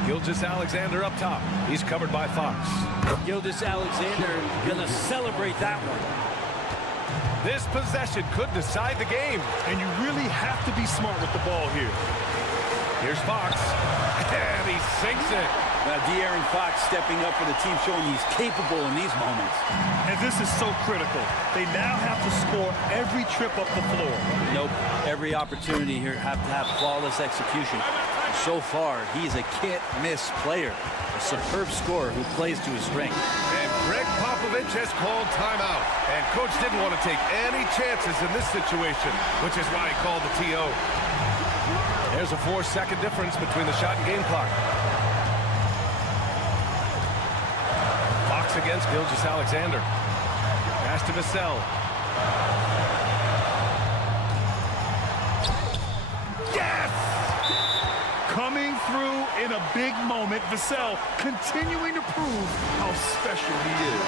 Gilgeous-Alexander up top. He's covered by Fox. Gilgeous-Alexander gonna celebrate that one. This possession could decide the game. And you really have to be smart with the ball here. Here's Fox. And he sinks it. De'Aaron Fox stepping up for the team, showing he's capable in these moments. And this is so critical. They now have to score every trip up the floor. Nope. Every opportunity here have to have flawless execution. So far, he's a can't-miss player. A superb scorer who plays to his strength. And Greg Popovich has called timeout. And coach didn't want to take any chances in this situation, which is why he called the TO. There's a 4-second difference between the shot and game clock. Fox against Gilgeous-Alexander. Pass to Vassell. Yes! Coming through in a big moment, Vassell continuing to prove how special he is.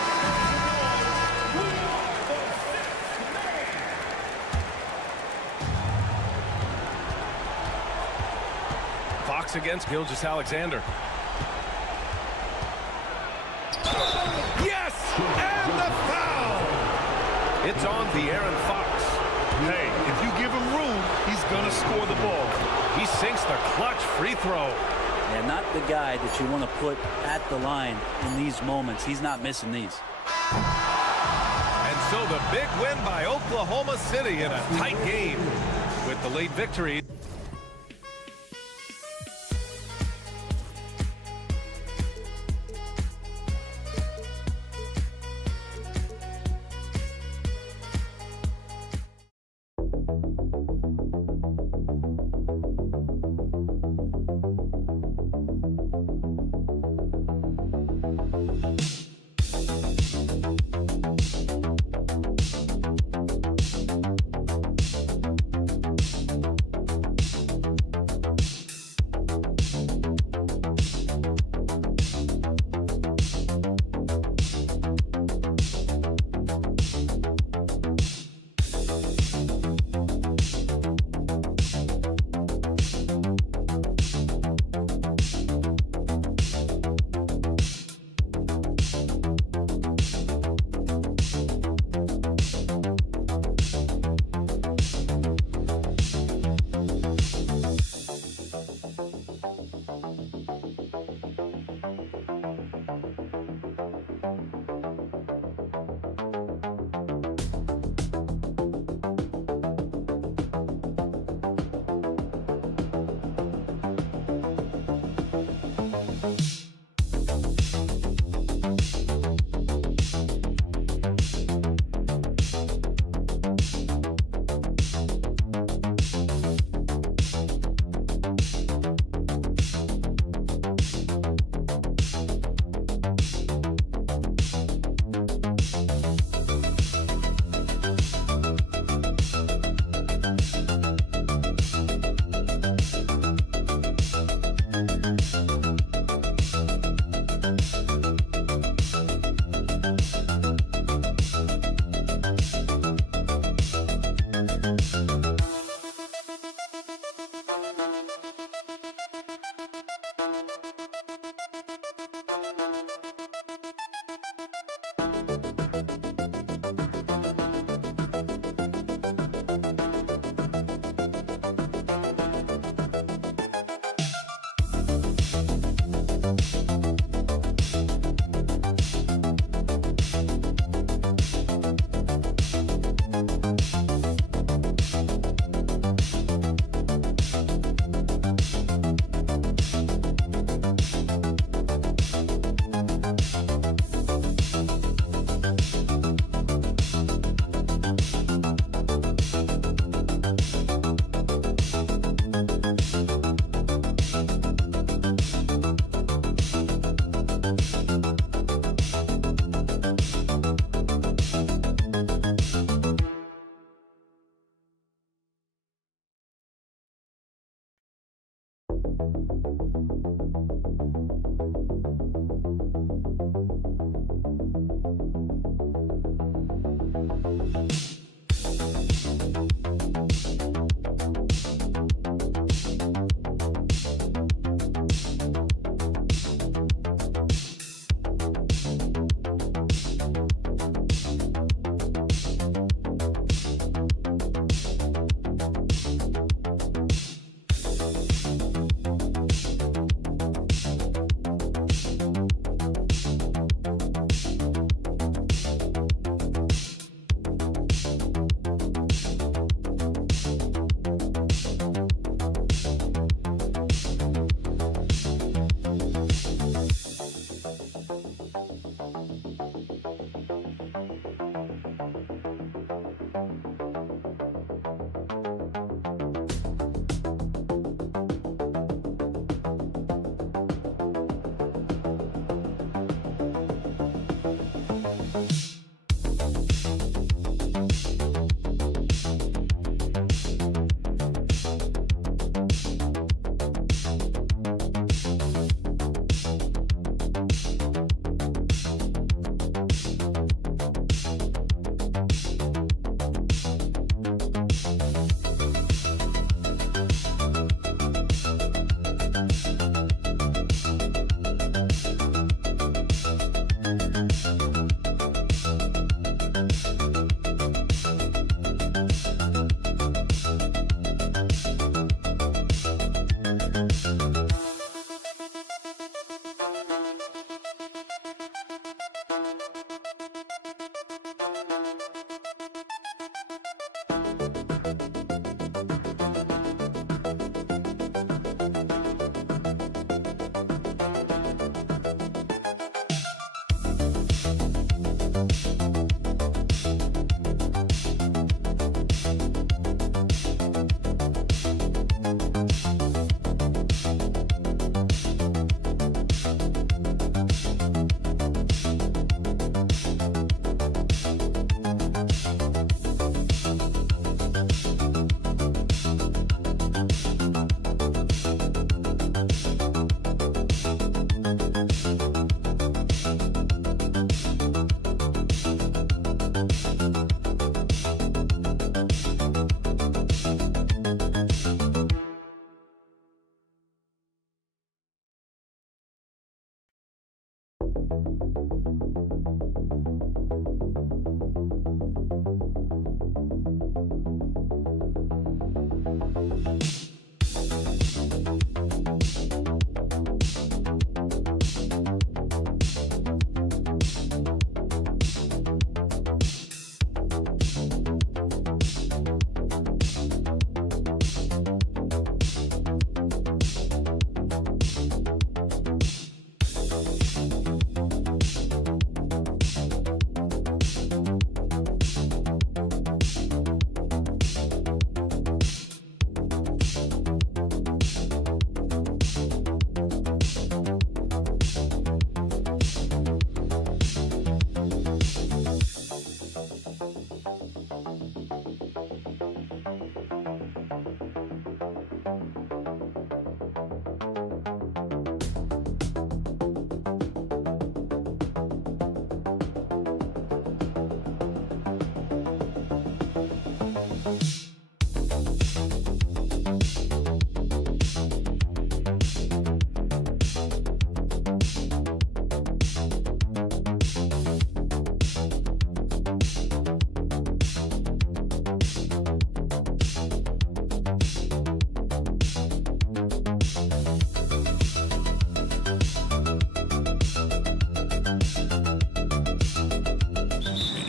Fox against Gilgeous-Alexander. Yes! And the foul! It's on De'Aaron Fox. Hey, if you give him room, he's gonna score the ball. He sinks the clutch free throw. And not the guy that you want to put at the line in these moments. He's not missing these. And so the big win by Oklahoma City in a tight game. With the late victory,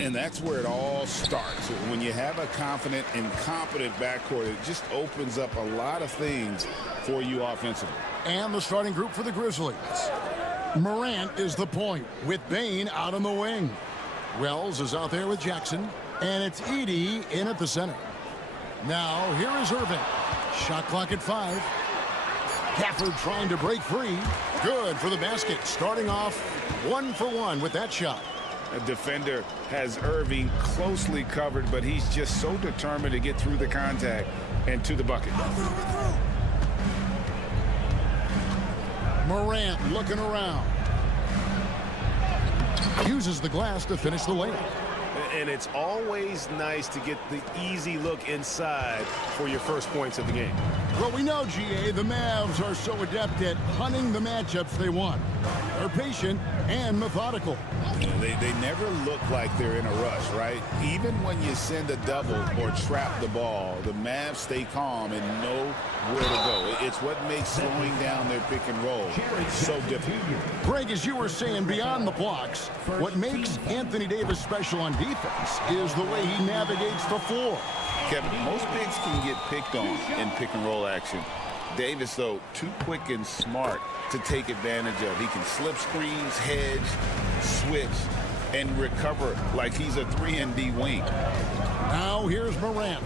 And that's where it all starts. When you have a confident and competent backcourt, it just opens up a lot of things for you offensively. And the starting group for the Grizzlies. Morant is the point with Bane out on the wing. Wells is out there with Jackson. And it's Edey in at the center. Now, here is Irving. Shot clock at 5. Gafford trying to break free. Good for the basket. Starting off 1 for 1 with that shot. A defender has Irving closely covered, but he's just so determined to get through the contact and to the bucket. Morant looking around. Uses the glass to finish the layup. And it's always nice to get the easy look inside for your first points of the game. Well, we know, GA, the Mavs are so adept at hunting the matchups they want. They're patient and methodical. They never look like they're in a rush, right? Even when you send a double or trap the ball, the Mavs stay calm and know where to go. It's what makes slowing down their pick and roll so difficult. Greg, as you were saying, beyond the blocks, what makes Anthony Davis special on defense is the way he navigates the floor. Kevin, most bigs can get picked on in pick and roll action. Davis, though, too quick and smart to take advantage of. He can slip screens, hedge, switch, and recover like he's a 3-and-D wing. Now here's Morant.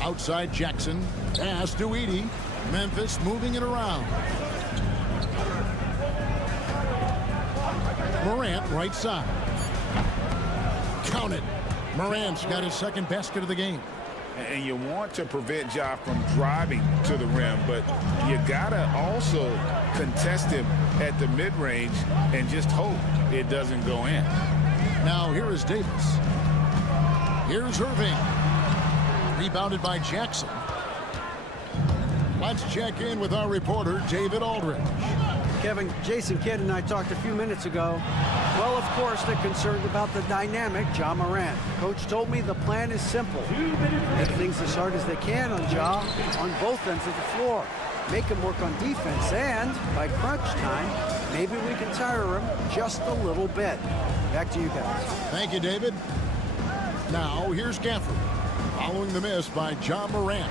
Outside Jackson. Pass to Edey. Memphis moving it around. Morant right side. Count it. Morant's got his second basket of the game. And you want to prevent Ja from driving to the rim, but you gotta also contest him at the mid-range and just hope it doesn't go in. Now here is Davis. Here's Irving. Rebounded by Jackson. Let's check in with our reporter, David Aldridge. Kevin, Jason Kidd and I talked a few minutes ago. Well, of course, they're concerned about the dynamic Ja Morant. Coach told me the plan is simple. Make things as hard as they can on Ja on both ends of the floor. Make him work on defense, and by crunch time, maybe we can tire him just a little bit. Back to you guys. Thank you, David. Now, here's Gafford. Following the miss by Ja Morant.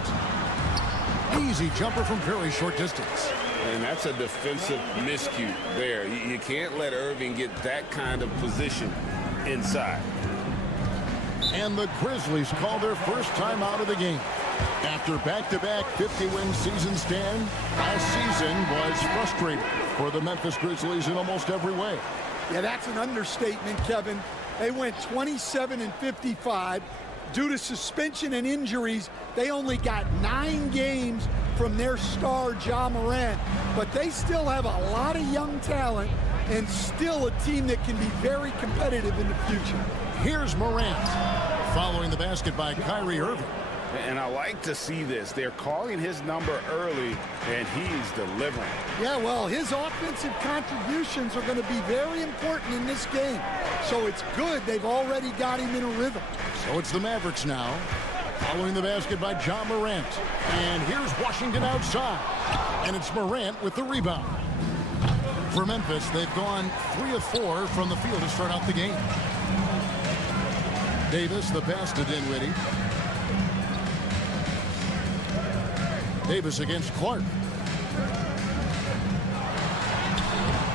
Easy jumper from very short distance. And that's a defensive miscue there. You can't let Irving get that kind of position inside. And the Grizzlies call their first time out of the game. After back-to-back 50-win seasons, Dan, last season was frustrating for the Memphis Grizzlies in almost every way. Yeah, that's an understatement, Kevin. They went 27-55. Due to suspension and injuries, they only got 9 games from their star, Ja Morant. But they still have a lot of young talent and still a team that can be very competitive in the future. Here's Morant. Following the basket by Kyrie Irving. And I like to see this. They're calling his number early, and he's delivering. Yeah, well, his offensive contributions are going to be very important in this game. So it's good they've already got him in a rhythm. So it's the Mavericks now. Following the basket by Ja Morant. And here's Washington outside. And it's Morant with the rebound. For Memphis, they've gone 3 of 4 from the field to start out the game. Davis, the pass to Dinwiddie. Davis against Clark.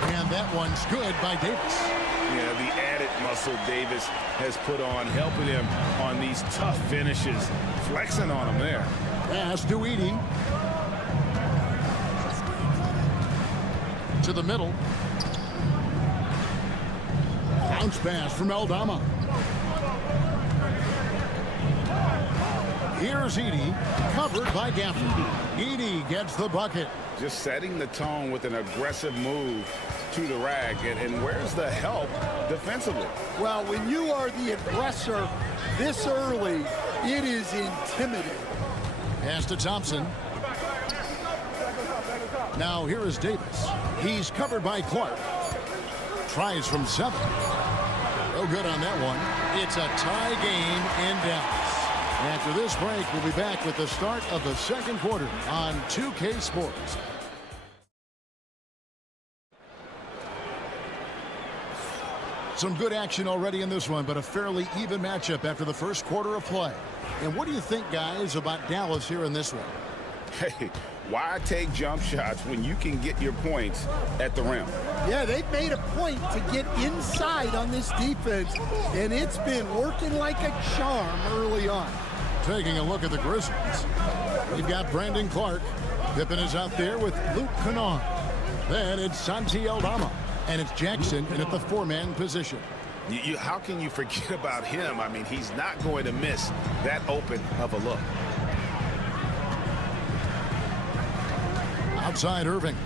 And that one's good by Davis. Yeah, the added muscle Davis has put on, helping him on these tough finishes, flexing on him there. Pass to Edey. To the middle. Bounce pass from Aldama. Here's Edey, covered by Gafford. Edey gets the bucket. Just setting the tone with an aggressive move to the rack. And where's the help defensively? Well, when you are the aggressor this early, it is intimidating. Pass to Thompson. Now here is Davis. He's covered by Clark. Tries from 7. No good on that one. It's a tie game in Dallas. After this break, we'll be back with the start of the second quarter on 2K Sports. Some good action already in this one, but a fairly even matchup after the first quarter of play. And what do you think, guys, about Dallas here in this one? Hey, why take jump shots when you can get your points at the rim? Yeah, they've made a point to get inside on this defense, and it's been working like a charm early on. Taking a look at the Grizzlies. We've got Brandon Clark. Pippen is out there with Luke Kennard. Then it's Santi Aldama. And it's Jackson in at the 4-man position. How can you forget about him? I mean, he's not going to miss that open of a look. Outside Irving.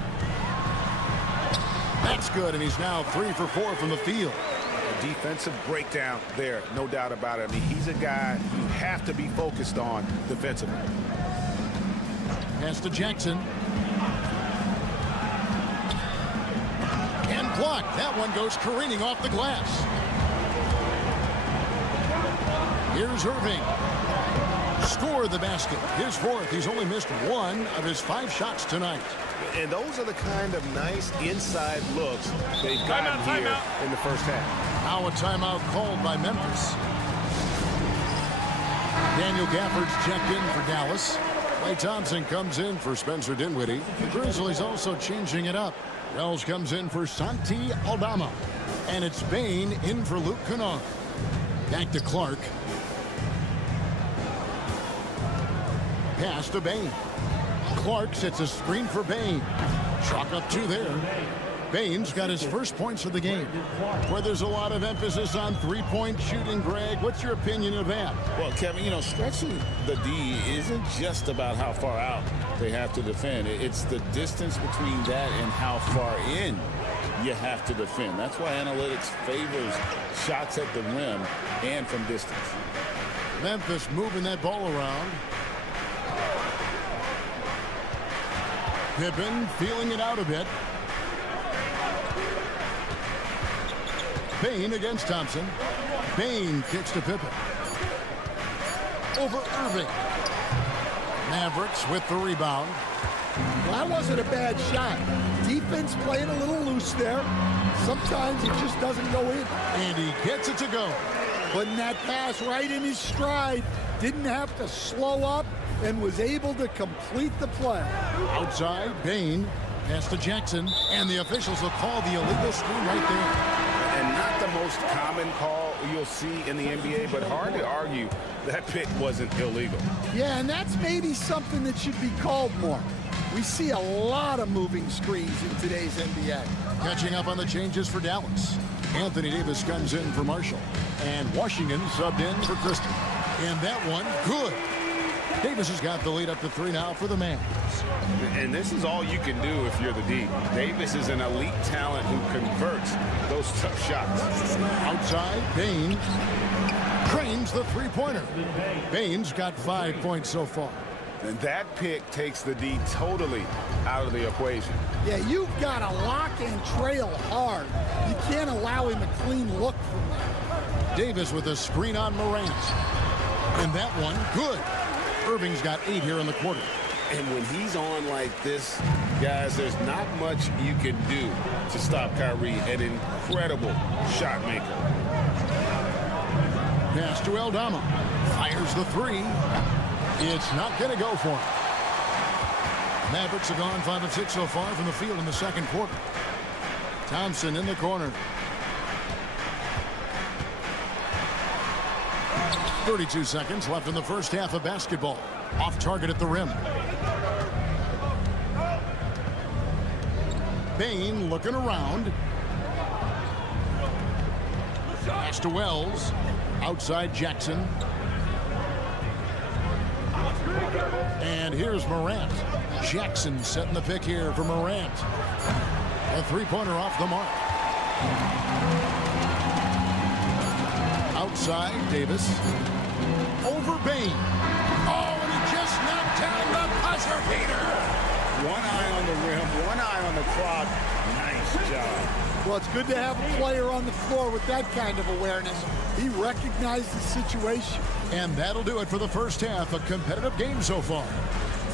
That's good, and he's now 3 for 4 from the field. A defensive breakdown there, no doubt about it. I mean, he's a guy you have to be focused on defensively. Pass to Jackson. And blocked. That one goes careening off the glass. Here's Irving. Score the basket. His 4th. He's only missed 1 of his 5 shots tonight. And those are the kind of nice inside looks they've gotten here in the first half. Now a timeout called by Memphis. Daniel Gafford's checked in for Dallas. Klay Thompson comes in for Spencer Dinwiddie. The Grizzlies also changing it up. Wells comes in for Santi Aldama. And it's Bain in for Luke Kennard. Back to Clark. Pass to Bain. Clark sets a screen for Bain. Chalk up 2 there. Bain's got his first points of the game. Where there's a lot of emphasis on three-point shooting, Greg. What's your opinion of that? Well, Kevin, you know, stretching the D isn't just about how far out they have to defend. It's the distance between that and how far in you have to defend. That's why analytics favors shots at the rim and from distance. Memphis moving that ball around. Pippen feeling it out a bit. Bain against Thompson. Bain kicks to Pippen. Over Irving. Mavericks with the rebound. Well, that wasn't a bad shot. Defense playing a little loose there. Sometimes it just doesn't go in. And he gets it to go. Putting that pass right in his stride. Didn't have to slow up and was able to complete the play. Outside, Bain. Pass to Jackson. And the officials will call the illegal screen right there. And not the most common call you'll see in the NBA, but hard to argue that pick wasn't illegal. Yeah, and that's maybe something that should be called more. We see a lot of moving screens in today's NBA. Catching up on the changes for Dallas. Anthony Davis comes in for Marshall. And Washington subbed in for Christie. And that one, good. Davis has got the lead up to 3 now for the Mavs. And this is all you can do if you're the D. Davis is an elite talent who converts those tough shots. Outside, Bain trains the three-pointer. Bain's got 5 points so far. And that pick takes the D totally out of the equation. Yeah, you've got to lock and trail hard. You can't allow him a clean look from there. Davis with a screen on Morant. And that one, good. Irving's got 8 here in the quarter. And when he's on like this, guys, there's not much you can do to stop Kyrie, an incredible shot maker. Pass to Aldama. Fires the 3. It's not going to go for him. Mavericks have gone 5 of 6 so far from the field in the second quarter. Thompson in the corner. 32 seconds left in the first half of basketball. Off target at the rim. Bain looking around. Pass to Wells. Outside Jackson. And here's Morant. Jackson setting the pick here for Morant. A three-pointer off the mark. Outside Davis. Over Bain. Oh, and he just knocked down the buzzer beater. One eye on the rim, one eye on the clock. Nice job. Well, it's good to have a player on the floor with that kind of awareness. He recognized the situation. And that'll do it for the first half. A competitive game so far.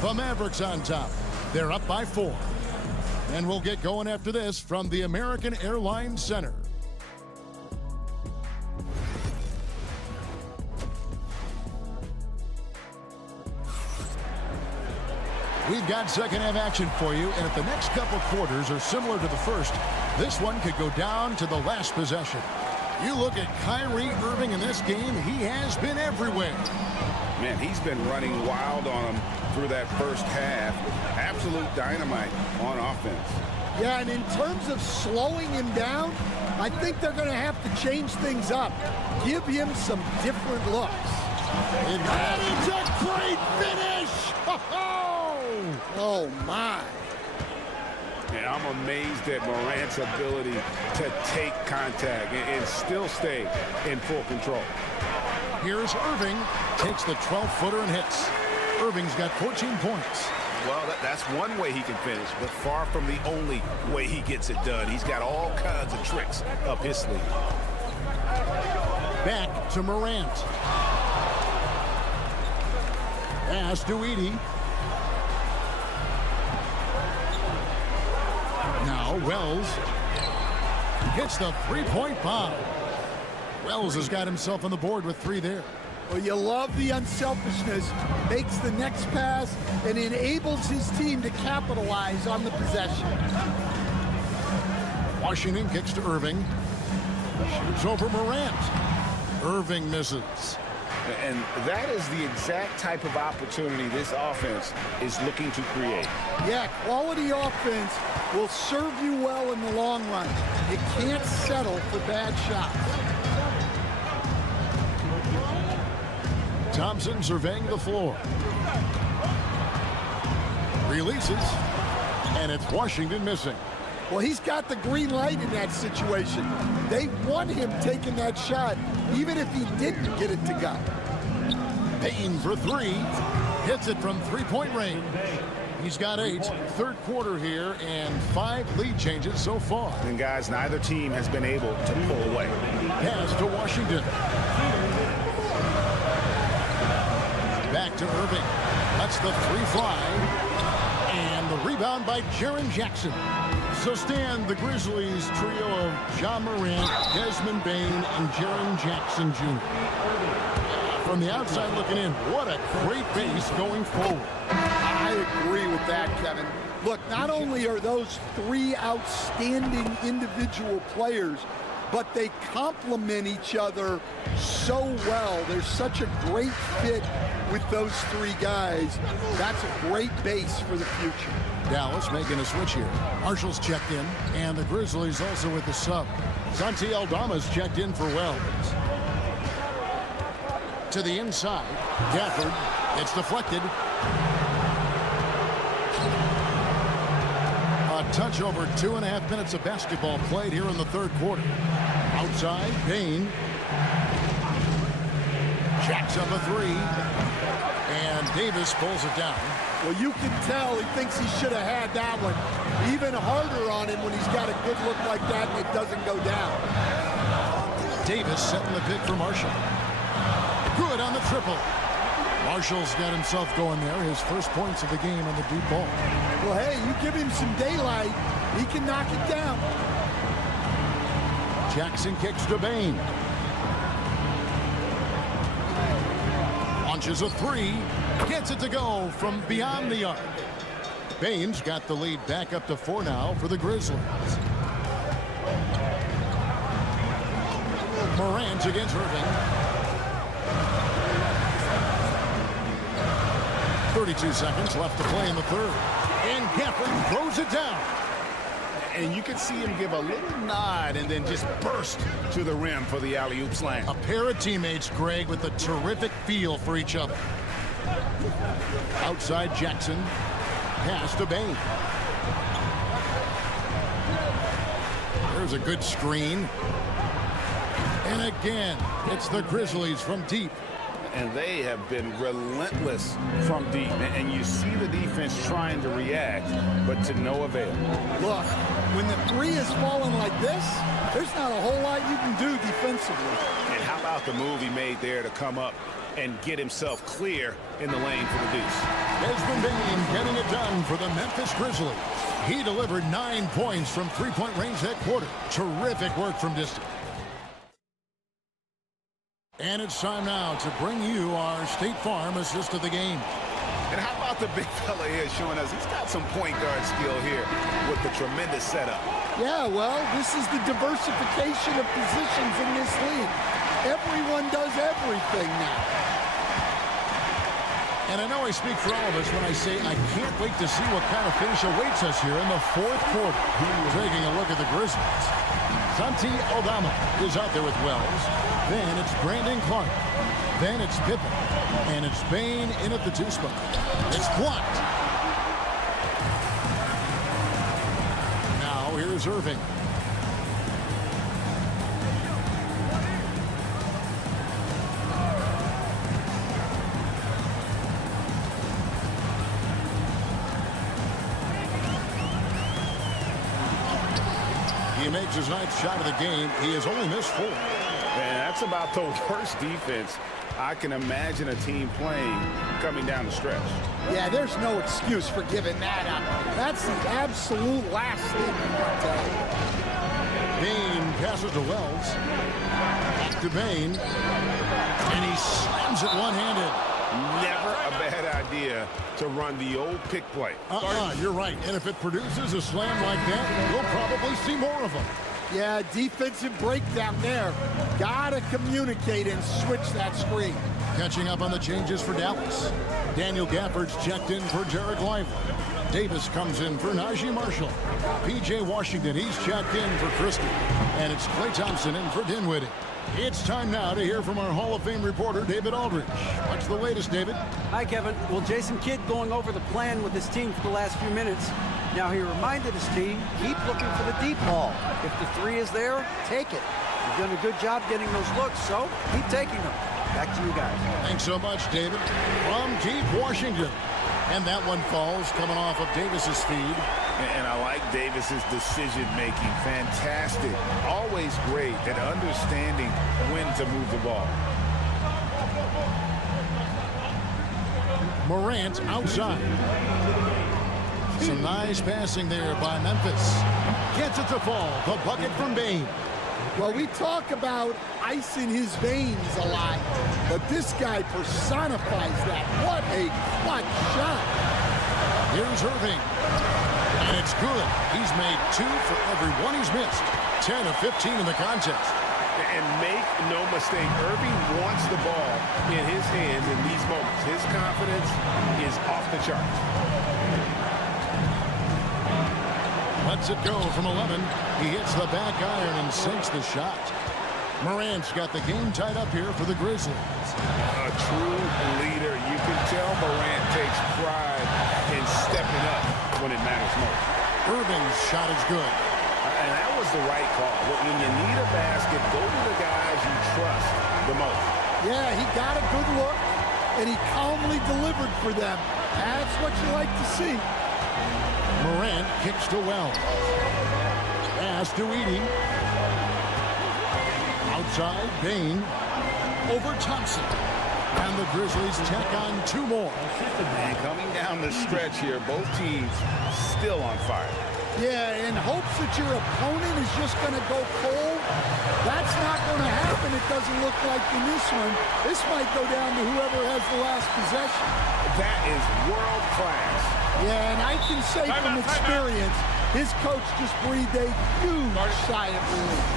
The Mavericks on top. They're up by 4. And we'll get going after this from the American Airlines Center. We've got second half action for you, and if the next couple quarters are similar to the first, this one could go down to the last possession. You look at Kyrie Irving in this game, he has been everywhere. Man, he's been running wild on him through that first half. Absolute dynamite on offense. Yeah, and in terms of slowing him down, I think they're going to have to change things up. Give him some different looks. And it's a great finish! Oh, my. I'm amazed at Morant's ability to take contact and still stay in full control. Here's Irving. Takes the 12-footer and hits. Irving's got 14 points. Well, that's one way he can finish, but far from the only way he gets it done. He's got all kinds of tricks up his sleeve. Back to Morant. Pass to Edey. Now Wells hits the three-point bomb. Wells has got himself on the board with 3 there. Well, you love the unselfishness. Makes the next pass and enables his team to capitalize on the possession. Washington kicks to Irving. Shoots over Morant. Irving misses. And that is the exact type of opportunity this offense is looking to create. Yeah, quality offense will serve you well in the long run. You can't settle for bad shots. Thompson surveying the floor. Releases. And it's Washington missing. Well, he's got the green light in that situation. They want him taking that shot, even if he didn't get it to go. Payne for 3. Hits it from three-point range. He's got 8. Third quarter here and 5 lead changes so far. And guys, neither team has been able to pull away. Pass to Washington. Back to Irving. That's the 3 fly. And the rebound by Jaren Jackson. So stand the Grizzlies trio of Ja Morant, Desmond Bane, and Jaren Jackson Jr. From the outside looking in, what a great base going forward. I agree with that, Kevin. Look, not only are those 3 outstanding individual players, but they complement each other so well. There's such a great fit with those 3 guys. That's a great base for the future. Dallas making a switch here. Marshall's checked in, and the Grizzlies also with the sub. Santi Aldama's checked in for Wells. To the inside. Gafford. It's deflected. A touch over 2.5 minutes of basketball played here in the third quarter. Outside, Payne. Jacks up a 3. And Davis pulls it down. Well, you can tell he thinks he should have had that one. Even harder on him when he's got a good look like that and it doesn't go down. Davis setting the pick for Marshall. Good on the triple. Marshall's got himself going there. His first points of the game on the deep ball. Well, hey, you give him some daylight, he can knock it down. Jackson kicks to Bane. Launches a 3. Gets it to go from beyond the arc. Bane's got the lead back up to 4 now for the Grizzlies. Morant against Irving. 32 seconds left to play in the third. And Gafford throws it down. And you can see him give a little nod and then just burst to the rim for the alley-oop slam. A pair of teammates, Greg, with a terrific feel for each other. Outside Jackson. Pass to Bane. There's a good screen. And again, it's the Grizzlies from deep. And they have been relentless from deep. And you see the defense trying to react, but to no avail. Look, when the 3 is falling like this, there's not a whole lot you can do defensively. And how about the move he made there to come up and get himself clear in the lane for the deuce? Desmond Bane getting it done for the Memphis Grizzlies. He delivered 9 points from three-point range that quarter. Terrific work from distance. And it's time now to bring you our State Farm assist of the game. And how about the big fella here showing us he's got some point guard skill here with the tremendous setup. Yeah, well, this is the diversification of positions in this league. Everyone does everything now. And I know I speak for all of us when I say I can't wait to see what kind of finish awaits us here in the fourth quarter. Taking a look at the Grizzlies. Santi Aldama is out there with Wells. Then it's Brandon Clark. Then it's Pippen. And it's Bane in at the 2 spot. It's blocked. throw. Here's Irving. He makes his ninth shot of the game. He has only missed 4. And that's about the worst defense I can imagine a team playing coming down the stretch. Yeah, there's no excuse for giving that up. That's the absolute last thing you want to do. Bain passes to Wells. Back to Bain. And he slams it one-handed. Never a bad idea to run the old pick play. You're right. And if it produces a slam like that, we'll probably see more of them. Yeah, defensive breakdown there. Gotta communicate and switch that screen. Catching up on the changes for Dallas. Daniel Gafford's checked in for Derek Lively. Davis comes in for Najee Marshall. P.J. Washington, he's checked in for Christie. And it's Klay Thompson in for Dinwiddie. It's time now to hear from our Hall of Fame reporter, David Aldridge. What's the latest, David? Hi, Kevin. Well, Jason Kidd going over the plan with his team for the last few minutes. Now, he reminded his team, keep looking for the deep ball. If the 3 is there, take it. You've done a good job getting those looks, so keep taking them. Back to you guys. Thanks so much, David. From deep Washington. And that one falls coming off of Davis's feed. And I like Davis's decision-making. Fantastic. Always great at understanding when to move the ball. Morant outside. Some nice passing there by Memphis. Gets it to fall. The bucket from Bain. Well, we talk about ice in his veins a lot, but this guy personifies that. What a clutch shot. Here's Irving. And it's good. He's made 2 for every one he's missed. 10 of 15 in the contest. And make no mistake, Irving wants the ball in his hands in these moments. His confidence is off the charts. Lets it go from 11. He hits the back iron and sinks the shot. Morant's got the game tied up here for the Grizzlies. A true leader. You can tell Morant takes pride in stepping up when it matters most. Irving's shot is good. And that was the right call. When you need a basket, go to the guys you trust the most. Yeah, he got a good look, and he calmly delivered for them. That's what you like to see. Morant kicks to Wells. Pass to Edey. Outside, Bain. Over Thompson. And the Grizzlies tack on 2 more. And coming down the stretch here, both teams still on fire. Yeah, in hopes that your opponent is just going to go cold. That's not going to happen, it doesn't look like in this one. This might go down to whoever has the last possession. That is world class. Yeah, and I can say from experience, his coach just breathed a huge sigh of relief.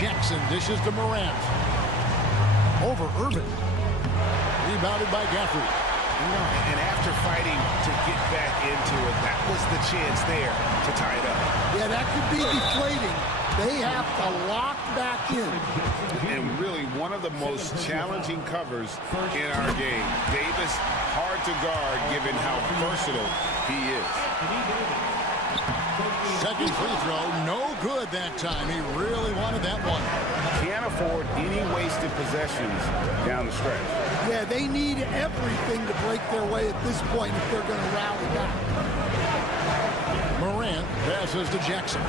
Jackson dishes to Morant. Over Irving. Rebounded by Gafford. And after fighting to get back into it, that was the chance there to tie it up. Yeah, that could be deflating. They have to lock back in. And really one of the most challenging covers in our game. Davis, hard to guard given how versatile he is. Second free throw, no good that time. He really wanted that one. Can't afford any wasted possessions down the stretch. Yeah, they need everything to break their way at this point if they're going to rally back. Morant passes to Jackson.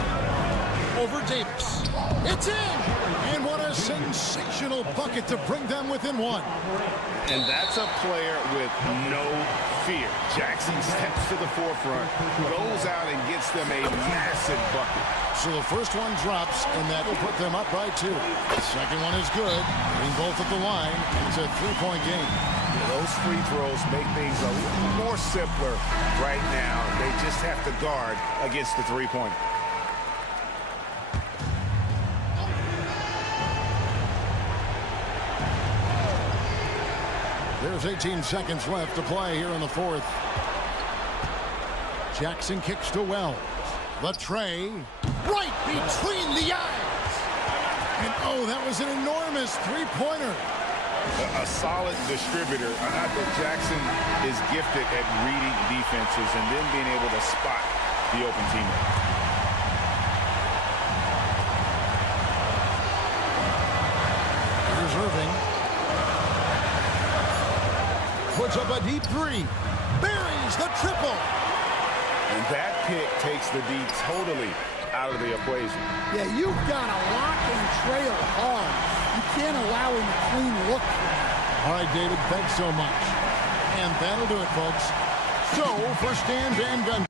Over Davis. It's in! And what a sensational bucket to bring them within 1. And that's a player with no fear. Jackson steps to the forefront, goes out and gets them a massive bucket. So the first one drops, and that will put them up by 2. The second one is good. Getting both at the line, and it's a 3-point game. Those free throws make things a little more simpler right now. They just have to guard against the 3-pointer. There's 18 seconds left to play here in the 4th. Jackson kicks to Wells. The tray, right between the eyes. And, oh, that was an enormous three-pointer. A solid distributor. I think Jackson is gifted at reading defenses and then being able to spot the open teammate. Here's Irving. Puts up a deep three. Buries the triple. And that pick takes the D totally out of the equation. Yeah, you've got to lock and trail hard. You can't allow him a clean look. All right, David, thanks so much. And that'll do it, folks. So, for Stan Van Gundy.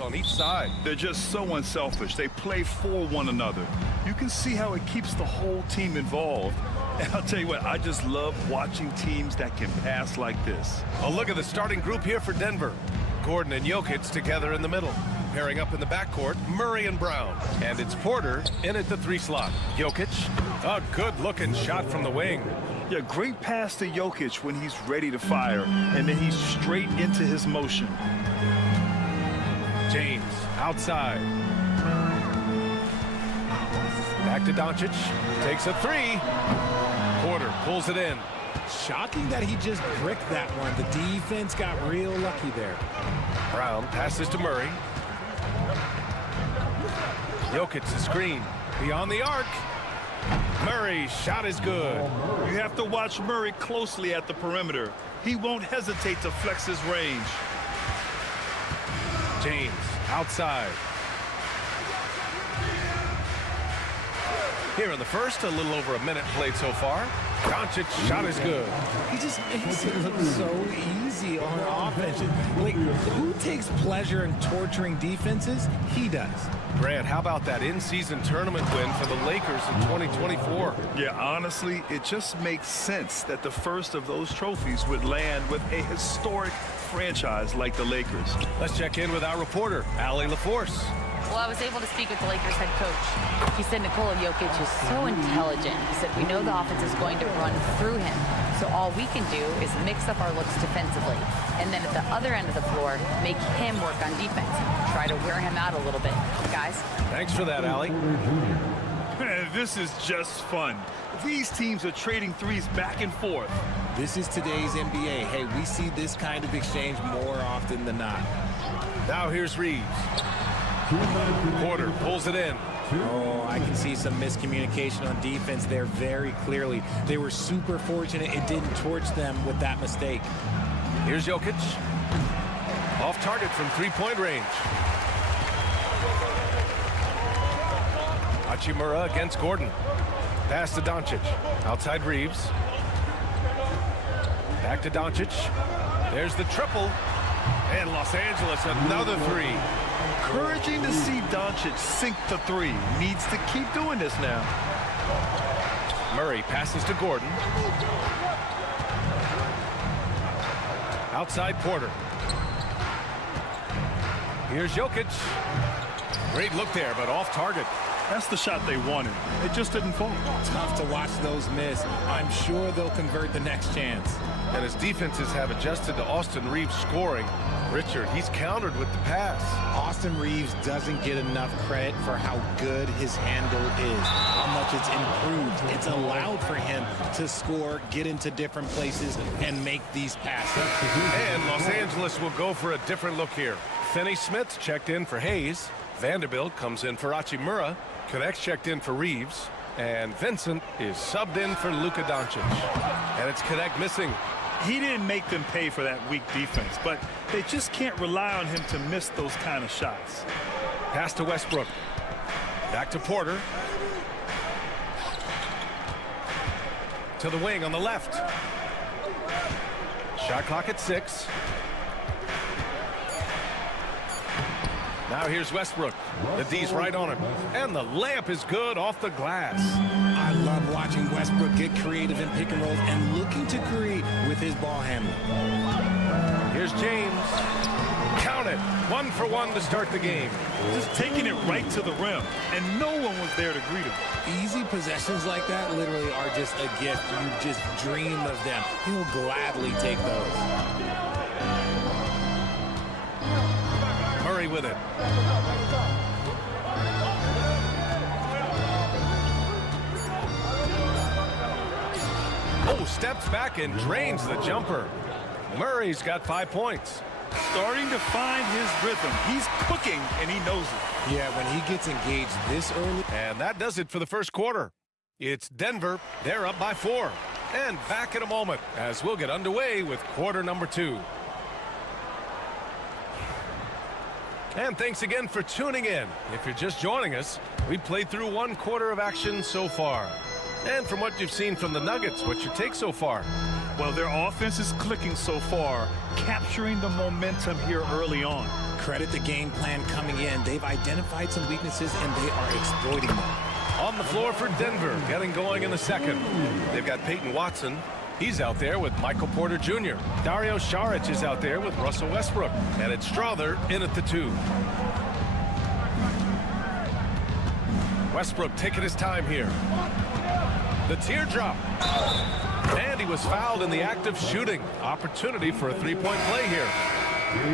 On each side. They're just so unselfish. They play for one another. You can see how it keeps the whole team involved. And I'll tell you what, I just love watching teams that can pass like this. A look at the starting group here for Denver. Gordon and Jokic together in the middle. Pairing up in the backcourt, Murray and Brown. And it's Porter in at the 3 slot. Jokic, a good-looking shot from the wing. Yeah, great pass to Jokic when he's ready to fire, and then he's straight into his motion. James, outside. Back to Doncic, takes a 3. Porter pulls it in. Shocking that he just bricked that one. The defense got real lucky there. Brown passes to Murray. Jokic the screen. Beyond the arc. Murray's shot is good. You have to watch Murray closely at the perimeter. He won't hesitate to flex his range. James outside. Here in the first, a little over a minute played so far. Doncic shot is good. He just makes it look so easy on offense. Like, who takes pleasure in torturing defenses? He does. Grant, how about that in-season tournament win for the Lakers in 2024? Yeah, honestly, it just makes sense that the first of those trophies would land with a historic franchise like the Lakers. Let's check in with our reporter, Allie LaForce. Well, I was able to speak with the Lakers head coach. He said Nikola Jokic is so intelligent. He said, we know the offense is going to run through him. So all we can do is mix up our looks defensively. And then at the other end of the floor, make him work on defense. Try to wear him out a little bit. Guys? Thanks for that, Allie. Man, this is just fun. These teams are trading threes back and forth. This is today's NBA. Hey, we see this kind of exchange more often than not. Now here's Reeves. Porter pulls it in. Oh, I can see some miscommunication on defense there very clearly. They were super fortunate it didn't torch them with that mistake. Here's Jokic. Off target from three-point range. Hachimura against Gordon. Pass to Doncic. Outside Reeves. Back to Doncic. There's the triple. And Los Angeles, another three. Encouraging to see Doncic sink the three. Needs to keep doing this now. Murray passes to Gordon. Outside Porter. Here's Jokic. Great look there, but off target. That's the shot they wanted. It just didn't fall. Tough to watch those miss. I'm sure they'll convert the next chance. And his defenses have adjusted to Austin Reeves scoring. Richard, he's countered with the pass. Austin Reeves doesn't get enough credit for how good his handle is, how much it's improved. It's allowed for him to score, get into different places, and make these passes. And Los Angeles will go for a different look here. Finney-Smith checked in for Hayes. Vanderbilt comes in for Hachimura. Connects checked in for Reeves. And Vincent is subbed in for Luka Doncic. And it's Connect missing. He didn't make them pay for that weak defense, but they just can't rely on him to miss those kind of shots. Pass to Westbrook. Back to Porter. To the wing on the left. Shot clock at 6. Now here's Westbrook. The D's right on him. And the layup is good off the glass. I love watching Westbrook get creative in pick and rolls and looking to create with his ball handling. Here's James. Count it. 1 for 1 to start the game. Just taking it right to the rim, and no one was there to greet him. Easy possessions like that literally are just a gift. You just dream of them. He will gladly take those. Murray with it. Oh, steps back and drains the jumper. Murray's got 5 points. Starting to find his rhythm. He's cooking, and he knows it. Yeah, when he gets engaged this early. And that does it for the first quarter. It's Denver. They're up by 4. And back in a moment as we'll get underway with quarter number 2. And thanks again for tuning in. If you're just joining us, we played through 1 quarter of action so far. And from what you've seen from the Nuggets, what's your take so far? Well, their offense is clicking so far, capturing the momentum here early on. Credit the game plan coming in. They've identified some weaknesses, and they are exploiting them. On the floor for Denver, getting going in the second. They've got Peyton Watson. He's out there with Michael Porter Jr. Dario Saric is out there with Russell Westbrook. And it's Strother in at the 2. Westbrook taking his time here. The teardrop. And he was fouled in the act of shooting. Opportunity for a 3-point play here.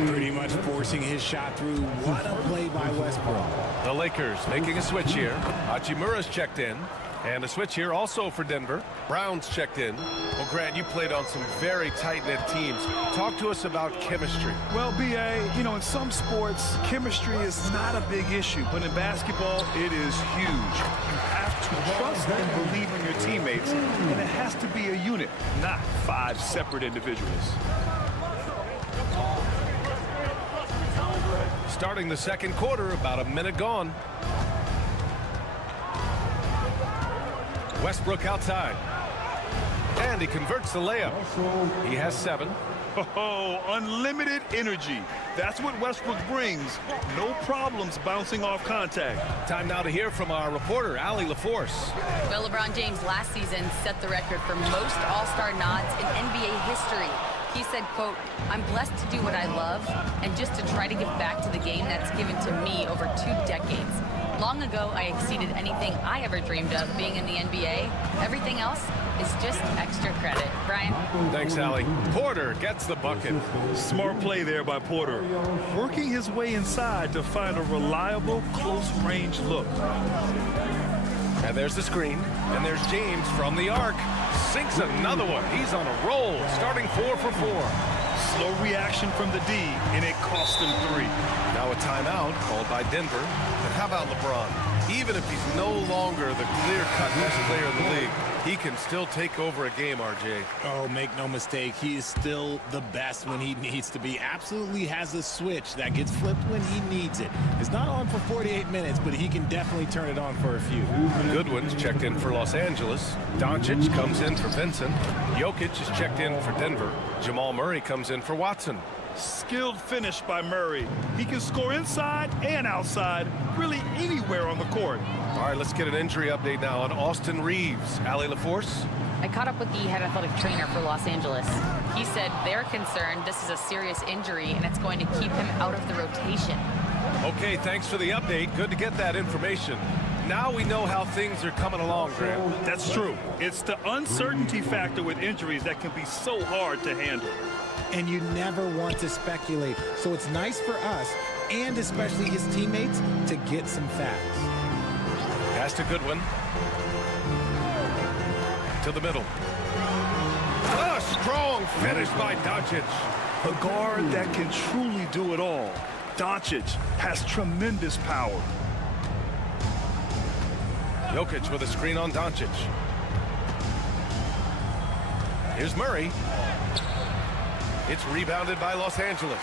Pretty much forcing his shot through. What a play by Westbrook. The Lakers making a switch here. Hachimura's checked in. And a switch here also for Denver. Brown's checked in. Well, Grant, you played on some very tight-knit teams. Talk to us about chemistry. Well, B.A., you know, in some sports, chemistry is not a big issue. But in basketball, it is huge. You have to trust and believe in your teammates. And it has to be a unit, not 5 separate individuals. Starting the second quarter, about a minute gone. Westbrook outside. And he converts the layup. He has 7. Oh, unlimited energy. That's what Westbrook brings. No problems bouncing off contact. Time now to hear from our reporter, Allie LaForce. Well, LeBron James last season set the record for most All-Star nods in NBA history. He said, quote, "I'm blessed to do what I love and just to try to give back to the game that's given to me over 2 decades. Long ago, I exceeded anything I ever dreamed of being in the NBA. Everything else is just extra credit." Brian? Thanks, Allie. Porter gets the bucket. Smart play there by Porter. Working his way inside to find a reliable, close-range look. And there's the screen. And there's James from the arc. Sinks another one. He's on a roll, starting 4 for 4. Slow reaction from the D, and it cost him 3. Now a timeout called by Denver. And how about LeBron? Even if he's no longer the clear-cut best player in the league, he can still take over a game, RJ. Oh, make no mistake, he is still the best when he needs to be. Absolutely has a switch that gets flipped when he needs it. It's not on for 48 minutes, but he can definitely turn it on for a few. Goodwin's checked in for Los Angeles. Doncic comes in for Vincent. Jokic is checked in for Denver. Jamal Murray comes in for Watson. Skilled finish by Murray. He can score inside and outside, really anywhere on the court. All right, let's get an injury update now on Austin Reeves. Allie LaForce? I caught up with the head athletic trainer for Los Angeles. He said they're concerned this is a serious injury and it's going to keep him out of the rotation. Okay, thanks for the update. Good to get that information. Now we know how things are coming along, Graham. That's true. It's the uncertainty factor with injuries that can be so hard to handle. And you never want to speculate. So it's nice for us, and especially his teammates, to get some facts. Pass to Goodwin. To the middle. A strong finish by Doncic. A guard that can truly do it all. Doncic has tremendous power. Jokic with a screen on Doncic. Here's Murray. It's rebounded by Los Angeles.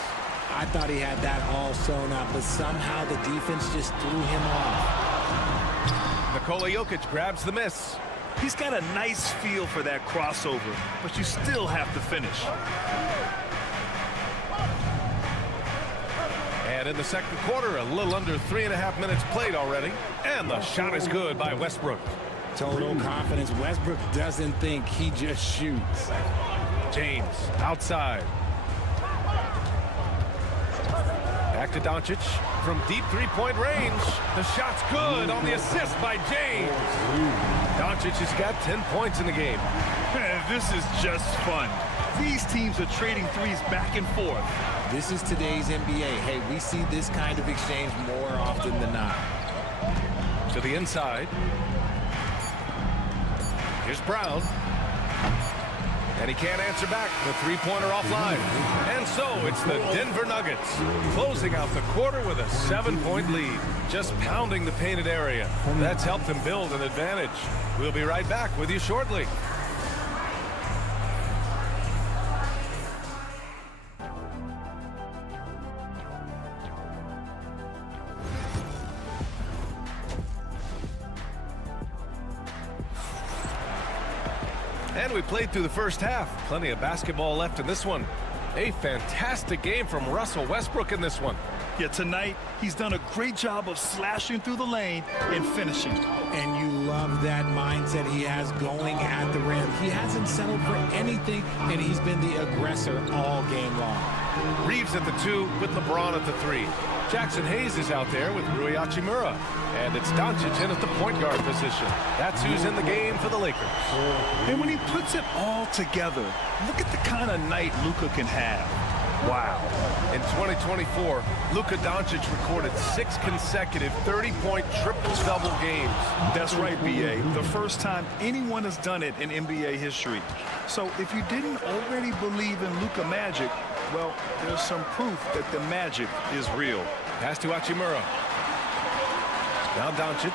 I thought he had that all sewn up, but somehow the defense just threw him off. Nikola Jokic grabs the miss. He's got a nice feel for that crossover, but you still have to finish. And in the second quarter, a little under 3.5 minutes played already. And the shot is good by Westbrook. Total confidence. Westbrook doesn't think, he just shoots. James outside. Back to Doncic from deep three-point range. The shot's good on the assist by James. Doncic has got 10 points in the game. This is just fun. These teams are trading threes back and forth. This is today's NBA. Hey, we see this kind of exchange more often than not. To the inside. Here's Brown. And he can't answer back. The three-pointer offline. And so it's the Denver Nuggets closing out the quarter with a 7-point lead. Just pounding the painted area. That's helped them build an advantage. We'll be right back with you shortly. And we played through the first half. Plenty of basketball left in this one. A fantastic game from Russell Westbrook in this one. Yeah, tonight, he's done a great job of slashing through the lane and finishing. And you love that mindset he has going at the rim. He hasn't settled for anything, and he's been the aggressor all game long. Reeves at the 2 with LeBron at the 3. Jackson Hayes is out there with Rui Hachimura. And it's Doncic in at the point guard position. That's who's in the game for the Lakers. And when he puts it all together, look at the kind of night Luka can have. Wow. In 2024, Luka Doncic recorded 6 consecutive 30-point triple-double games. That's right, B.A. The first time anyone has done it in NBA history. So if you didn't already believe in Luka magic, well, there's some proof that the magic is real. Pass to Hachimura. Now Doncic.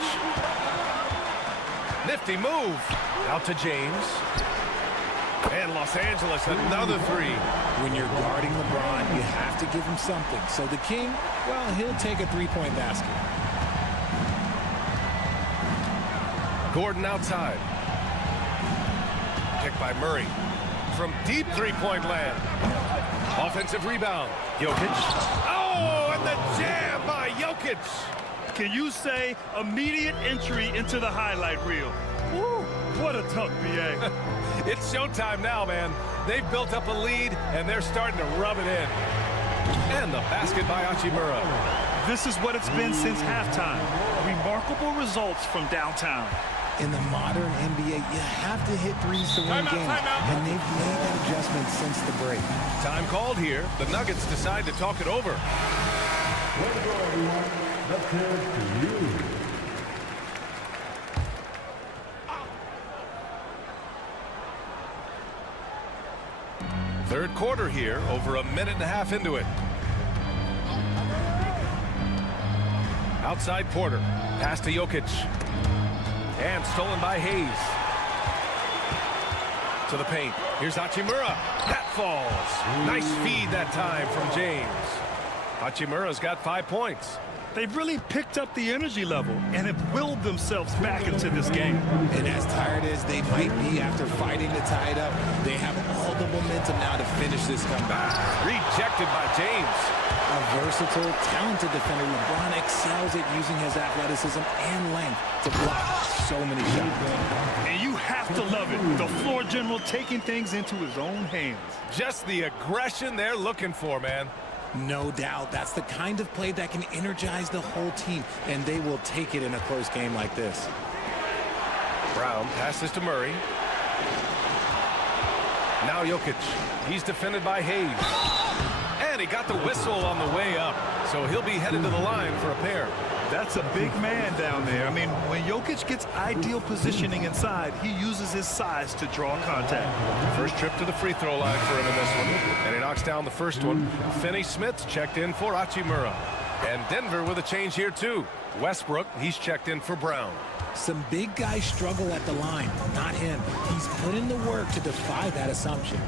Nifty move. Out to James. And Los Angeles, another 3. When you're guarding LeBron, you have to give him something. So the King, well, he'll take a three-point basket. Gordon outside. Kick by Murray. From deep three-point land. Offensive rebound. Jokic. Oh, and the jam by Jokic. Can you say immediate entry into the highlight reel? Woo, what a dunk, B.A. It's showtime now, man. They've built up a lead, and they're starting to rub it in. And the basket by Hachimura. This is what it's been since halftime. Remarkable results from downtown. In the modern NBA, you have to hit threes to win games, and they've made that adjustment since the break. Time called here. The Nuggets decide to talk it over. Let's go, everyone. Let's hear it to you. Third quarter here, over a minute and a half into it. Outside Porter. Pass to Jokic. And stolen by Hayes. To the paint. Here's Hachimura. That falls. Nice feed that time from James. Hachimura's got 5 points. They've really picked up the energy level and have willed themselves back into this game. And as tired as they might be after fighting to tie it up, they have all the momentum now to finish this comeback. Rejected by James. A versatile, talented defender, LeBron excels at using his athleticism and length to block so many shots. And you have to love it. The floor general taking things into his own hands. Just the aggression they're looking for, man. No doubt. That's the kind of play that can energize the whole team, and they will take it in a close game like this. Brown passes to Murray. Now Jokic. He's defended by Hayes. And he got the whistle on the way up, so he'll be headed to the line for a pair. That's a big man down there. I mean, when Jokic gets ideal positioning inside, he uses his size to draw contact. First trip to the free throw line for him in this one, and he knocks down the first one. Finney-Smith checked in for Hachimura. And Denver with a change here, too. Westbrook, he's checked in for Brown. Some big guys struggle at the line, not him. He's put in the work to defy that assumption.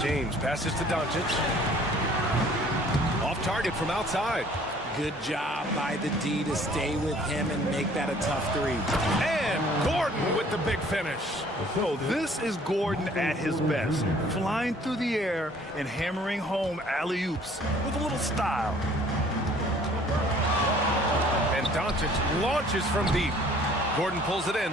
James passes to Doncic. Off target from outside. Good job by the D to stay with him and make that a tough three. And Gordon with the big finish. So this is Gordon at his best, flying through the air and hammering home alley-oops with a little style. And Doncic launches from deep. Gordon pulls it in.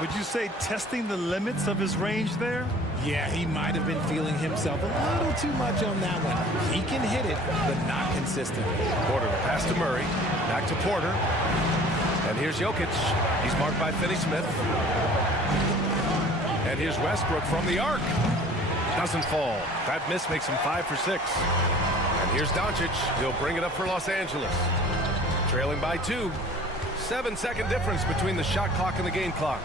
Would you say testing the limits of his range there? Yeah, he might have been feeling himself a little too much on that one. He can hit it, but not consistently. Porter pass to Murray. Back to Porter. And here's Jokic. He's marked by Finney-Smith. And here's Westbrook from the arc. Doesn't fall. That miss makes him 5 for 6. And here's Doncic. He'll bring it up for Los Angeles. Trailing by 2. 7-second difference between the shot clock and the game clock.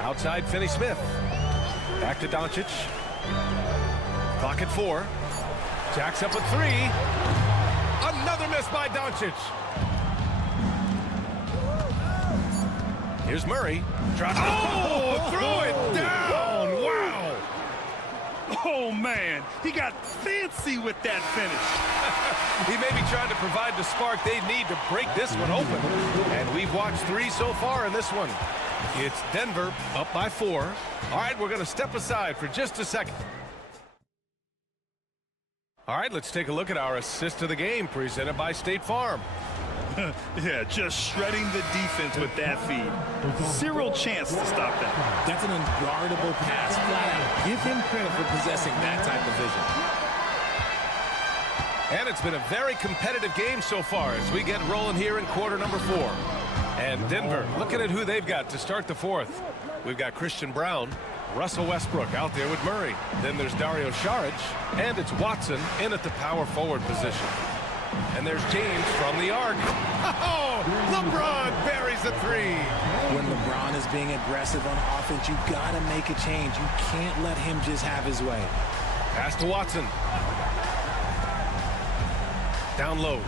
Outside Finney-Smith. Back to Doncic. Clock at 4. Jacks up at 3. Another miss by Doncic. Here's Murray. Oh, threw it down. Wow. Oh, man. He got fancy with that finish. He may be trying to provide the spark they need to break this one open. And we've watched 3 so far in this one. It's Denver up by 4. All right, we're going to step aside for just a second. All right, let's take a look at our assist of the game presented by State Farm. Yeah, just shredding the defense with that feed. Zero chance to stop that. That's an unguardable pass, flat out. Give him credit for possessing that type of vision. And it's been a very competitive game so far as we get rolling here in quarter number 4. And Denver, looking at who they've got to start the 4th. We've got Christian Brown, Russell Westbrook out there with Murray. Then there's Dario Saric, and it's Watson in at the power forward position. And there's James from the arc. Oh, LeBron buries a 3. When LeBron is being aggressive on offense, you got to make a change. You can't let him just have his way. Pass to Watson. Down low.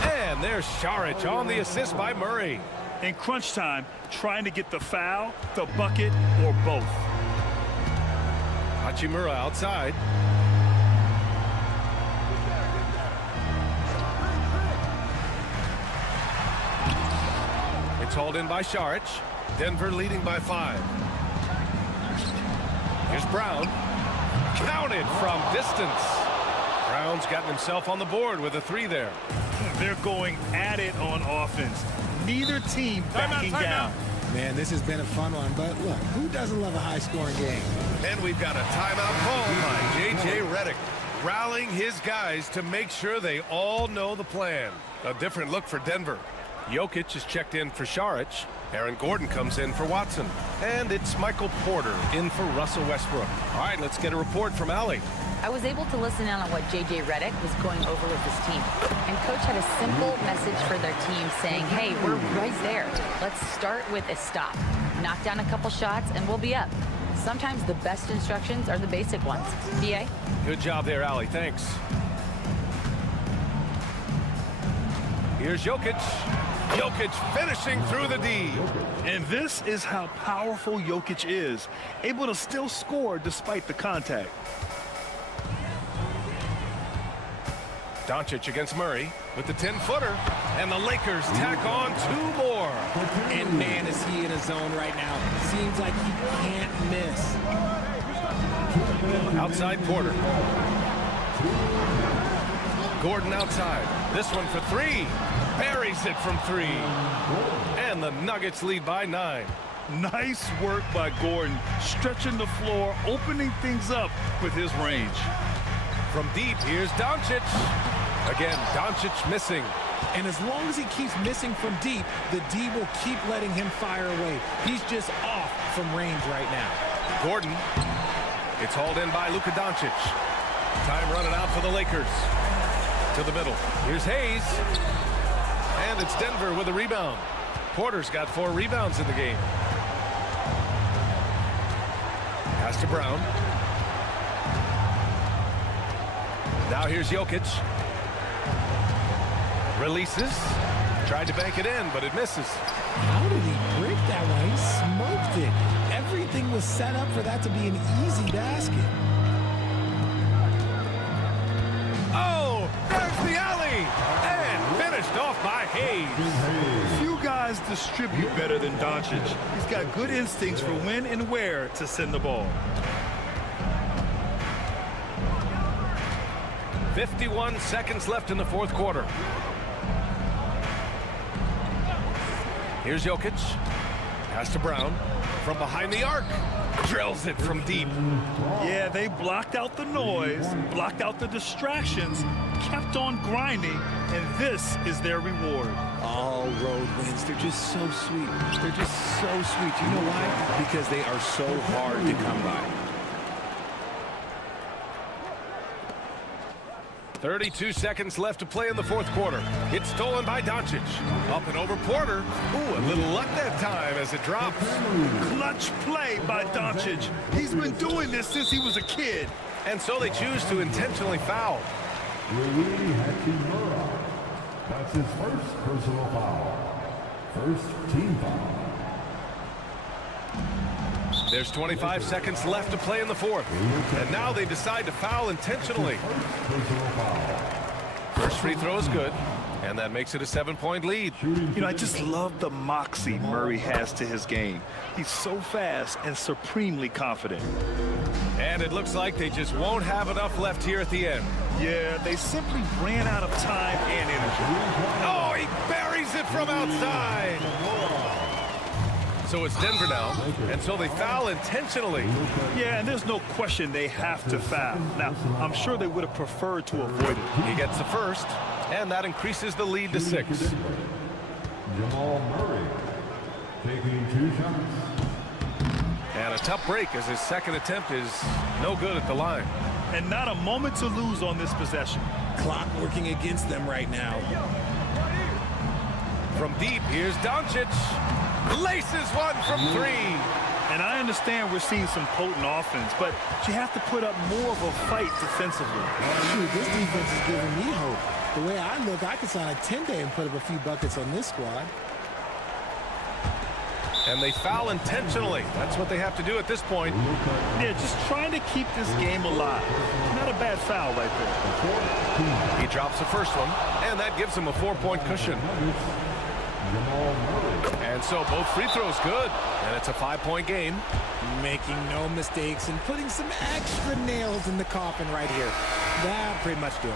And there's Saric on the assist by Murray. In crunch time, trying to get the foul, the bucket, or both. Hachimura outside. It's hauled in by Saric. Denver leading by 5. Here's Brown. Counted from distance. Brown's gotten himself on the board with a 3 there. They're going at it on offense. Neither team backing down. Man, this has been a fun one, but look, who doesn't love a high-scoring game? And we've got a timeout called by J.J. Redick, rallying his guys to make sure they all know the plan. A different look for Denver. Jokic is checked in for Saric. Aaron Gordon comes in for Watson. And it's Michael Porter in for Russell Westbrook. All right, let's get a report from Allie. I was able to listen in on what J.J. Redick was going over with his team. And Coach had a simple message for their team saying, hey, we're right there. Let's start with a stop. Knock down a couple shots and we'll be up. Sometimes the best instructions are the basic ones. B.A.? Good job there, Allie. Thanks. Here's Jokic. Jokic finishing through the D. And this is how powerful Jokic is, able to still score despite the contact. Doncic against Murray with the 10-footer, and the Lakers tack on 2 more. And man, is he in a zone right now. Seems like he can't miss. Outside Porter. Gordon outside. This one for 3. Buries it from 3. And the Nuggets lead by 9. Nice work by Gordon, stretching the floor, opening things up with his range. From deep, here's Doncic. Again, Doncic missing. And as long as he keeps missing from deep, the D will keep letting him fire away. He's just off from range right now. Gordon. It's hauled in by Luka Doncic. Time running out for the Lakers. To the middle. Here's Hayes. And it's Denver with a rebound. Porter's got 4 rebounds in the game. Pass to Brown. Now here's Jokic. Releases. Tried to bank it in, but it misses. How did he break that one? He smoked it. Everything was set up for that to be an easy basket. Oh, there's the alley. And finished off by Hayes. Few guys distribute better than Doncic. He's got good instincts for when and where to send the ball. 51 seconds left in the 4th quarter. Here's Jokic. Pass to Brown. From behind the arc. Drills it from deep. Yeah, they blocked out the noise, blocked out the distractions, kept on grinding, and this is their reward. All road wins. They're just so sweet. They're just so sweet. You know why? Because they are so hard to come by. 32 seconds left to play in the 4th quarter. It's stolen by Doncic. Up and over Porter. Ooh, a little luck that time as it drops. Clutch play by Doncic. He's been doing this since he was a kid. And so they choose to intentionally foul. That's his first personal foul. First team foul. There's 25 seconds left to play in the 4th. And now they decide to foul intentionally. First free throw is good. And that makes it a 7-point lead. You know, I just love the moxie Murray has to his game. He's so fast and supremely confident. And it looks like they just won't have enough left here at the end. Yeah, they simply ran out of time and energy. Oh, he buries it from outside. So it's Denver now, and so they foul intentionally. Yeah, and there's no question they have to foul. Now, I'm sure they would have preferred to avoid it. He gets the first, and that increases the lead to 6. Jamal Murray taking 2 shots. And a tough break as his second attempt is no good at the line. And not a moment to lose on this possession. Clock working against them right now. From deep, here's Doncic. Laces one from 3. And I understand we're seeing some potent offense, but you have to put up more of a fight defensively. Shoot, this defense is giving me hope. The way I look, I could sign a 10-day and put up a few buckets on this squad. And they foul intentionally. That's what they have to do at this point. Yeah, just trying to keep this game alive. Not a bad foul right there. He drops the first one, and that gives him a 4-point cushion. And so both free throws good, and it's a 5-point game. Making no mistakes and putting some extra nails in the coffin right here. That pretty much do it.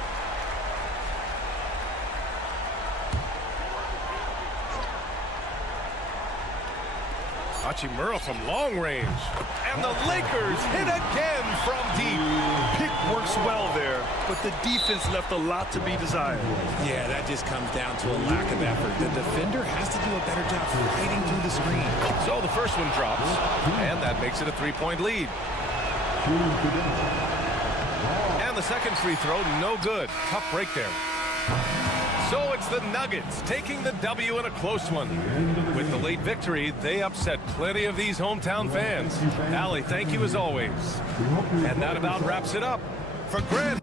Hachimura from long range. And the Lakers hit again from deep. Pick works well there, but the defense left a lot to be desired. Yeah, that just comes down to a lack of effort. The defender has to do a better job fighting through the screen. So the first one drops, and that makes it a 3-point lead. And the second free throw, no good. Tough break there. So it's the Nuggets taking the W in a close one. With the late victory, they upset plenty of these hometown fans. Allie, thank you as always. And that about wraps it up. For Grant.